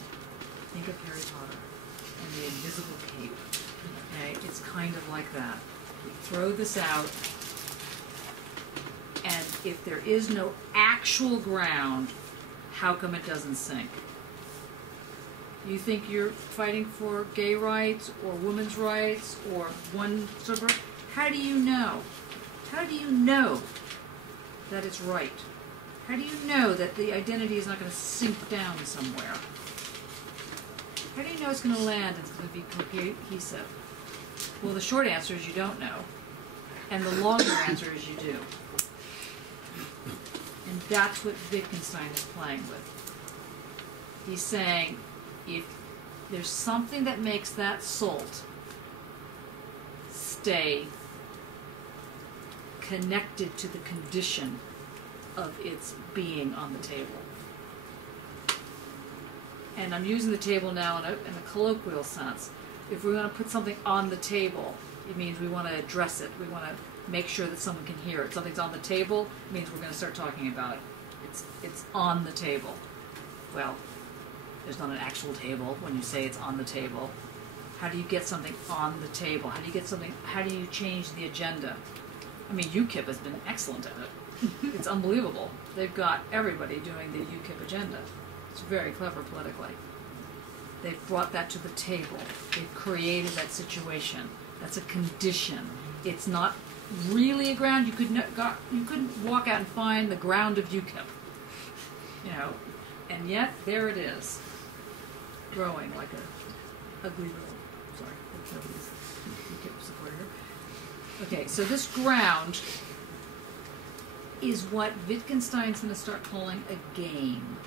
Think of Harry Potter and the invisible cape. Okay, it's kind of like that. We throw this out, and if there is no actual ground, how come it doesn't sink? You think you're fighting for gay rights or women's rights or one sort of, how do you know? How do you know that it's right? How do you know that the identity is not going to sink down somewhere? How do you know it's going to land and it's going to be cohesive? Well, the short answer is you don't know. And the longer answer is you do. And that's what Wittgenstein is playing with. He's saying, if there's something that makes that salt stay connected to the condition of its being on the table. And I'm using the table now in a colloquial sense. If we want to put something on the table, it means we want to address it. We want to make sure that someone can hear it. Something's on the table, it means we're going to start talking about it. It's on the table. Well, there's not an actual table when you say it's on the table. How do you get something on the table? How do you change the agenda? I mean, UKIP has been excellent at it. It's unbelievable. They've got everybody doing the UKIP agenda. It's very clever politically. They've brought that to the table. They've created that situation. That's a condition. It's not really a ground. You couldn't walk out and find the ground of UKIP. You know, and yet there it is, growing like a ugly little. Sorry, nobody's UKIP supporter. Okay, so this ground is what Wittgenstein's going to start calling a game,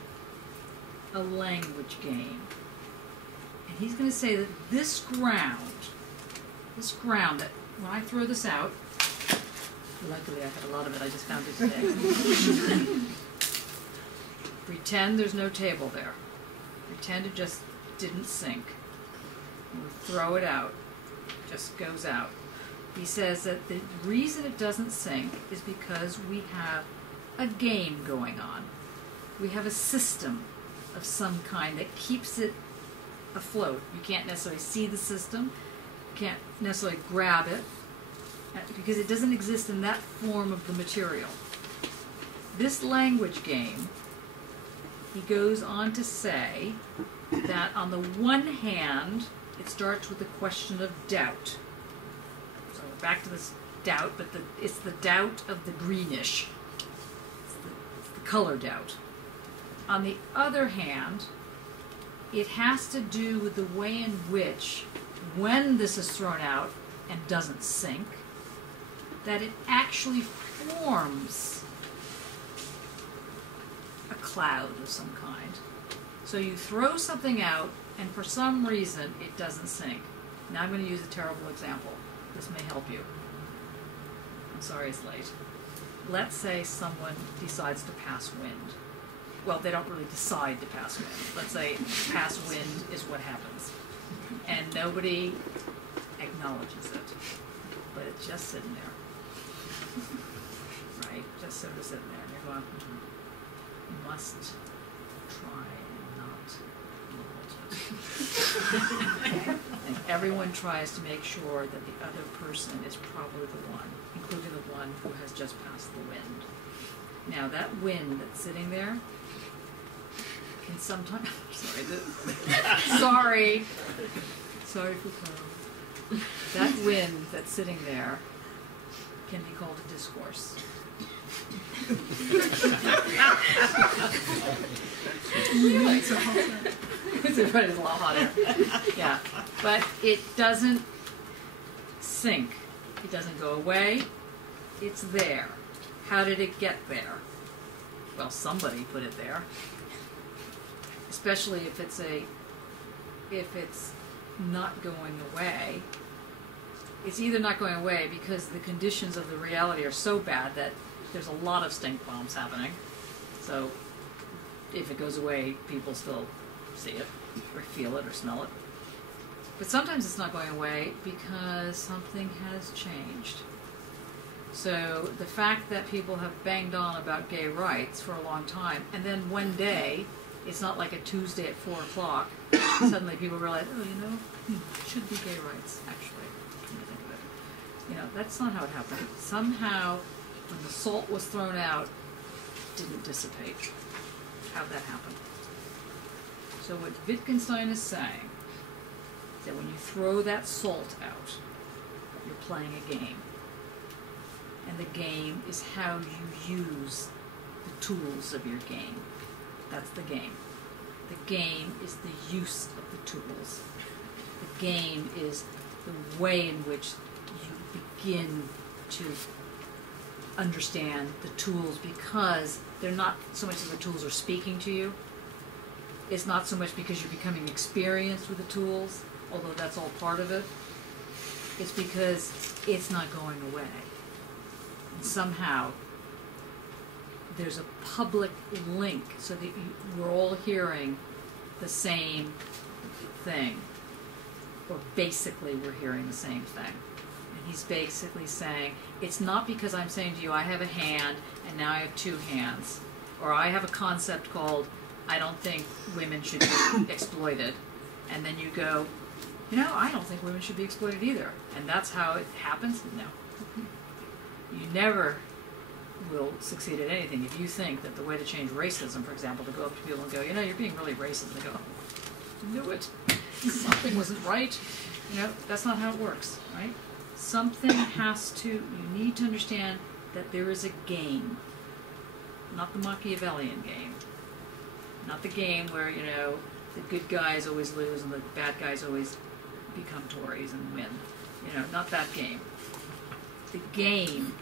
a language game. And he's going to say that this ground, that when I throw this out, luckily I had a lot of it, I just found it today. Pretend there's no table there. Pretend it just didn't sink. And we throw it out, it just goes out. He says that the reason it doesn't sink is because we have a game going on. We have a system of some kind that keeps it afloat. You can't necessarily see the system, you can't necessarily grab it, because it doesn't exist in that form of the material. This language game, he goes on to say that on the one hand, it starts with the question of doubt. So we're back to this doubt, but it's the doubt of the greenish. It's the color doubt. On the other hand, it has to do with the way in which, when this is thrown out and doesn't sink, that it actually forms a cloud of some kind. So you throw something out, and for some reason, it doesn't sink. Now I'm going to use a terrible example. This may help you. I'm sorry it's late. Let's say someone decides to pass wind. Well, they don't really decide to pass wind. Let's say pass wind is what happens. And nobody acknowledges it. But it's just sitting there. Right? Just sort of sitting there. And you're going, you must try and not hold it. And everyone tries to make sure that the other person is probably the one, including the one who has just passed the wind. Now that wind that's sitting there can sometimes, sorry Foucault. That wind that's sitting there can be called a discourse. Really? It's a lot hotter. Yeah, but it doesn't sink. It doesn't go away. It's there. How did it get there? Well, somebody put it there. Especially if it's not going away. It's either not going away because the conditions of the reality are so bad that there's a lot of stink bombs happening. So if it goes away, people still see it or feel it or smell it. But sometimes it's not going away because something has changed. So the fact that people have banged on about gay rights for a long time, and then one day, it's not like a Tuesday at 4 o'clock, suddenly people realize, oh, you know, it should be gay rights, actually, when you think of it. You know, that's not how it happened. Somehow, when the salt was thrown out, it didn't dissipate. How'd that happen? So what Wittgenstein is saying is that when you throw that salt out, you're playing a game. And the game is how you use the tools of your game. That's the game. The game is the use of the tools. The game is the way in which you begin to understand the tools, because they're not so much as the tools are speaking to you. It's not so much because you're becoming experienced with the tools, although that's all part of it. It's because it's not going away. And somehow there's a public link so that we're all hearing the same thing, or basically we're hearing the same thing. And he's basically saying, it's not because I'm saying to you, I have a hand and now I have two hands, or I have a concept called I don't think women should be exploited. And then you go, you know, I don't think women should be exploited either. And that's how it happens? No. You never will succeed at anything if you think that the way to change racism, for example, to go up to people and go, you know, you're being really racist. And they go, I knew it. Something wasn't right. You know, that's not how it works, right? Something has to, you need to understand that there is a game, not the Machiavellian game. Not the game where, you know, the good guys always lose and the bad guys always become Tories and win. You know, not that game. The game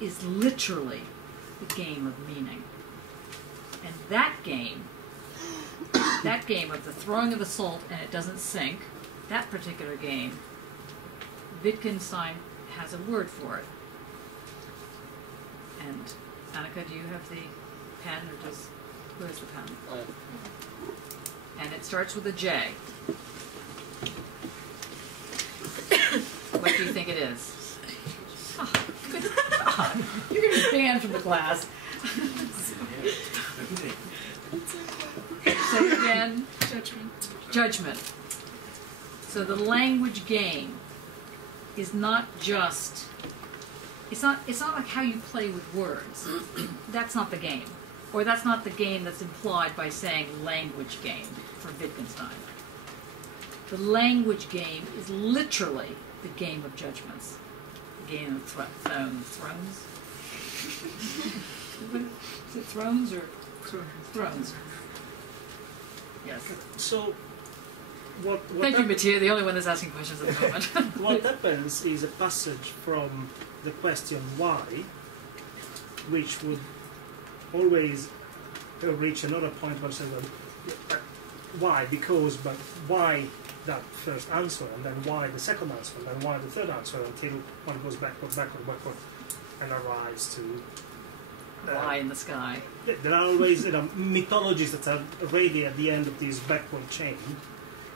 is literally the game of meaning. And that game of the throwing of the salt and it doesn't sink, that particular game, Wittgenstein has a word for it. And Annika, do you have the pen, or does, who has the pen? And it starts with a J. What do you think it is? Oh, good God. You're going to be banned from the class. Say it again. Judgment. Judgment. So the language game is not just, it's not like how you play with words. That's not the game. Or that's not the game that's implied by saying language game for Wittgenstein. The language game is literally the game of judgments. The game of thrones? Is it thrones or thrones? Yes. So, what Thank you, Mattia, the only one that's asking questions at the moment. what happens is a passage from the question why, which would always reach another point where saying, why, because, but why that first answer, and then why the second answer, and then why the third answer, until one goes backward, and arrives to... Why in the sky. There are always mythologies that are ready at the end of this backward chain,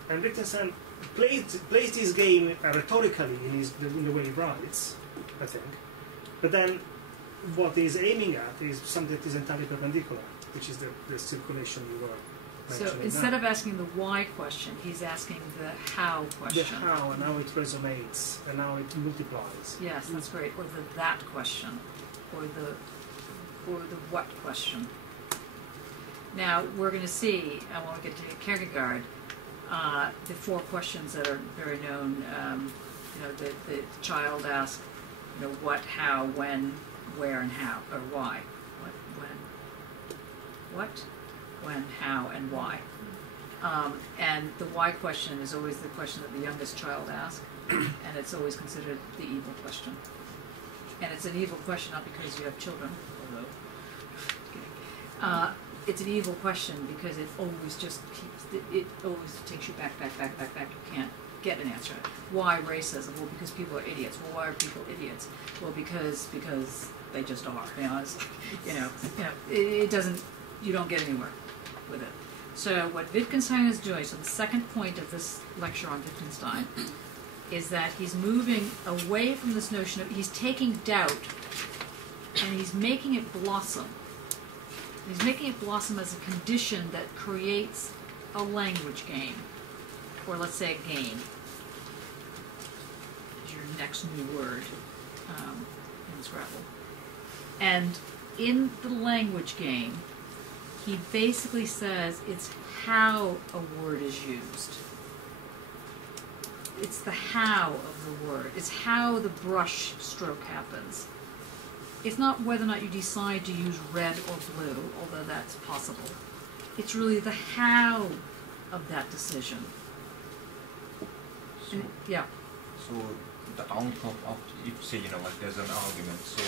and Wittgenstein plays this game rhetorically in the way he writes, I think, but then what he's aiming at is something that is entirely perpendicular, which is the circulation you were mentioning. So instead of asking the why question, he's asking the how question. The how and how it resonates and how it multiplies. Yes, that's great. Or the that question, or the what question. Now we're going to see, and when we get to Kierkegaard, the four questions that are very known. You know, the child asks, you know, what, how, when, where, and how, or why. What, when, how, and why. And the why question is always the question that the youngest child asks, and it's always considered the evil question. And it's an evil question not because you have children, although, kidding. It's an evil question because it always just keeps, it always takes you back. You can't get an answer. Why racism? Well, because people are idiots. Well, why are people idiots? Well, because they just are. You know, it's like, you know, it doesn't. You don't get anywhere with it. So what Wittgenstein is doing. So the second point of this lecture on Wittgenstein is that he's moving away from this notion of he's taking doubt and he's making it blossom. He's making it blossom as a condition that creates a language game, or let's say a game. Is your next new word in Scrabble. And in the language game, he basically says it's how a word is used. It's the how of the word. It's how the brush stroke happens. It's not whether or not you decide to use red or blue, although that's possible. It's really the how of that decision. So, yeah. So the outcome of, if say, you know, like there's an argument, so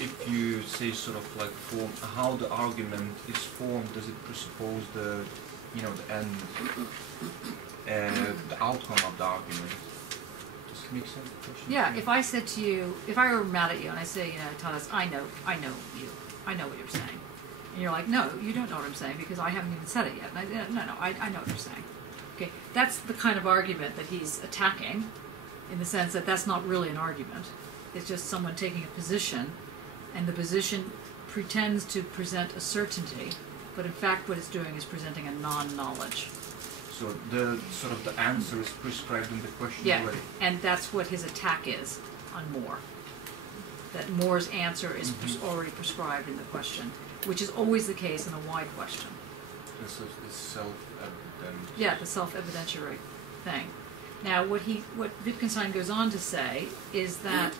if you say sort of like form, how the argument is formed, does it presuppose the, you know, the end, the outcome of the argument? Does it make sense? Yeah, if I said to you, if I were mad at you and I say, you know, Thomas, I know you. I know what you're saying. And you're like, no, you don't know what I'm saying because I haven't even said it yet. And I know what you're saying. Okay, that's the kind of argument that he's attacking in the sense that that's not really an argument. It's just someone taking a position and the position pretends to present a certainty but in fact what it's doing is presenting a non-knowledge. So the sort of the answer is prescribed in the question Yeah, already. and that's what his attack is on Moore. That Moore's answer is already prescribed in the question, which is always the case in a wide question. This is self-evident. Yeah, the self-evidentiary thing. Now, what Wittgenstein goes on to say is that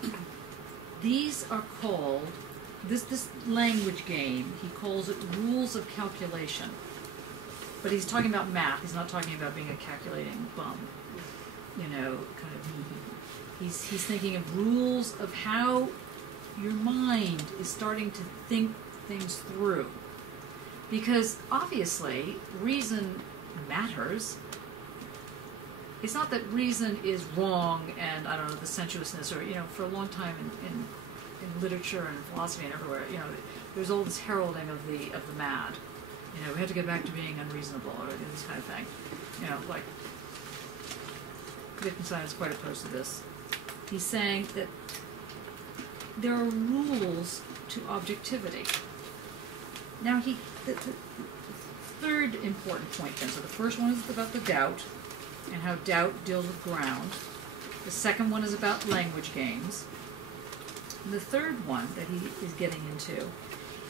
these are called, this language game, he calls it rules of calculation. But he's talking about math. He's not talking about being a calculating bum. You know, kind of. He's thinking of rules of how your mind is starting to think things through. Because obviously, reason matters. It's not that reason is wrong and, I don't know, the sensuousness, or, you know, for a long time in literature and philosophy and everywhere, you know, there's all this heralding of the mad. You know, we have to get back to being unreasonable, or this kind of thing. You know, like, Wittgenstein is quite opposed to this. He's saying that there are rules to objectivity. Now, the third important point then, so the first one is about the doubt, and how doubt deals with ground. The second one is about language games. And the third one that he is getting into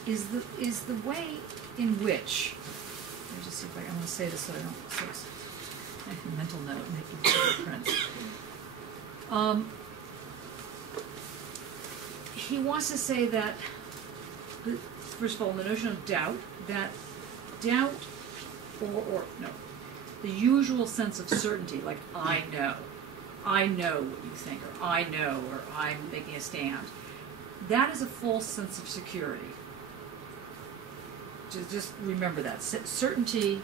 is the way in which, let me just see if I'm going to say this so I don't, so it's a mental note, making prints. He wants to say that, first of all, the notion of doubt, that doubt, or no, the usual sense of certainty, like I know what you think, or I know, or I'm making a stand, that is a false sense of security. Just remember that. Certainty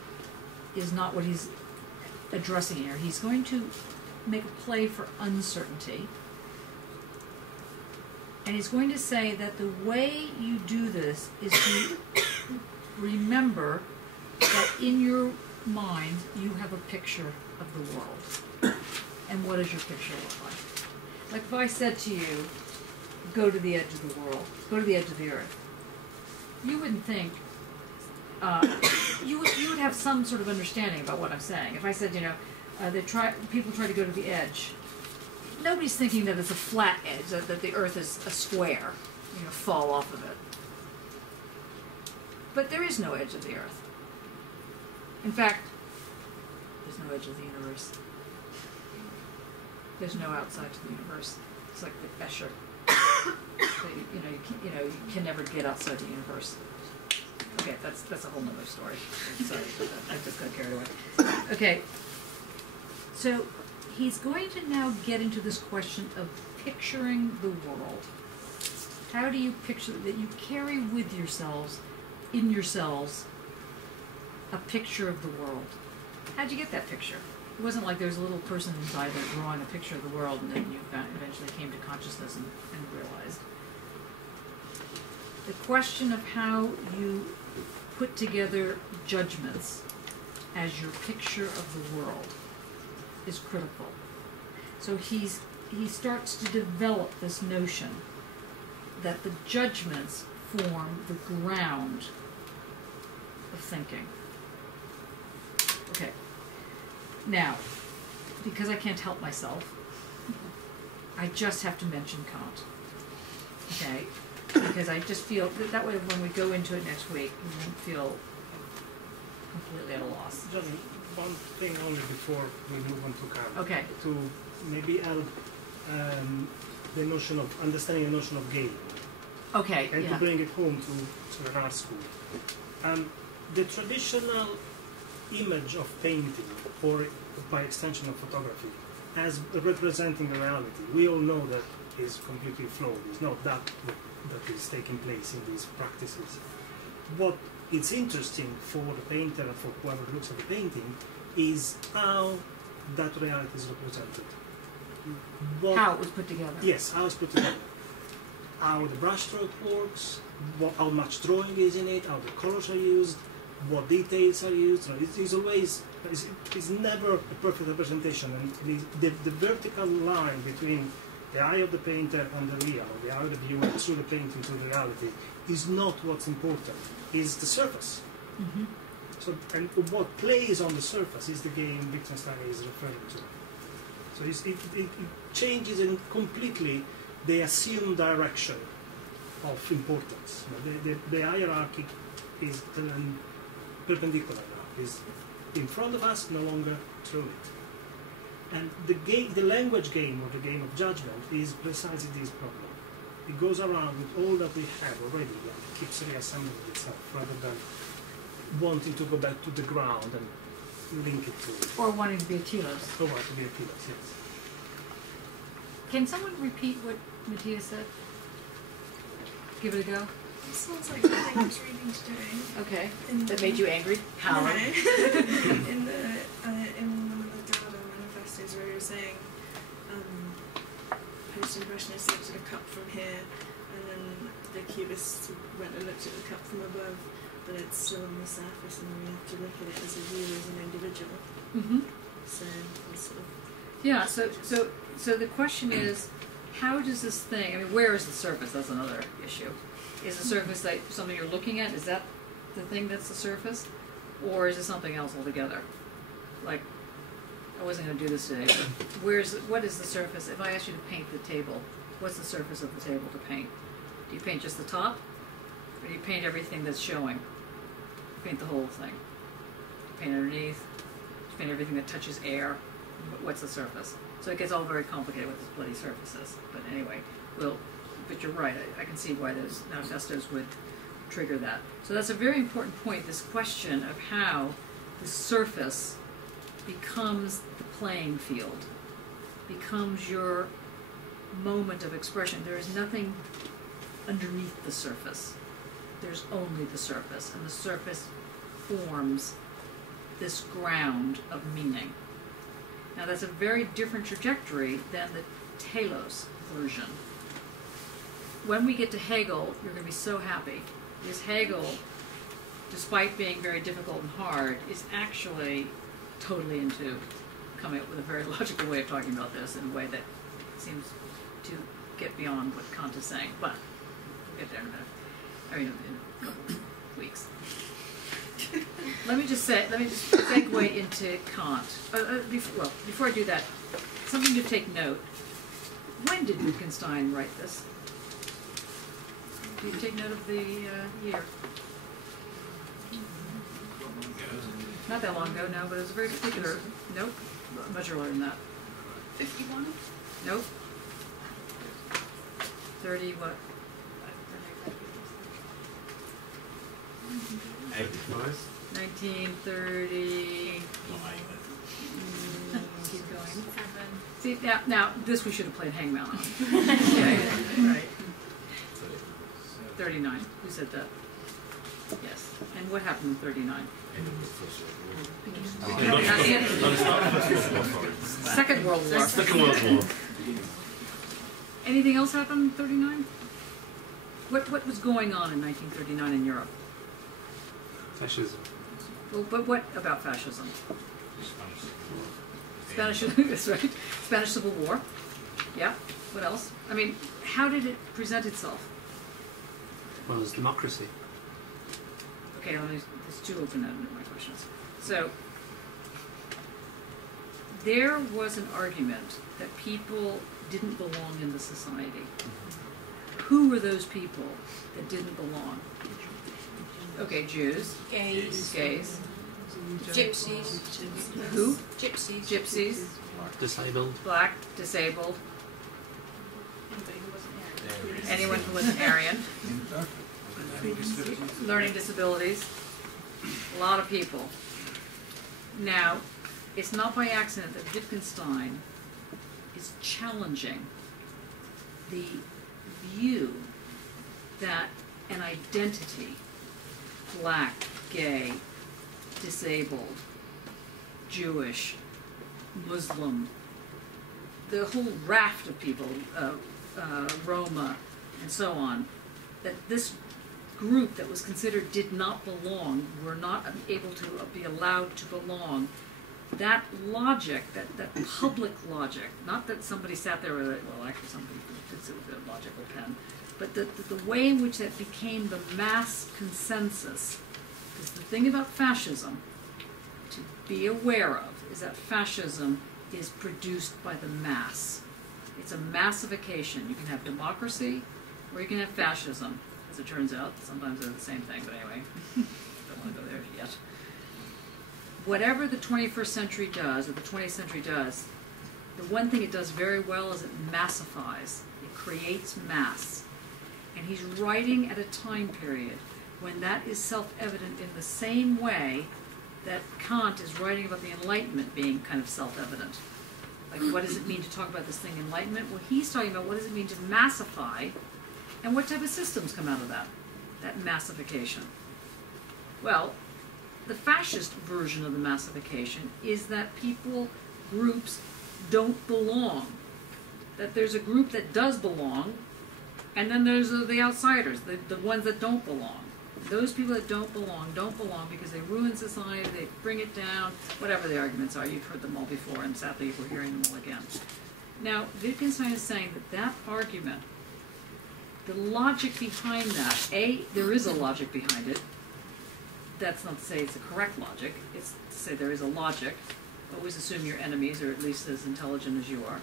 is not what he's addressing here. He's going to make a play for uncertainty. And he's going to say that the way you do this is to remember that in your mind you have a picture of the world. And what does your picture look like? Like if I said to you, go to the edge of the world, go to the edge of the earth, you wouldn't think, you would have some sort of understanding about what I'm saying. If I said, you know, people try to go to the edge, nobody's thinking that it's a flat edge, that the earth is a square, you know, fall off of it. But there is no edge of the earth. In fact, there's no edge of the universe. There's no outside to the universe. It's like the Escher. So you can never get outside the universe. Okay, that's a whole nother story. Sorry, I just got carried away. Okay, so he's going to now get into this question of picturing the world. How do you picture that you carry with yourselves, in yourselves, a picture of the world? How'd you get that picture? It wasn't like there's a little person inside there drawing a picture of the world and then you eventually came to consciousness and realized. The question of how you put together judgments as your picture of the world is critical. So he starts to develop this notion that the judgments form the ground of thinking. Okay. Now, because I can't help myself, I just have to mention Kant. Okay? Because I just feel that way when we go into it next week, we won't feel completely at a loss. Just one thing only before we move on to Kant. Okay. To maybe help the notion of understanding the notion of game. Okay. And to bring it home to an art school. The traditional image of painting, or by extension of photography, as representing a reality, we all know that is completely flawed. It's not that is taking place in these practices. What is interesting for the painter and for whoever looks at the painting is how that reality is represented. How it was put together. Yes, how it's put together. How the brushstroke works, how much drawing is in it, how the colors are used, what details are used. It's never a perfect representation, and the vertical line between the eye of the painter and the real, the eye of the viewer through the painting to the reality, is not what's important. It's the surface. Mm-hmm. So, and what plays on the surface is the game Wittgenstein is referring to. So it changes in completely the assumed direction of importance. The hierarchy is perpendicular now, is in front of us, no longer through it. And the language game, or the game of judgment, is precisely this problem. It goes around with all that we have already and keeps reassembling itself, rather than wanting to go back to the ground and link it to it. Or wanting to be a telos. Or wanting to be a telos, yes. Can someone repeat what Matthias said? Give it a go. This sounds like something I was reading today. Okay. That made you angry? How? No. in one of the Dada manifestos where you're saying post-impressionists looked at a cup from here, and then the cubists went and looked at the cup from above, but it's still on the surface, and we have to look at it as a view, as an individual. Mm-hmm. So it's sort of... Yeah, so the question is, how does this thing, I mean, where is the surface? That's another issue. Is the surface like something you're looking at? Is that the thing that's the surface? Or is it something else altogether? Like, I wasn't going to do this today, but what is the surface? If I asked you to paint the table, what's the surface of the table to paint? Do you paint just the top? Or do you paint everything that's showing? You paint the whole thing? You paint underneath? You paint everything that touches air? What's the surface? So it gets all very complicated with this bloody surfaces. But anyway, but you're right. I can see why those manifestos would trigger that. So that's a very important point, this question of how the surface becomes the playing field, becomes your moment of expression. There is nothing underneath the surface. There's only the surface, and the surface forms this ground of meaning. Now that's a very different trajectory than the telos version. When we get to Hegel, you're going to be so happy, because Hegel, despite being very difficult and hard, is actually totally into coming up with a very logical way of talking about this in a way that seems to get beyond what Kant is saying. But we'll get there in a minute. I mean, in a couple weeks. Let me just segue into Kant. Before I do that, something to take note. When did Wittgenstein write this? Do you take note of the year? Not that long ago, no, but it was a very particular. Nope, much earlier than that. 51? Nope. 30 what? 1930. Keep going. See, now this we should have played Hangman on. Okay, right. 39. Who said that? Yes. And what happened in 39? Second World War. Second World War. Anything else happened in 39? What was going on in 1939 in Europe? Fascism. Well, but what about fascism? Spanish, that's right. Spanish Civil War. Yeah. What else? I mean, how did it present itself? Well, it's democracy. Okay, there's two open-ended my questions. So, there was an argument that people didn't belong in the society. Who were those people that didn't belong? Okay, Jews. Gays. Gypsies. Who? Gypsies. Gypsies. Disabled. Black, disabled. Anyone who wasn't Aryan. Learning disabilities. A lot of people. Now, it's not by accident that Wittgenstein is challenging the view that an identity, black, gay, disabled, Jewish, Muslim, the whole raft of people, Roma, and so on, that this group that was considered did not belong, were not able to be allowed to belong. That logic, that public logic, not that somebody sat there with well, actually somebody did sit with a logical pen, but the way in which that became the mass consensus, the is the thing about fascism to be aware of is that fascism is produced by the mass. It's a massification. You can have democracy or you can have fascism. As it turns out, sometimes they're the same thing, but anyway, don't want to go there yet. Whatever the 21st century does, or the 20th century does, the one thing it does very well is it massifies. It creates mass. And he's writing at a time period when that is self-evident in the same way that Kant is writing about the Enlightenment being kind of self-evident. Like, what does it mean to talk about this thing, Enlightenment? Well, he's talking about what does it mean to massify, and what type of systems come out of that massification. Well, the fascist version of the massification is that people, groups, don't belong. That there's a group that does belong, and then there's the outsiders, the ones that don't belong. Those people that don't belong because they ruin society, they bring it down, whatever the arguments are. You've heard them all before, and sadly we're hearing them all again. Now, Wittgenstein is saying that argument, the logic behind that, there is a logic behind it. That's not to say it's the correct logic. It's to say there is a logic. Always assume your enemies are at least as intelligent as you are.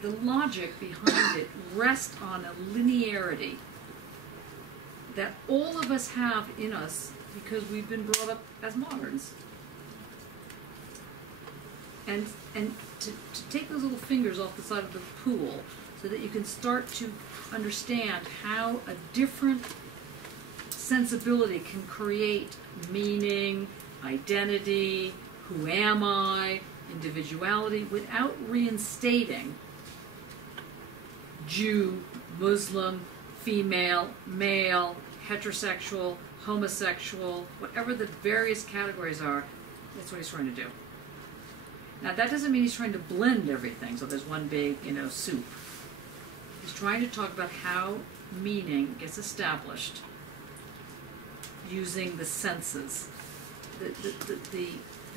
The logic behind it rests on a linearity that all of us have in us because we've been brought up as moderns. And to take those little fingers off the side of the pool so that you can start to understand how a different sensibility can create meaning, identity, who am I, individuality, without reinstating Jew, Muslim, female, male, heterosexual, homosexual, whatever the various categories are. That's what he's trying to do. Now, that doesn't mean he's trying to blend everything, so there's one big, soup. He's trying to talk about how meaning gets established using the senses, the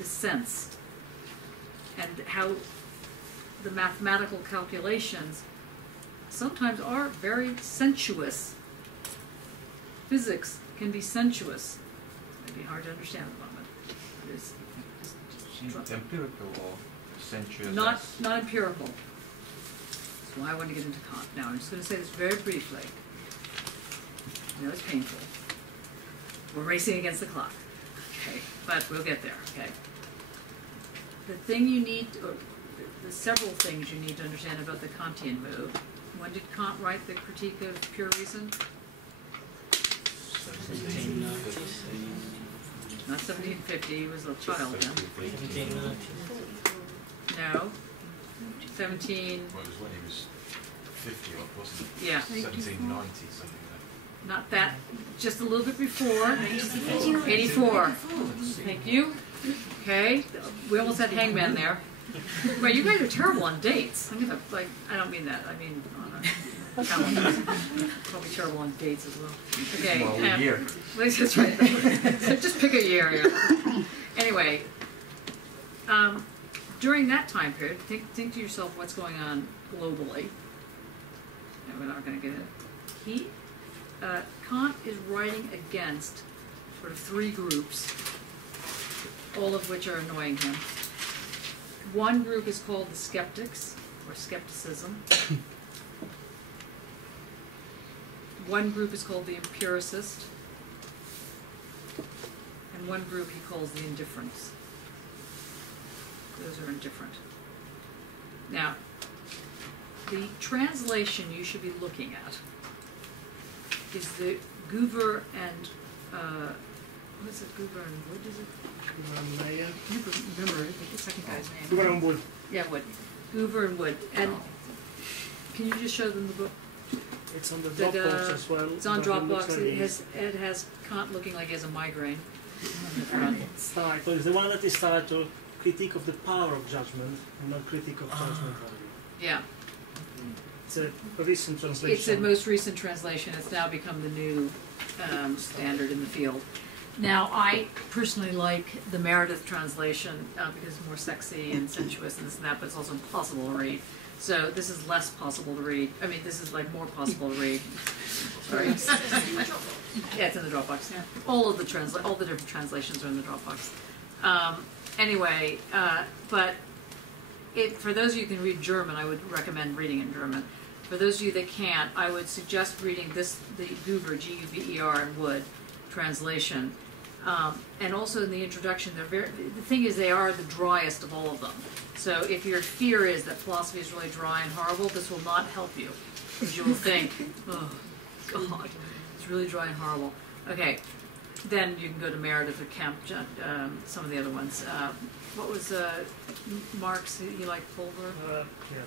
sense, and how the mathematical calculations sometimes are very sensuous. Physics can be sensuous. It may be hard to understand at the moment. It is empirical or sensuous? Not empirical. That's why I want to get into Kant. Now, I'm just going to say this very briefly. I know it's painful. We're racing against the clock. Okay, but we'll get there, okay? The thing you need, or the several things you need to understand about the Kantian move. When did Kant write the Critique of Pure Reason? 1750. Not 1750, he was a child then. 1790. No. 17... Well, it was when he was 50 odd, wasn't it? Yeah. 1790 something. Not that, just a little bit before. 84. Thank you. Okay, we almost had Hangman there. Well, you guys are terrible on dates. I'm gonna, I don't mean that. I mean on a calendar. Probably terrible on dates as well. Okay. Well, a year. That's right. So just pick a year. Yeah. Anyway, during that time period, think to yourself what's going on globally. And we're not going to get it. Kant is writing against sort of three groups, all of which are annoying him. One group is called the skeptics, or skepticism. One group is called the empiricist. And one group he calls the indifferents. Those are indifferent. Now, the translation you should be looking at is the Goover and, what is it, Goover and Wood, is it? Goover and Mayer. I never remember the second guy's name. Goover and Wood. Yeah, Wood. Goover and Wood. And can you just show them the book? It's on the Dropbox as well. It's on Dropbox. It has Kant looking like he has a migraine on the front. It's titled, it's the one that is titled Critique of the Power of Judgment, and not Critique of Judgment Value. Yeah. It's a recent translation. It's the most recent translation. It's now become the new standard in the field. Now, I personally like the Meredith translation because it's more sexy and sensuous and this and that, but it's also impossible to read. So this is less possible to read. I mean, this is like more possible to read. Sorry. Yeah, it's in the Dropbox. Yeah, all the different translations are in the Dropbox. Anyway, but for those of you who can read German, I would recommend reading in German. For those of you that can't, I would suggest reading the Guver, G-U-V-E-R, and Wood translation. And also in the introduction, the thing is they are the driest of all of them. So if your fear is that philosophy is really dry and horrible, this will not help you. Because you will think, oh, God, it's really dry and horrible. Okay, then you can go to Meredith or Kemp, some of the other ones. What was Marx? You like Pulver? Yeah.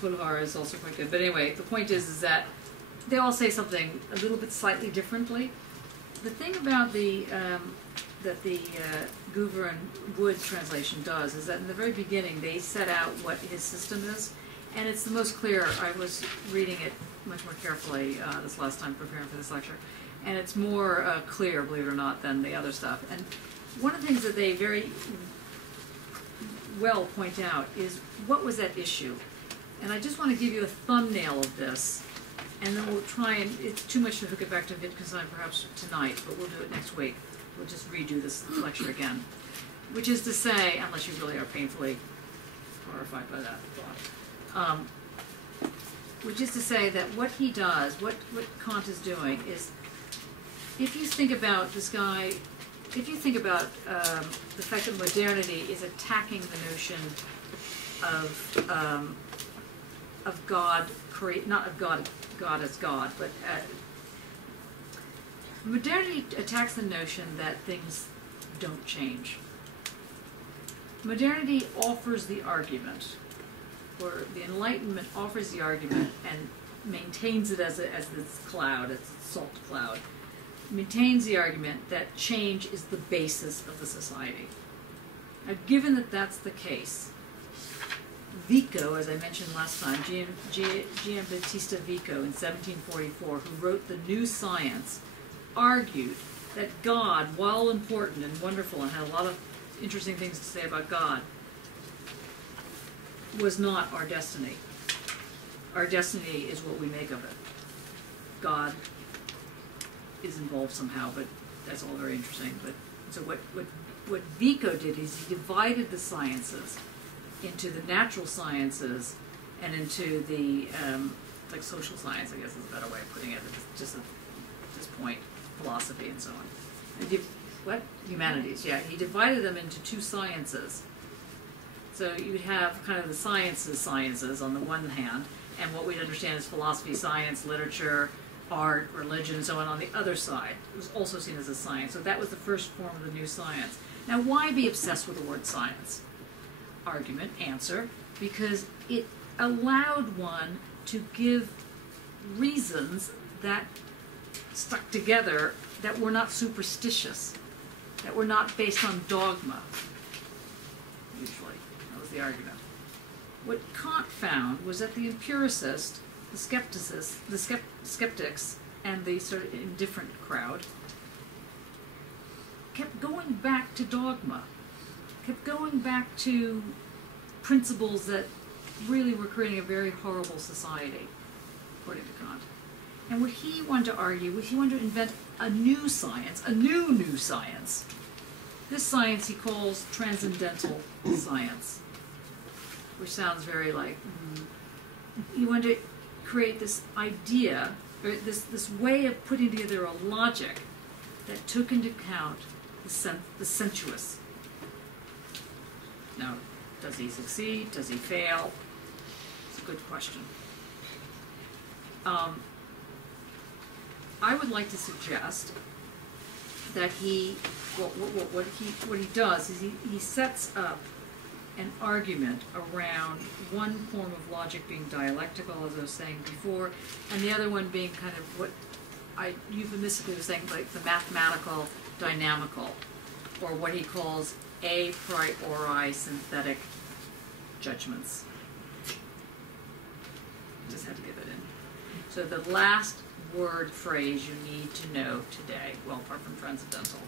Pulhar is also quite good. But anyway, the point is that they all say something a little bit slightly differently. The thing about that the Guver and Wood translation does is that in the very beginning they set out what his system is, and it's the most clear. I was reading it much more carefully this last time preparing for this lecture, and it's more clear, believe it or not, than the other stuff. And one of the things that they very well point out is what was at issue. And I just want to give you a thumbnail of this, and then we'll try and, it's too much to hook it back to Wittgenstein perhaps tonight, but we'll do it next week. We'll just redo this lecture again. Which is to say, unless you really are painfully horrified by that thought, which is to say that what he does, what Kant is doing is, if you think about this guy, if you think about the fact that modernity is attacking the notion of God, not of God as God, but modernity attacks the notion that things don't change. Modernity offers the argument, or the Enlightenment offers the argument and maintains it as this cloud, as a salt cloud, maintains the argument that change is the basis of the society. Now, given that that's the case, Vico, as I mentioned last time, Giambattista Vico in 1744, who wrote The New Science, argued that God, while important and wonderful and had a lot of interesting things to say about God, was not our destiny. Our destiny is what we make of it. God is involved somehow, but that's all very interesting. But so what Vico did is he divided the sciences into the natural sciences and into the like social science, I guess is a better way of putting it. Just at this point, philosophy and so on. And humanities? Yeah, he divided them into two sciences. So you would have kind of the sciences on the one hand, and what we'd understand as philosophy, science, literature, art, religion, and so on the other side. It was also seen as a science. So that was the first form of the new science. Now, why be obsessed with the word science? Argument, answer, because it allowed one to give reasons that stuck together, that were not superstitious, that were not based on dogma, usually. That was the argument. What Kant found was that the empiricist, the skeptics, and the sort of indifferent crowd kept going back to dogma, kept going back to principles that really were creating a very horrible society, according to Kant. And what he wanted to argue was he wanted to invent a new science, a new science. This science he calls transcendental science, which sounds very like, he wanted to create this idea, or this way of putting together a logic that took into account the sensuous. Now, does he succeed? Does he fail? It's a good question. I would like to suggest that what he does is he sets up an argument around one form of logic being dialectical, as I was saying before, and the other one being kind of what I euphemistically was saying, like the mathematical dynamical, or what he calls a priori synthetic judgments. Just had to get it in. So the last word phrase you need to know today, well, apart from transcendental,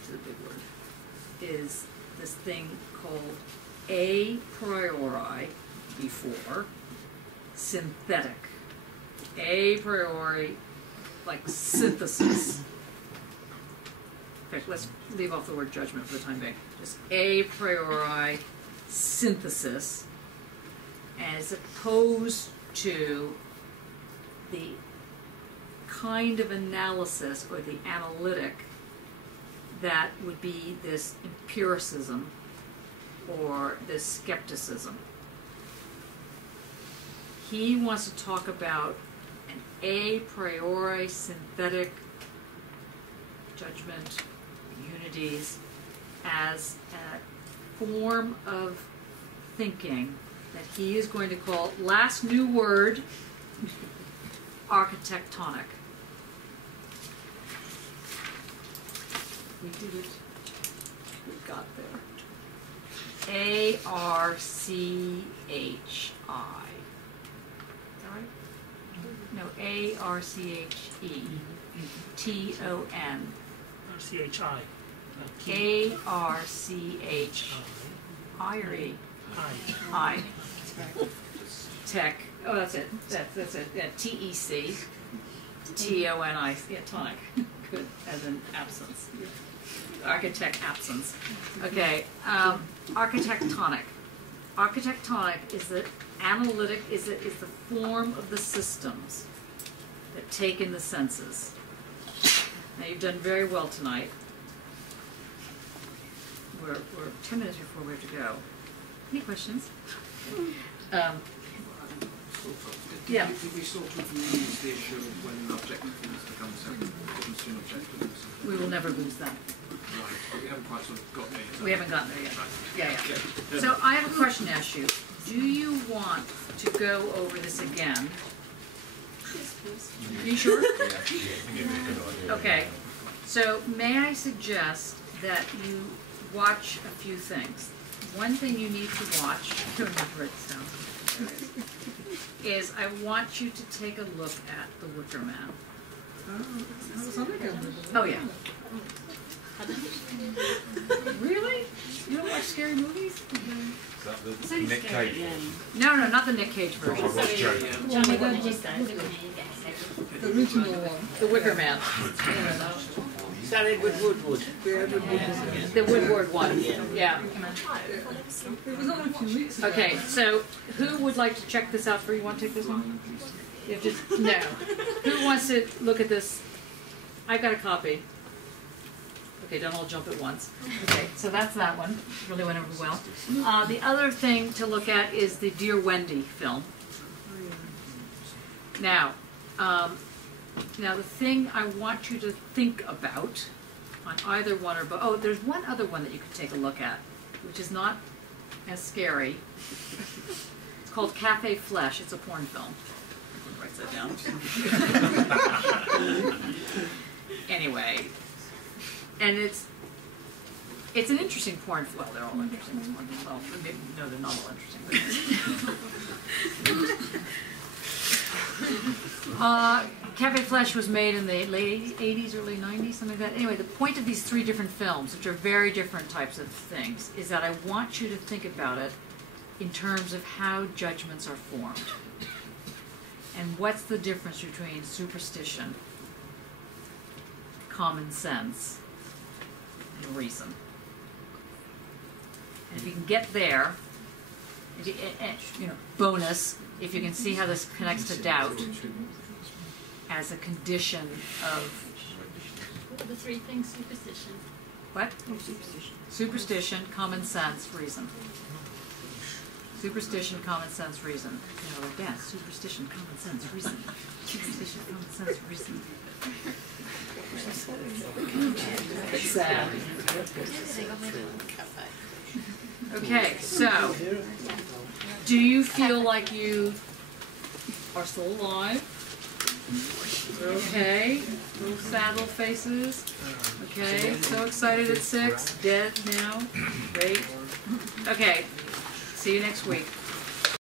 it's a big word, is this thing called a priori before synthetic. A priori, like synthesis. In fact, let's leave off the word judgment for the time being. Just a priori synthesis, as opposed to the kind of analysis or the analytic that would be this empiricism or this skepticism. He wants to talk about an a priori synthetic judgment, unities, as a form of thinking that he is going to call, last new word, architectonic. We did it. We got there. A-R-C-H-I. No, A-R-C-H-E. T-O-N. R-C-H-I. A-R-C-H-I or E? I. Tech. Oh, that's it. That's it. Yeah, T-E-C. T-O-N-I. Yeah, tonic. Good. As in absence. Architect absence. Okay. Architectonic. Architectonic is the analytic, is the form of the systems that take in the senses. Now you've done very well tonight. We're 10 minutes before we have to go. Any questions? Yeah. Did we sort of lose the issue of when objectivism becomes objectivism? We will never lose that. Right, but we haven't quite sort of got there yet. We haven't gotten there yet. Right. Yeah. So I have a question to ask you. Do you want to go over this again? Yes, please. Are you sure? Okay. So may I suggest that you watch a few things? One thing you need to watch, I don't have to write this down, is I want you to take a look at The Wicker Man. Oh yeah. Really? You don't watch scary movies? Is that the Nick Cage version? No, not the Nick Cage version. The original one. The Wicker Man. Is that Edward Woodward? The Woodward one. Yeah. It was on a few weeks ago. Okay, so who would like to check this out for you? Want to take this one? You just no. Who wants to look at this? I've got a copy. Okay, don't all jump at once. Okay, so that's that one. Really went over well. The other thing to look at is the Dear Wendy film. Now, the thing I want you to think about on either one or both. Oh, there's one other one that you could take a look at, which is not as scary. It's called Cafe Flesh. It's a porn film. Write that down. Anyway, and it's an interesting porn film. Well, they're all interesting. Well, maybe, no, they're not all interesting. Cafe Flesh was made in the late 80s, early 90s, something like that. Anyway, the point of these three different films, which are very different types of things, is that I want you to think about it in terms of how judgments are formed. And what's the difference between superstition, common sense, and reason. And if you can get there, bonus, if you can see how this connects to doubt as a condition of... What are the three things? Superstition. What? Superstition, common sense, reason. Superstition, common sense, reason. Like that. Superstition, common sense, reason. Superstition, common sense, reason. Okay, so do you feel like you are still alive? Okay, little sad little faces. Okay, so excited at 6, dead now. Great. Okay, see you next week.